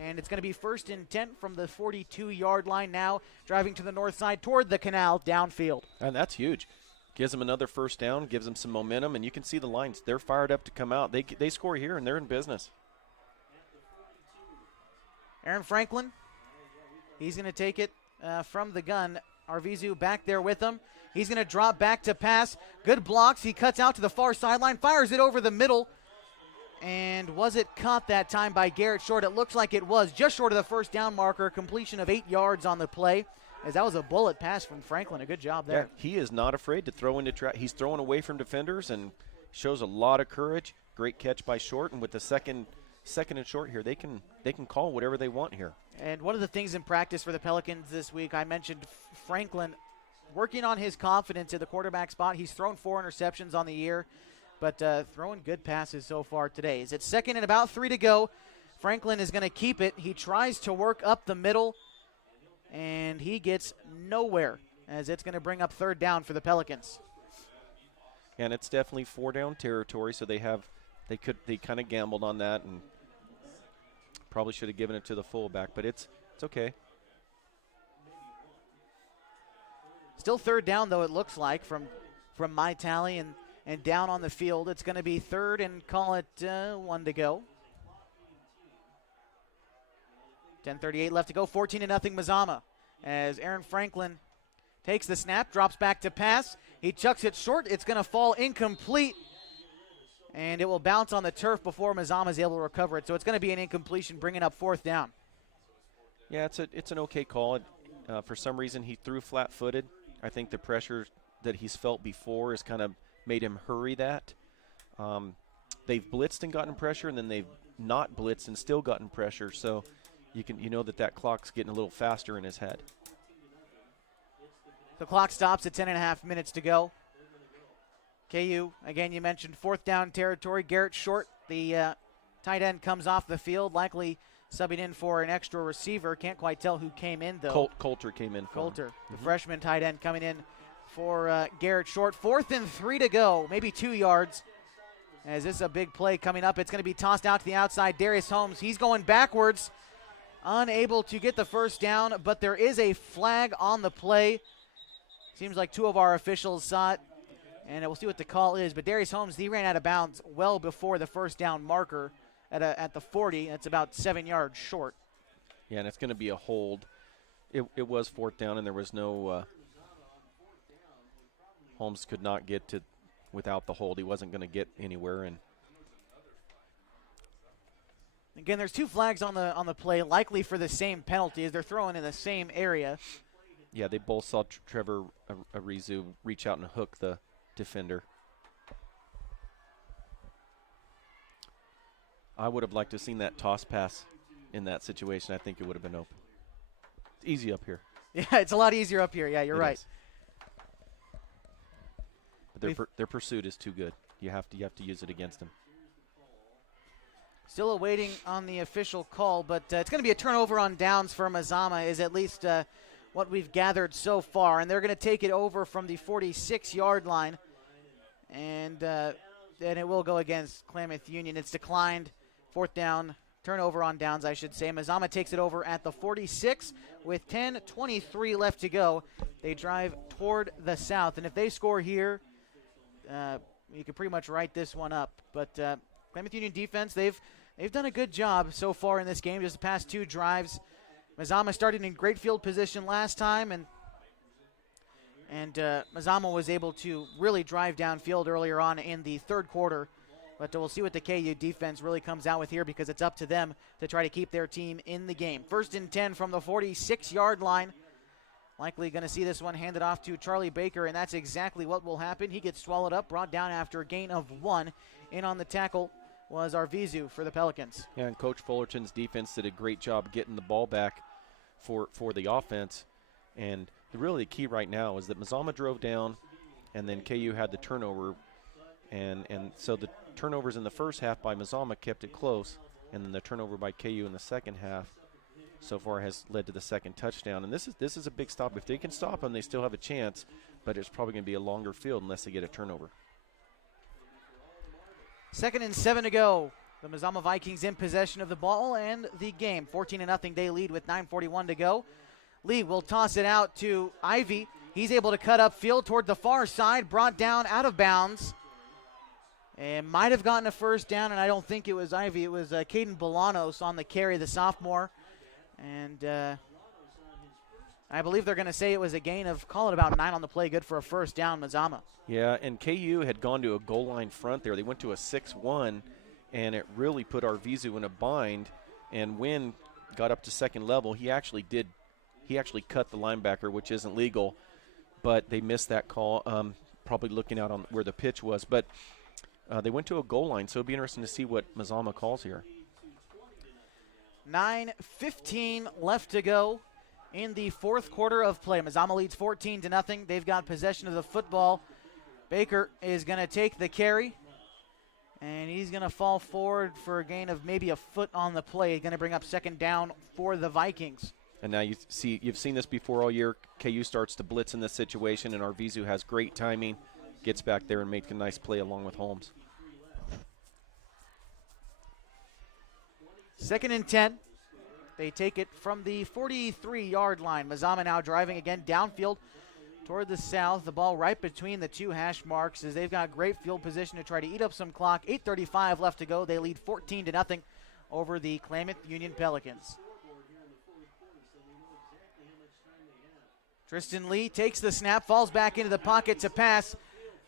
And it's going to be 1st and 10 from the 42-yard line now, driving to the north side toward the Canal downfield. And that's huge. Gives them another first down, gives them some momentum, and you can see the lines. They're fired up to come out. They score here, and they're in business. Aaron Franklin. He's going to take it from the gun Arvizu back there with him. He's going to drop back to pass. Good blocks. He cuts out to the far sideline, fires it over the middle. And was it caught that time by Garrett Short? It looks like it was, just short of the first down marker. Completion of 8 yards on the play, as that was a bullet pass from Franklin. A good job there. Yeah, he is not afraid to throw into trap. He's throwing away from defenders and shows a lot of courage. Great catch by Short, and with the second and short here, they can call whatever they want here. And one of the things in practice for the Pelicans this week, I mentioned Franklin working on his confidence at the quarterback spot. He's thrown 4 interceptions on the year, but throwing good passes so far today. As it's 2nd and about 3 to go, Franklin is going to keep it. He tries to work up the middle, and he gets nowhere, as it's going to bring up 3rd down for the Pelicans. And it's definitely 4-down territory, so they kind of gambled on that and probably should have given it to the fullback, but it's okay. Still 3rd down, though, it looks like, from my tally, and down on the field. It's going to be 3rd and call it 1 to go. 10:38 left to go, 14-0 Mazama, as Aaron Franklin takes the snap, drops back to pass. He chucks it short. It's going to fall incomplete, and it will bounce on the turf before Mazama is able to recover it. So it's going to be an incompletion, bringing up 4th down. Yeah, it's an okay call. For some reason, he threw flat-footed. I think the pressure that he's felt before has kind of made him hurry that. They've blitzed and gotten pressure, and then they've not blitzed and still gotten pressure. So you know that clock's getting a little faster in his head. The clock stops at 10.5 minutes to go. KU, again, you mentioned 4th down territory. Garrett Short, the tight end, comes off the field, likely subbing in for an extra receiver. Can't quite tell who came in, though. Coulter came in for Coulter, him. the freshman tight end, coming in for Garrett Short. 4th and 3 to go, maybe 2 yards. As this is a big play coming up. It's going to be tossed out to the outside. Darius Holmes, he's going backwards, unable to get the first down, but there is a flag on the play. Seems like 2 of our officials saw it, and we'll see what the call is. But Darius Holmes, he ran out of bounds well before the first down marker at the 40. That's about 7 yards short. Yeah, and it's going to be a hold. It was 4th down, and there was no Holmes could not get to without the hold. He wasn't going to get anywhere. And again, there's 2 flags on the play, likely for the same penalty, as they're throwing in the same area. Yeah, they both saw Trevor Arizu reach out and hook the defender. I would have liked to have seen that toss pass in that situation. I think it would have been open. It's easy up here. Yeah, it's a lot easier up here. Yeah, you're right. Is. But their pursuit is too good. You have to use it against them. Still awaiting on the official call, but it's going to be a turnover on downs for Mazama, is at least what we've gathered so far. And they're going to take it over from the 46-yard line. And it will go against Klamath Union. It's declined. 4th down, turnover on downs, I should say. Mazama takes it over at the 46 with 10:23 left to go. They drive toward the south. And if they score here, you can pretty much write this one up. But Klamath Union defense, they've done a good job so far in this game. Just the past 2 drives. Mazama started in great field position last time, and Mazama was able to really drive downfield earlier on in the 3rd quarter. But we'll see what the KU defense really comes out with here, because it's up to them to try to keep their team in the game. 1st and 10 from the 46-yard line. Likely going to see this one handed off to Charlie Baker, and that's exactly what will happen. He gets swallowed up, brought down after a gain of 1. In on the tackle was Arvizu for the Pelicans. Yeah, and Coach Fullerton's defense did a great job getting the ball back for the offense. And really the key right now is that Mazama drove down, and then KU had the turnover. And so the turnovers in the first half by Mazama kept it close, and then the turnover by KU in the second half so far has led to the 2nd touchdown. And this is a big stop. If they can stop them, they still have a chance, but it's probably going to be a longer field unless they get a turnover. 2nd and 7 to go. The Mazama Vikings in possession of the ball and the game. 14-0 they lead with 9:41 to go. Lee will toss it out to Ivy. He's able to cut upfield toward the far side, brought down out of bounds. And might have gotten a first down, and I don't think it was Ivy. It was Caden Bolanos on the carry, the sophomore. And I believe they're going to say it was a gain of, call it about 9 on the play, good for a first down, Mazama. Yeah, and KU had gone to a goal line front there. They went to a 6-1, and it really put Arvizu in a bind. And Wynn got up to second level. He actually cut the linebacker, which isn't legal, but they missed that call, probably looking out on where the pitch was. But they went to a goal line, so it'll be interesting to see what Mazama calls here. 9:15 left to go in the fourth quarter of play. Mazama leads 14-0. They've got possession of the football. Baker is going to take the carry, and he's going to fall forward for a gain of maybe a foot on the play. He's going to bring up second down for the Vikings. And now you've seen this before all year. KU starts to blitz in this situation, and Arvizu has great timing, gets back there and makes a nice play along with Holmes. 2nd and 10. They take it from the 43-yard line. Mazama now driving again downfield toward the south. The ball right between the two hash marks as they've got great field position to try to eat up some clock. 8:35 left to go. They lead 14-0 over the Klamath Union Pelicans. Tristan Lee takes the snap, falls back into the pocket to pass,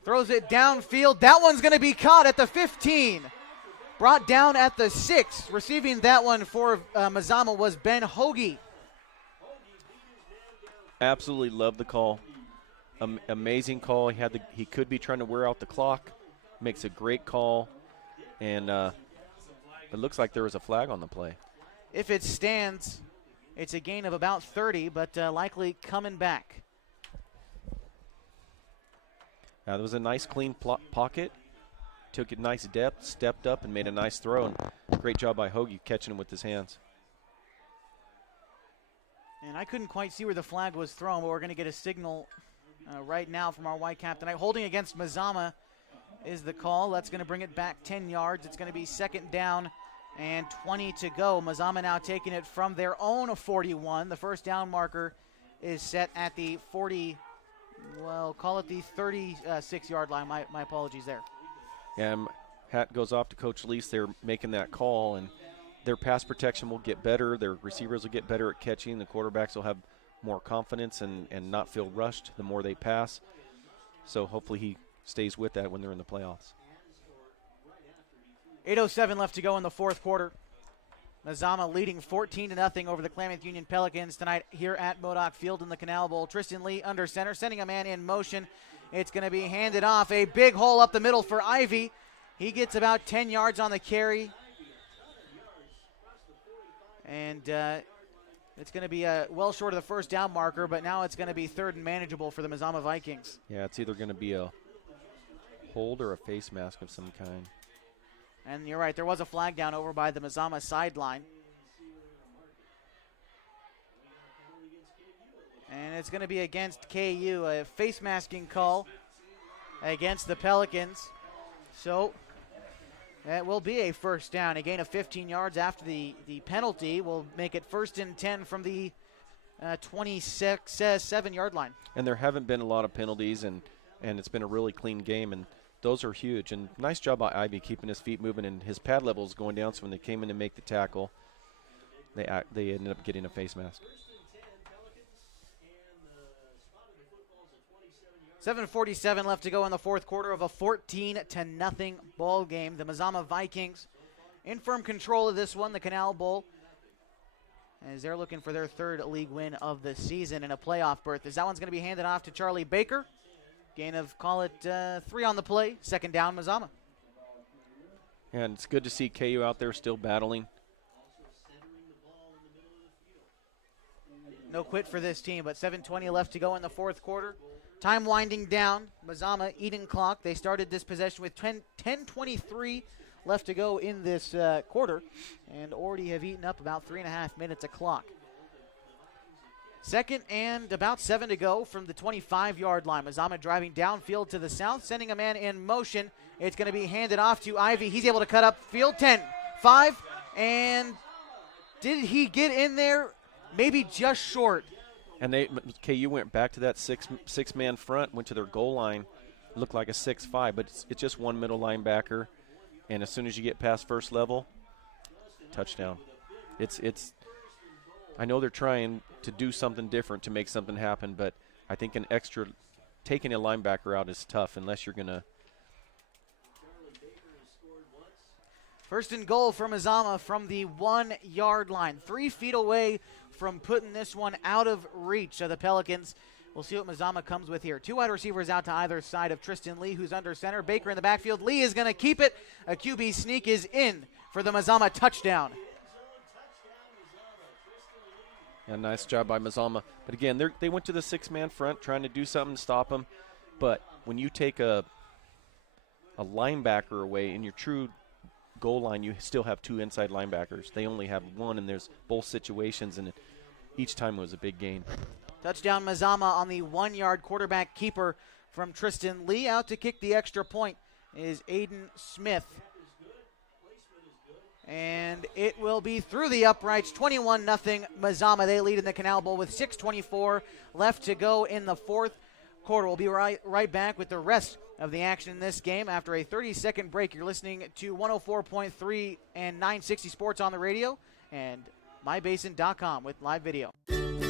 throws it downfield. That one's going to be caught at the 15. Brought down at the 6. Receiving that one for Mazama was Ben Hoagie. Absolutely love the call. Amazing call. He could be trying to wear out the clock. Makes a great call. And it looks like there was a flag on the play. If it stands, it's a gain of about 30, but likely coming back. There was a nice clean pocket. Took it nice depth, stepped up, and made a nice throw. And great job by Hoagie catching him with his hands. And I couldn't quite see where the flag was thrown, but we're going to get a signal right now from our white cap tonight. Holding against Mazama is the call. That's going to bring it back 10 yards. It's going to be second down and 20 to go. Mazama now taking it from their own 41. The first down marker is set at the 40, well, call it the 36-yard line. My apologies there. And hat goes off to Coach Lease. They're making that call, and their pass protection will get better. Their receivers will get better at catching. The quarterbacks will have more confidence and not feel rushed the more they pass. So hopefully he stays with that when they're in the playoffs. 8:07 left to go in the fourth quarter. Mazama leading 14-0 over the Klamath Union Pelicans tonight here at Modoc Field in the Canal Bowl. Tristan Lee under center, sending a man in motion. It's going to be handed off. A big hole up the middle for Ivy. He gets about 10 yards on the carry. And it's going to be well short of the first down marker, but now it's going to be third and manageable for the Mazama Vikings. Yeah, it's either going to be a hold or a face mask of some kind. And you're right, there was a flag down over by the Mazama sideline. And it's going to be against KU, a face masking call against the Pelicans. So that will be a first down. A gain of 15 yards after the penalty will make it 1st and 10 from the 27-yard line. And there haven't been a lot of penalties, and it's been a really clean game, and those are huge. And nice job by Ivy keeping his feet moving, and his pad level is going down, so when they came in to make the tackle, they ended up getting a face mask. 7:47 left to go in the fourth quarter of a 14-0 ball game. The Mazama Vikings in firm control of this one, the Canal Bowl, as they're looking for their third league win of the season and a playoff berth. As that one's going to be handed off to Charlie Baker. Gain of, call it 3 on the play. Second down, Mazama. And it's good to see KU out there still battling. No quit for this team, but 7:20 left to go in the fourth quarter. Time winding down. Mazama eating clock. They started this possession with 10:23 left to go in this quarter and already have eaten up about 3.5 minutes of clock. Second and about 7 to go from the 25-yard line. Mazama driving downfield to the south, sending a man in motion. It's going to be handed off to Ivy. He's able to cut up field 10, 5, and did he get in there? Maybe just short. And KU went back to that six-man front, went to their goal line. Looked like a 6-5, but it's just one middle linebacker. And as soon as you get past first level, touchdown. I know they're trying to do something different to make something happen. But I think taking a linebacker out is tough unless you're going to. First and goal for Mazama from the 1-yard line. 3 feet away from putting this one out of reach of the Pelicans. We'll see what Mazama comes with here. 2 wide receivers out to either side of Tristan Lee, who's under center. Baker in the backfield. Lee is going to keep it. A QB sneak is in for the Mazama touchdown. Yeah, nice job by Mazama. But again, they went to the 6-man front trying to do something to stop him. But when you take a linebacker away in your true goal line, you still have 2 inside linebackers. They only have 1, and there's both situations, and each time was a big gain. Touchdown Mazama on the 1-yard quarterback keeper from Tristan Lee. Out to kick the extra point is Aiden Smith. And it will be through the uprights, 21-0 Mazama. They lead in the Canal Bowl with 6:24 left to go in the fourth quarter. We'll be right back with the rest of the action in this game after a 30-second break. You're listening to 104.3 and 960 Sports on the radio and mybasin.com with live video.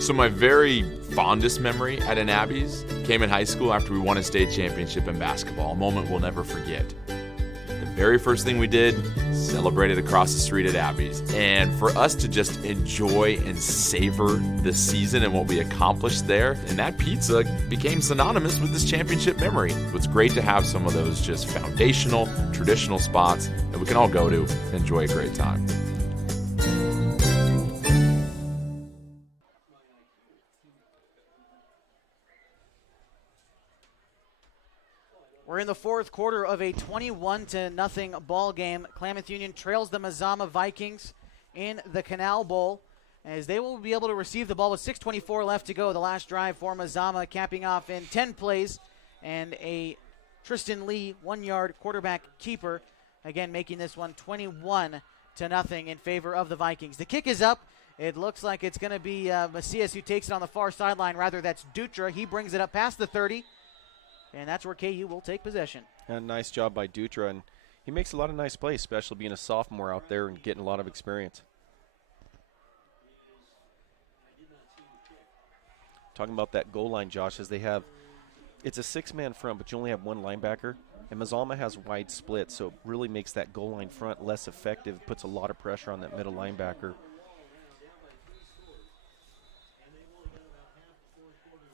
So my very fondest memory at an Abby's came in high school after we won a state championship in basketball, a moment we'll never forget. The very first thing we did, celebrated across the street at Abby's. And for us to just enjoy and savor the season and what we accomplished there, and that pizza became synonymous with this championship memory. It's great to have some of those just foundational, traditional spots that we can all go to and enjoy a great time. We're in the fourth quarter of a 21-0 ball game. Klamath Union trails the Mazama Vikings in the Canal Bowl as they will be able to receive the ball with 6:24 left to go. The last drive for Mazama capping off in 10 plays and a Tristan Lee 1-yard quarterback keeper. Again, making this one 21-0 in favor of the Vikings. The kick is up. It looks like it's going to be Macias who takes it on the far sideline. Rather, that's Dutra. He brings it up past the 30. And that's where KU will take possession. And a nice job by Dutra, and he makes a lot of nice plays, especially being a sophomore out there and getting a lot of experience. Talking about that goal line, Josh, as it's a 6-man front, but you only have 1 linebacker, and Mazama has wide splits, so it really makes that goal line front less effective, puts a lot of pressure on that middle linebacker.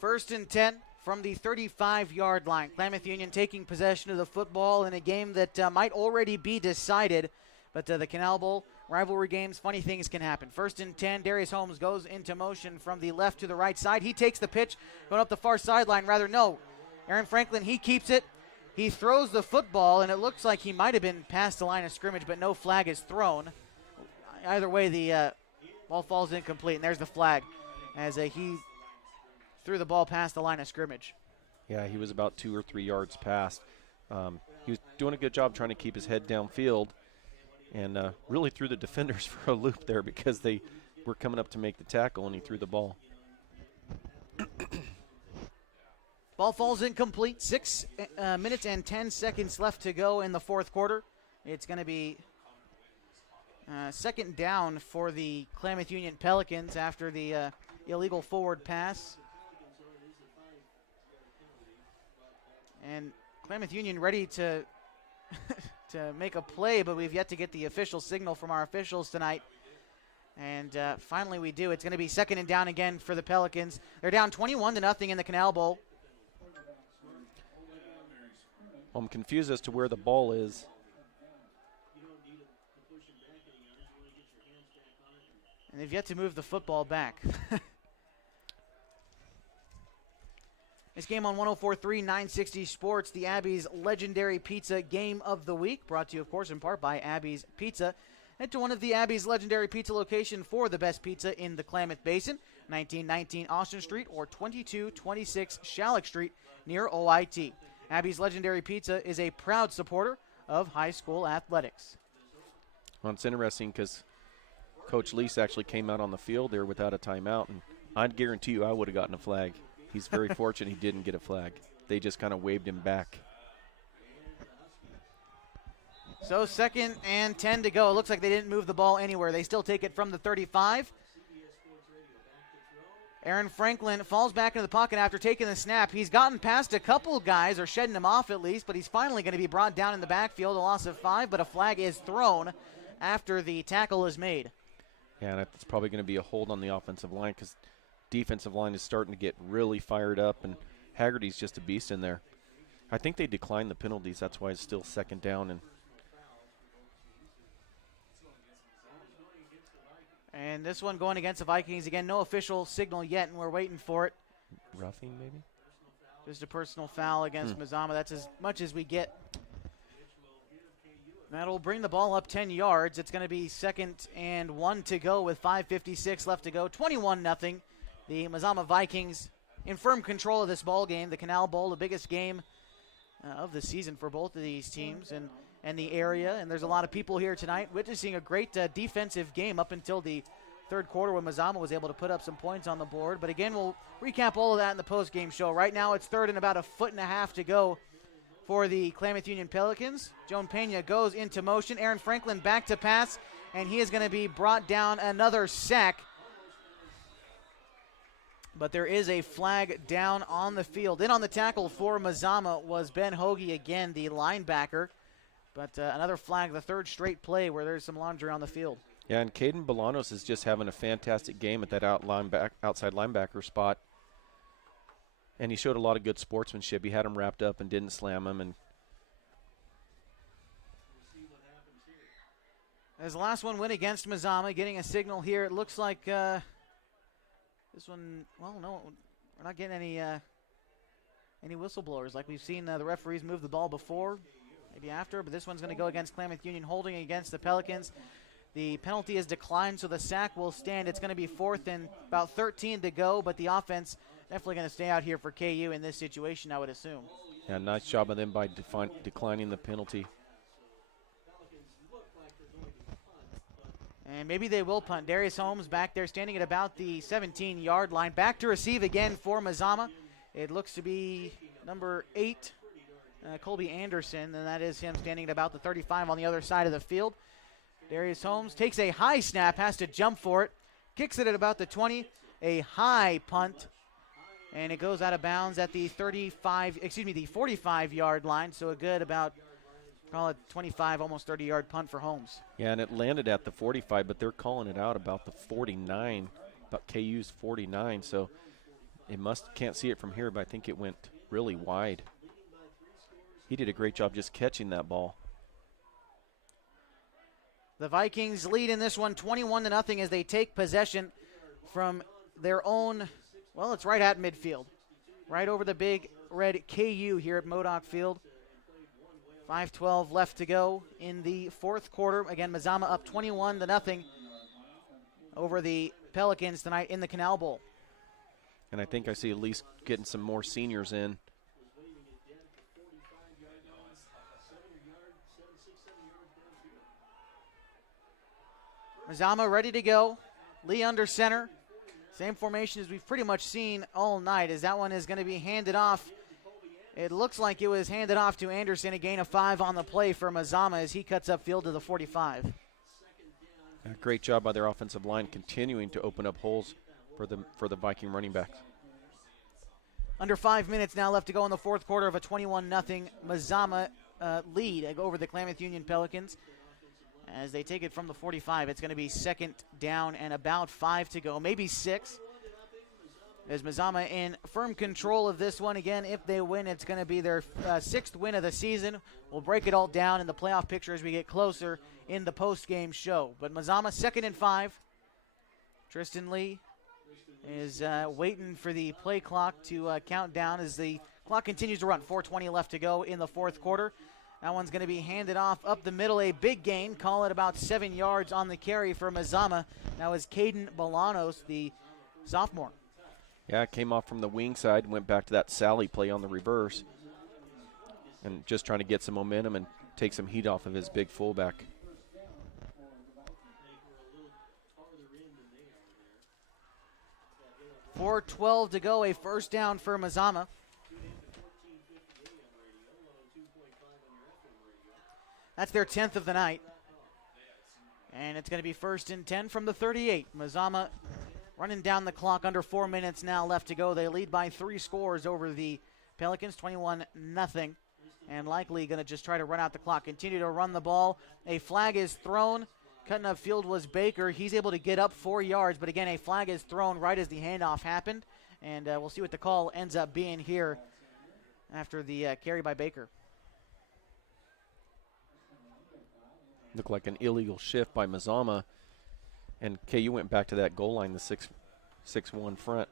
First and 10. From the 35-yard line. Klamath Union taking possession of the football in a game that might already be decided. But the Canal Bowl rivalry games, funny things can happen. First and 10, Darius Holmes goes into motion from the left to the right side. He takes the pitch, going up the far sideline. Aaron Franklin, he keeps it. He throws the football, and it looks like he might have been past the line of scrimmage, but no flag is thrown. Either way, the ball falls incomplete, and there's the flag as he threw the ball past the line of scrimmage. Yeah, he was about 2 or 3 yards past. He was doing a good job trying to keep his head downfield and really threw the defenders for a loop there because they were coming up to make the tackle, and he threw the ball. Ball falls incomplete. 6 minutes and 10 seconds left to go in the fourth quarter. It's going to be second down for the Klamath Union Pelicans after the illegal forward pass. And Klamath Union ready to to make a play, but we've yet to get the official signal from our officials tonight. And finally we do. It's going to be second and down again for the Pelicans. They're down 21-0 in the Canal Bowl. I'm confused as to where the ball is. And they've yet to move the football back. This game on 104.3 960 Sports, the Abby's legendary pizza game of the week, brought to you, of course, in part by Abby's Pizza. Head to one of the Abby's legendary pizza location for the best pizza in the Klamath Basin, 1919 Austin Street or 2226 Shalleck Street near OIT. Abby's legendary pizza is a proud supporter of high school athletics. Well, it's interesting because Coach Lease actually came out on the field there without a timeout, and I'd guarantee you I would have gotten a flag. He's very fortunate he didn't get a flag. They just kind of waved him back. So second and 10 to go. It looks like they didn't move the ball anywhere. They still take it from the 35. Aaron Franklin falls back into the pocket after taking the snap. He's gotten past a couple guys, or shedding him off at least, but he's finally going to be brought down in the backfield, a loss of 5, but a flag is thrown after the tackle is made. Yeah, and it's probably going to be a hold on the offensive line because defensive line is starting to get really fired up, and Haggerty's just a beast in there. I think they declined the penalties. That's why it's still second down. And this one going against the Vikings. Again, no official signal yet, and we're waiting for it. Roughing, maybe? Just a personal foul against Mazama. That's as much as we get. That'll bring the ball up 10 yards. It's going to be 2nd and 1 to go with 5:56 left to go. 21-0. The Mazama Vikings in firm control of this ball game. The Canal Bowl, the biggest game of the season for both of these teams and the area. And there's a lot of people here tonight witnessing a great defensive game up until the third quarter when Mazama was able to put up some points on the board. But again, we'll recap all of that in the post-game show. Right now it's 3rd and about 1.5 feet to go for the Klamath Union Pelicans. Joan Pena goes into motion. Aaron Franklin back to pass, and he is going to be brought down, another sack. But there is a flag down on the field. In on the tackle for Mazama was Ben Hoagie, again, the linebacker. But another flag, the 3rd straight play where there's some laundry on the field. Yeah, and Caden Bolanos is just having a fantastic game at that outside linebacker spot. And he showed a lot of good sportsmanship. He had him wrapped up and didn't slam him. And as the last one went against Mazama, getting a signal here. It looks like this one, well, no, we're not getting any whistleblowers like we've seen the referees move the ball before, maybe after, but this one's going to go against Klamath Union, holding against the Pelicans. The penalty is declined, so the sack will stand. It's going to be 4th and about 13 to go, but the offense definitely going to stay out here for KU in this situation, I would assume. Yeah, nice job of them by declining the penalty. And maybe they will punt. Darius Holmes back there standing at about the 17-yard line. Back to receive again for Mazama. It looks to be number 8, Colby Anderson, and that is him standing at about the 35 on the other side of the field. Darius Holmes takes a high snap, has to jump for it, kicks it at about the 20, a high punt, and it goes out of bounds at the 45-yard line, so a good about, call it 25, almost 30-yard punt for Holmes. Yeah, and it landed at the 45, but they're calling it out about the 49, about KU's 49, so it can't see it from here, but I think it went really wide. He did a great job just catching that ball. The Vikings lead in this one 21-0 as they take possession from their own, well, it's right at midfield. Right over the big red KU here at Modoc Field. 5:12 left to go in the 4th quarter. Again, Mazama up 21-0 over the Pelicans tonight in the Canal Bowl. And I think I see at least getting some more seniors in. Mazama ready to go. Lee under center. Same formation as we've pretty much seen all night, as that one is going to be handed off. It looks like it was handed off to Anderson. A gain of 5 on the play for Mazama as he cuts upfield to the 45. Great job by their offensive line continuing to open up holes for the Viking running backs. Under 5 minutes now left to go in the 4th quarter of a 21-0 Mazama lead over the Klamath Union Pelicans. As they take it from the 45, it's going to be 2nd down and about 5 to go, maybe 6. As Mazama in firm control of this one. Again, if they win, it's going to be their 6th win of the season. We'll break it all down in the playoff picture as we get closer in the post-game show. But Mazama 2nd and 5. Tristan Lee is waiting for the play clock to count down as the clock continues to run. 4:20 left to go in the 4th quarter. That one's going to be handed off up the middle, a big gain. Call it about 7 yards on the carry for Mazama. Now is Caden Bolanos, the sophomore. Yeah, came off from the wing side, went back to that Sally play on the reverse. And just trying to get some momentum and take some heat off of his big fullback. .412 to go, a 1st down for Mazama. That's their 10th of the night. And it's going to be 1st and 10 from the 38. Mazama running down the clock. Under 4 minutes now left to go. They lead by 3 scores over the Pelicans, 21-0, and likely going to just try to run out the clock. Continue to run the ball. A flag is thrown. Cutting up field was Baker. He's able to get up 4 yards, but again, a flag is thrown right as the handoff happened, and we'll see what the call ends up being here after the carry by Baker. Looked like an illegal shift by Mazama, and KU went back to that goal line, the 6-1 front.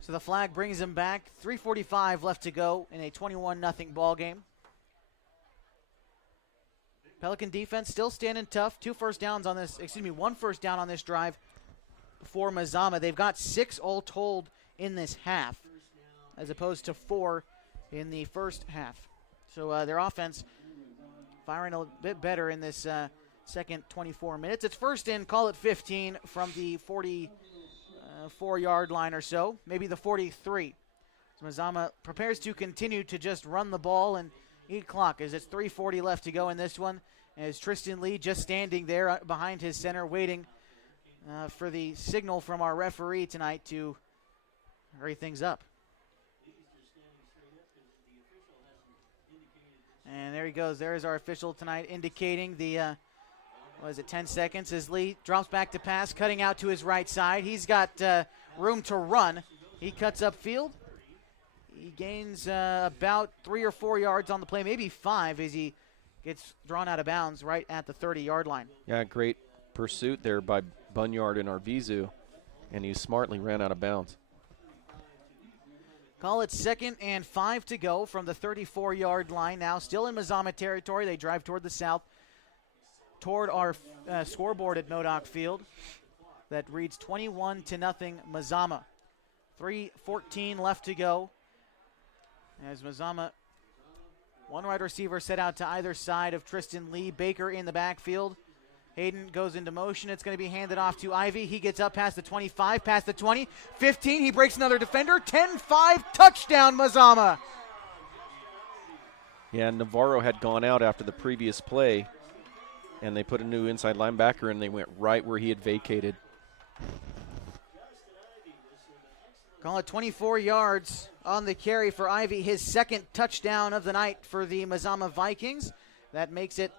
So the flag brings him back. 3:45 left to go in a 21-0 ball game. Pelican defense still standing tough. 1 first down on this drive for Mazama. They've got 6 all told in this half, as opposed to 4 in the first half. So their offense firing a bit better in this second 24 minutes. It's first in, call it 15 from the 44-yard line or so, maybe the 43. So Mazama prepares to continue to just run the ball and eat clock as it's 3:40 left to go in this one, as Tristan Lee just standing there behind his center waiting for the signal from our referee tonight to hurry things up. And there he goes. There is our official tonight indicating the, 10 seconds as Lee drops back to pass, cutting out to his right side. He's got room to run. He cuts upfield. He gains about 3 or 4 yards on the play, maybe 5 as he gets drawn out of bounds right at the 30-yard line. Yeah, great pursuit there by Bunyard and Arvizu, and he smartly ran out of bounds. Call it 2nd and 5 to go from the 34-yard line now. Still in Mazama territory. They drive toward the south, toward our scoreboard at Modoc Field. That reads 21-0 Mazama. 3:14 left to go. As Mazama, one wide receiver set out to either side of Tristan Lee. Baker in the backfield. Heiden goes into motion. It's going to be handed off to Ivy. He gets up past the 25, past the 20, 15. He breaks another defender. 10-5, touchdown, Mazama. Yeah, Navarro had gone out after the previous play, and they put a new inside linebacker, and they went right where he had vacated. Call it 24 yards on the carry for Ivy, his 2nd touchdown of the night for the Mazama Vikings. That makes it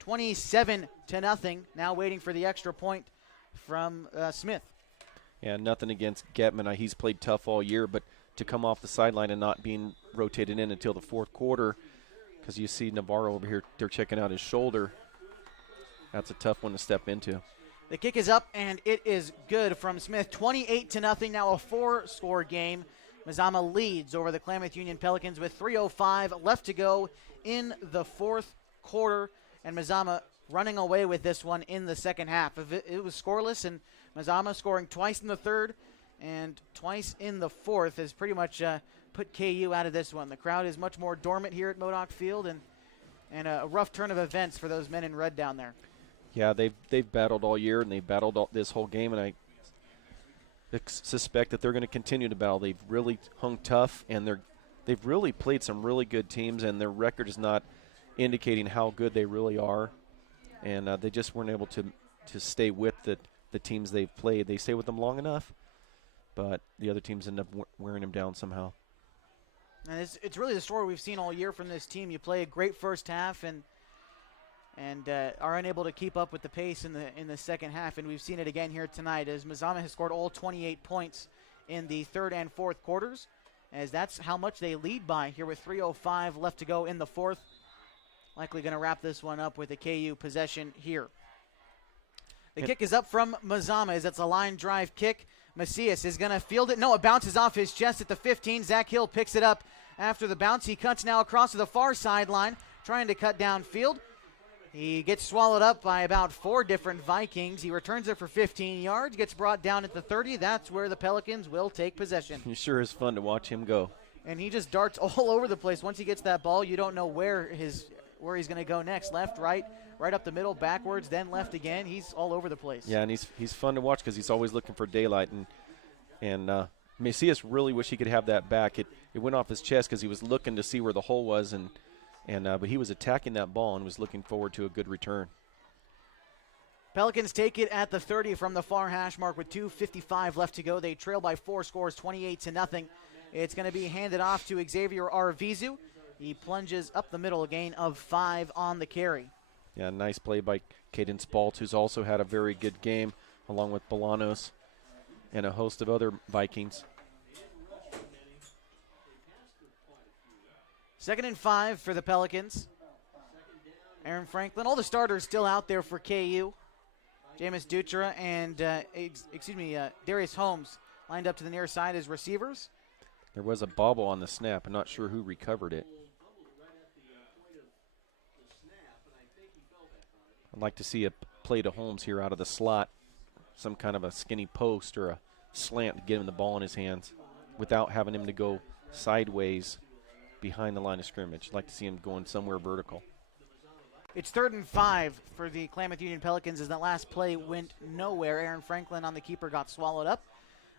27-0. Now waiting for the extra point from Smith. Yeah, nothing against Getman. He's played tough all year, but to come off the sideline and not being rotated in until the 4th quarter, because you see Navarro over here, they're checking out his shoulder. That's a tough one to step into. The kick is up, and it is good from Smith. 28-0, now a 4-score game. Mazama leads over the Klamath Union Pelicans with 3:05 left to go in the 4th quarter, and Mazama running away with this one in the second half. It was scoreless, and Mazama scoring twice in the 3rd and twice in the 4th has pretty much put KU out of this one. The crowd is much more dormant here at Modoc Field, and a rough turn of events for those men in red down there. Yeah, they've battled all year, and they've battled this whole game, and I suspect that they're going to continue to battle. They've really hung tough, and they've really played some really good teams, and their record is not indicating how good they really are. And they just weren't able to stay with the teams they've played. They stay with them long enough, but the other teams end up wearing them down somehow. And it's really the story we've seen all year from this team. You play a great first half and are unable to keep up with the pace in the second half, and we've seen it again here tonight as Mazama has scored all 28 points in the 3rd and 4th quarters, as that's how much they lead by here with 3:05 left to go in the 4th. Likely going to wrap this one up with a KU possession here. The kick is up from Mazama as it's a line drive kick. Macias is going to field it. No, it bounces off his chest at the 15. Zach Hill picks it up after the bounce. He cuts now across to the far sideline, trying to cut downfield. He gets swallowed up by about 4 different Vikings. He returns it for 15 yards, gets brought down at the 30. That's where the Pelicans will take possession. It sure is fun to watch him go. And he just darts all over the place. Once he gets that ball, you don't know where he's going to go next. Left, right up the middle, backwards, then left again. He's all over the place. Yeah, and he's fun to watch because he's always looking for daylight. And Macias really wish he could have that back. It went off his chest because he was looking to see where the hole was, but he was attacking that ball and was looking forward to a good return. Pelicans take it at the 30 from the far hash mark with 2:55 left to go. They trail by 4 scores, 28-0. It's going to be handed off to Xavier Arvizu. He plunges up the middle, a gain of 5 on the carry. Yeah, nice play by Caden Spalt, who's also had a very good game, along with Bolanos and a host of other Vikings. 2nd and 5 for the Pelicans. Aaron Franklin, all the starters still out there for KU. Jameis Dutra and, Darius Holmes lined up to the near side as receivers. There was a bobble on the snap. I'm not sure who recovered it. I'd like to see a play to Holmes here out of the slot, some kind of a skinny post or a slant to get him the ball in his hands without having him to go sideways behind the line of scrimmage. I'd like to see him going somewhere vertical. It's 3rd and 5 for the Klamath Union Pelicans as that last play went nowhere. Aaron Franklin on the keeper got swallowed up.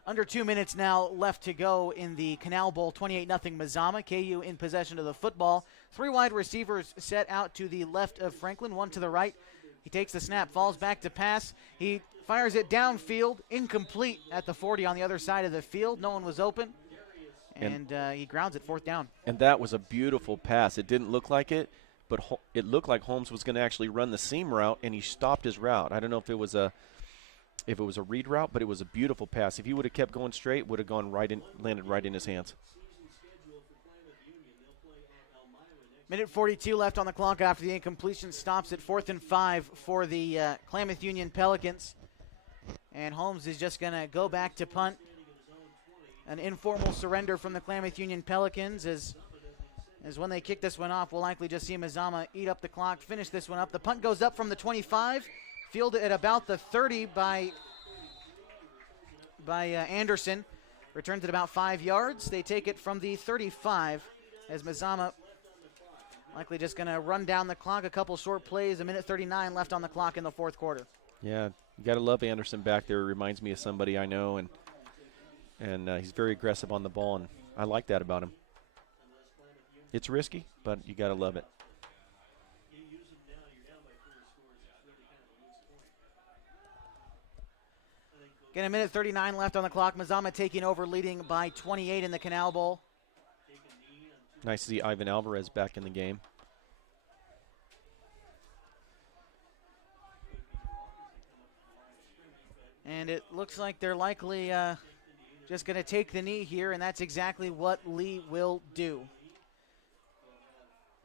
Under 2 minutes now left to go in the Canal Bowl, 28-0 Mazama. KU in possession of the football. 3 wide receivers set out to the left of Franklin, 1 to the right. He takes the snap, falls back to pass. He fires it downfield, incomplete at the 40 on the other side of the field. No one was open, and he grounds it 4th down. And that was a beautiful pass. It didn't look like it, but it looked like Holmes was going to actually run the seam route, and he stopped his route. I don't know if it was a read route, but it was a beautiful pass. If he would have kept going straight, would have gone right in, landed right in his hands. Minute 42 left on the clock after the incompletion. Stops at 4th and 5 for the Klamath Union Pelicans. And Holmes is just going to go back to punt. An informal surrender from the Klamath Union Pelicans as when they kick this one off, we'll likely just see Mazama eat up the clock, finish this one up. The punt goes up from the 25, fielded at about the 30 by Anderson. Returns at about 5 yards. They take it from the 35 as Mazama likely just going to run down the clock. A couple short plays, 1:39 left on the clock in the 4th quarter. Yeah, you got to love Anderson back there. Reminds me of somebody I know, and he's very aggressive on the ball, and I like that about him. It's risky, but you got to love it. Again, 1:39 left on the clock. Mazama taking over, leading by 28 in the Canal Bowl. Nice to see Ivan Alvarez back in the game. And it looks like they're likely just going to take the knee here, and that's exactly what Lee will do.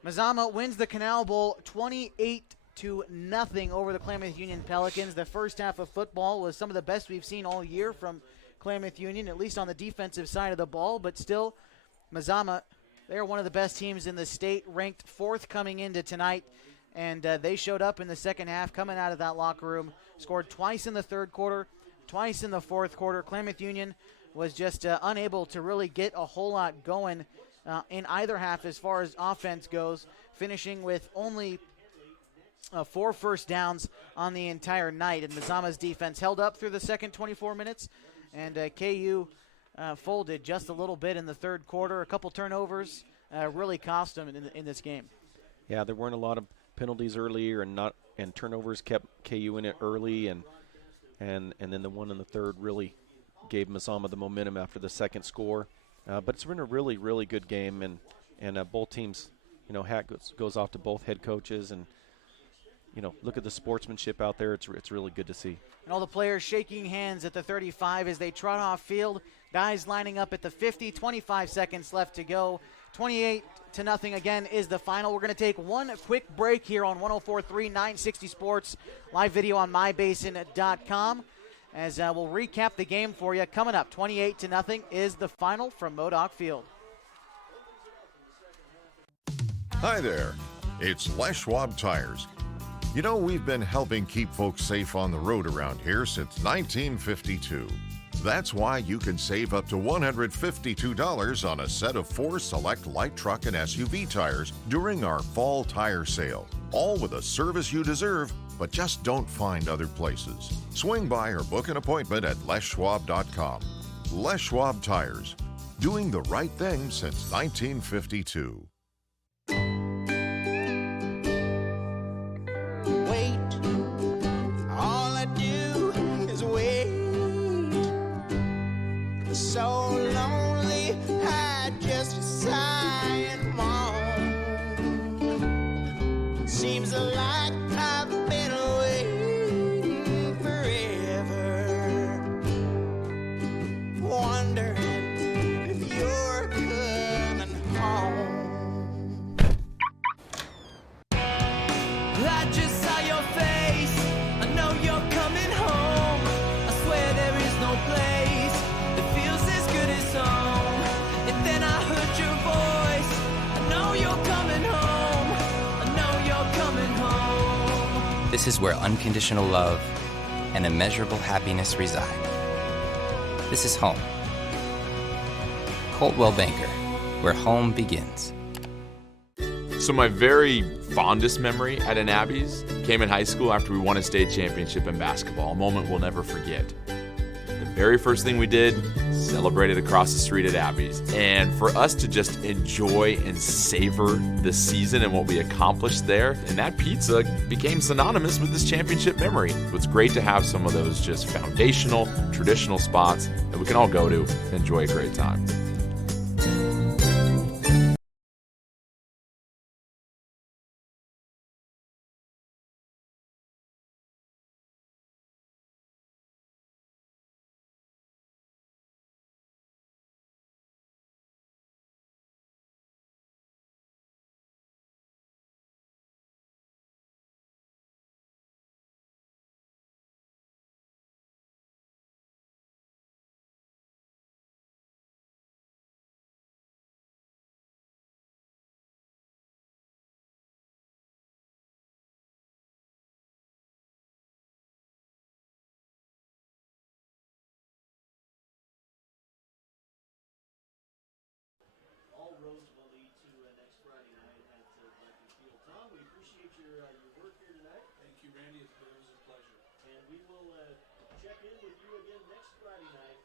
Mazama wins the Canal Bowl 28-0 over the Klamath Union Pelicans. The first half of football was some of the best we've seen all year from Klamath Union, at least on the defensive side of the ball. But still, Mazama, they're one of the best teams in the state, ranked 4th coming into tonight. And they showed up in the second half, coming out of that locker room, scored twice in the 3rd quarter, twice in the 4th quarter. Klamath Union was just unable to really get a whole lot going in either half as far as offense goes, finishing with only 4 first downs on the entire night. And Mazama's defense held up through the second 24 minutes, and KU folded just a little bit in the 3rd quarter. A couple turnovers really cost them in this game. Yeah, there weren't a lot of penalties earlier, and turnovers kept KU in it early, and then the one in the 3rd really gave Mazama the momentum after the 2nd score. But it's been a really, really good game, and both teams, hat goes off to both head coaches, and look at the sportsmanship out there. It's really good to see. And all the players shaking hands at the 35 as they trot off field. Guys lining up at the 50, 25 seconds left to go. 28-0 again is the final. We're going to take one quick break here on 104.3 960 Sports, live video on mybasin.com, as we'll recap the game for you. Coming up, 28-0 is the final from Modoc Field. Hi there, it's Les Schwab Tires. We've been helping keep folks safe on the road around here since 1952. That's why you can save up to $152 on a set of 4 select light truck and SUV tires during our fall tire sale. All with a service you deserve, but just don't find other places. Swing by or book an appointment at leschwab.com. Les Schwab Tires, doing the right thing since 1952. Wait on seems like I've been waiting forever, wondering if you're coming home. I just saw your face, I know you're coming home. I swear there is no place that feels as good as home. And then I heard your voice, I know you're coming home. I know you're coming home. This is where unconditional love and immeasurable happiness reside. This is home. Coldwell Banker, where home begins. So my very fondest memory at an Abby's came in high school after we won a state championship in basketball, a moment we'll never forget. The very first thing we did, celebrated across the street at Abby's. And for us to just enjoy and savor the season and what we accomplished there, and that pizza became synonymous with this championship memory. It's great to have some of those just foundational, traditional spots that we can all go to and enjoy a great time. All roads will lead to next Friday night at Viking Field. Tom, we appreciate your work here tonight. Thank you, Randy. It was a pleasure. And we will check in with you again next Friday night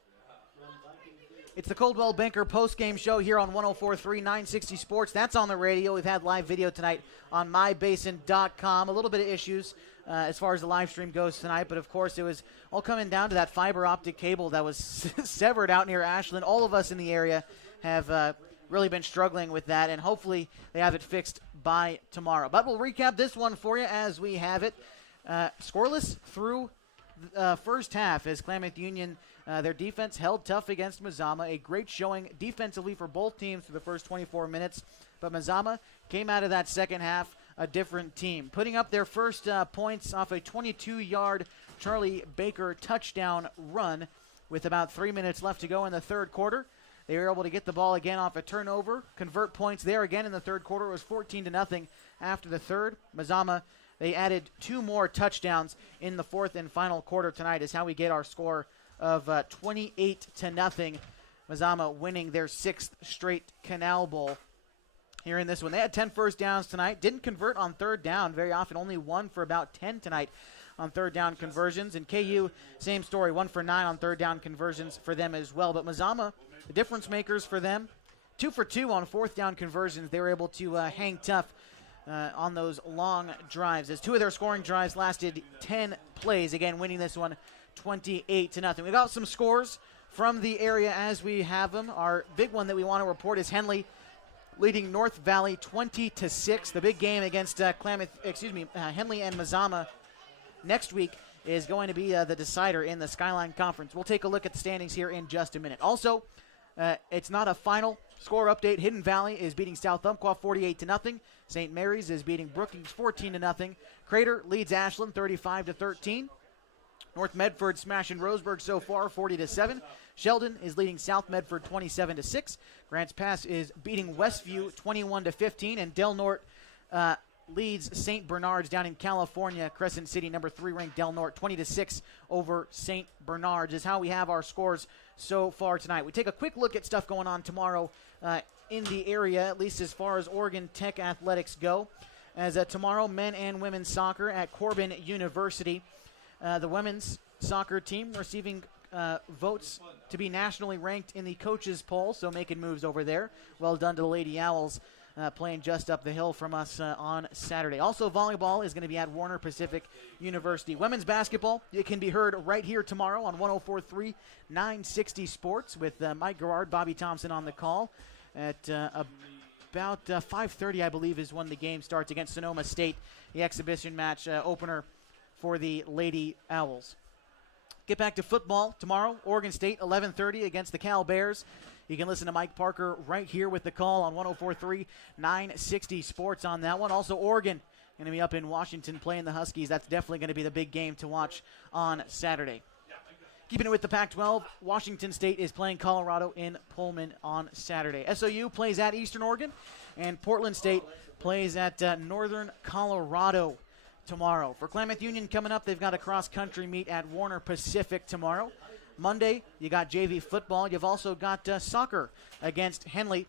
from Viking Field. It's the Coldwell Banker post-game show here on 104.3 960 Sports. That's on the radio. We've had live video tonight on mybasin.com. A little bit of issues as far as the live stream goes tonight, but of course it was all coming down to that fiber optic cable that was severed out near Ashland. All of us in the area have really been struggling with that, and hopefully they have it fixed by tomorrow. But we'll recap this one for you as we have it. Scoreless through first half as Klamath Union, their defense held tough against Mazama. A great showing defensively for both teams for the first 24 minutes. But Mazama came out of that second half a different team, putting up their first points off a 22-yard Charlie Baker touchdown run with about 3 minutes left to go in the third quarter. They were able to get the ball again off a turnover, convert points there again in the third quarter. It was 14-0 after the third. Mazama, they added 2 more touchdowns in the fourth and final quarter tonight is how we get our score of 28-0. Mazama winning their 6th straight Canal Bowl here in this one. They had 10 first downs tonight. Didn't convert on third down very often. Only 1 for about 10 tonight on third down conversions. And KU, same story. 1 for 9 on third down conversions for them as well. But Mazama, the difference makers for them, 2 for 2 on fourth down conversions. They were able to hang tough on those long drives, as 2 of their scoring drives lasted 10 plays. Again, winning this one 28-0. We got some scores from the area as we have them. Our big one that we want to report is Henley leading North Valley 20-6. The big game against Henley and Mazama next week is going to be the decider in the Skyline Conference. We'll take a look at the standings here in just a minute. Also, it's not a final score update. Hidden Valley is beating South Umpqua 48-0. St. Mary's is beating Brookings 14-0. Crater leads Ashland 35-13. North Medford smashing Roseburg so far 40-7. Sheldon is leading South Medford 27-6. Grants Pass is beating Westview 21-15, and Del Norte leads St. Bernard's down in California. Crescent City, number 3 ranked Del Norte, 20-6 over St. Bernard's is how we have our scores so far tonight. We take a quick look at stuff going on tomorrow in the area, at least as far as Oregon Tech athletics go. As tomorrow, men and women's soccer at Corbin University. The women's soccer team receiving votes to be nationally ranked in the coaches poll, so making moves over there. Well done to the Lady Owls, playing just up the hill from us on Saturday. Also, volleyball is going to be at Warner Pacific University. Women's basketball, it can be heard right here tomorrow on 104.3 960 Sports with Mike Garrard, Bobby Thompson on the call at about 5:30, I believe, is when the game starts against Sonoma State, the exhibition match opener for the Lady Owls. Get back to football tomorrow. Oregon State, 11:30 against the Cal Bears. You can listen to Mike Parker right here with the call on 104.3, 960 Sports on that one. Also, Oregon going to be up in Washington playing the Huskies. That's definitely going to be the big game to watch on Saturday. Keeping it with the Pac-12, Washington State is playing Colorado in Pullman on Saturday. SOU plays at Eastern Oregon, and Portland State plays at Northern Colorado tomorrow. For Klamath Union coming up, they've got a cross-country meet at Warner Pacific tomorrow. Monday, you got JV football. You've also got soccer against Henley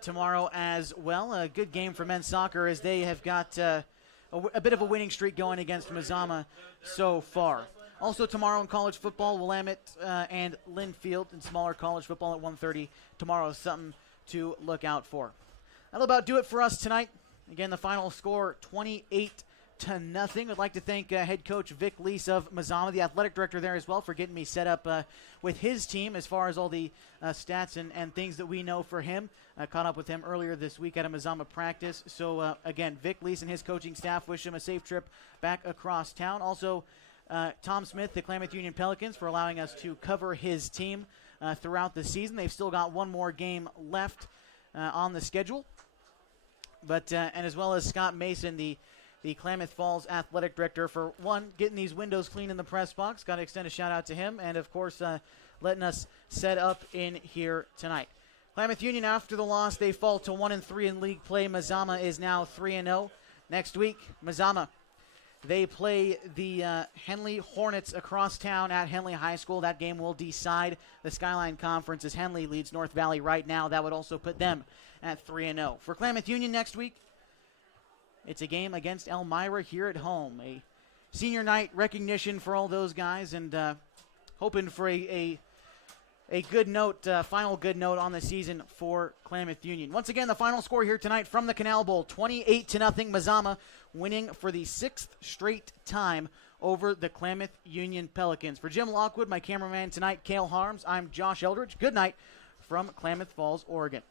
tomorrow as well. A good game for men's soccer as they have got a bit of a winning streak going against Mazama so far. Also tomorrow in college football, Willamette and Linfield in smaller college football at 1:30 tomorrow. Something to look out for. That'll about do it for us tonight. Again, the final score 28-0. I'd like to thank head coach Vic Leese of Mazama, the athletic director there as well, for getting me set up with his team as far as all the stats and things that we know for him. I caught up with him earlier this week at a Mazama practice. So, again, Vic Leese and his coaching staff wish him a safe trip back across town. Also, Tom Smith, the Klamath Union Pelicans, for allowing us to cover his team throughout the season. They've still got one more game left on the schedule. But and as well as Scott Mason, the Klamath Falls athletic director, for one, getting these windows clean in the press box. Got to extend a shout out to him, and of course letting us set up in here tonight. Klamath Union, after the loss, they fall to 1-3 in league play. Mazama is now 3-0. Next week, Mazama, they play the Henley Hornets across town at Henley High School. That game will decide the Skyline Conference as Henley leads North Valley right now. That would also put them at 3-0. For Klamath Union next week, it's a game against Elmira here at home. A senior night recognition for all those guys, and hoping for a good note, final good note on the season for Klamath Union. Once again, the final score here tonight from the Canal Bowl, 28-0. Mazama winning for the 6th straight time over the Klamath Union Pelicans. For Jim Lockwood, my cameraman tonight, Cale Harms, I'm Josh Eldridge. Good night from Klamath Falls, Oregon.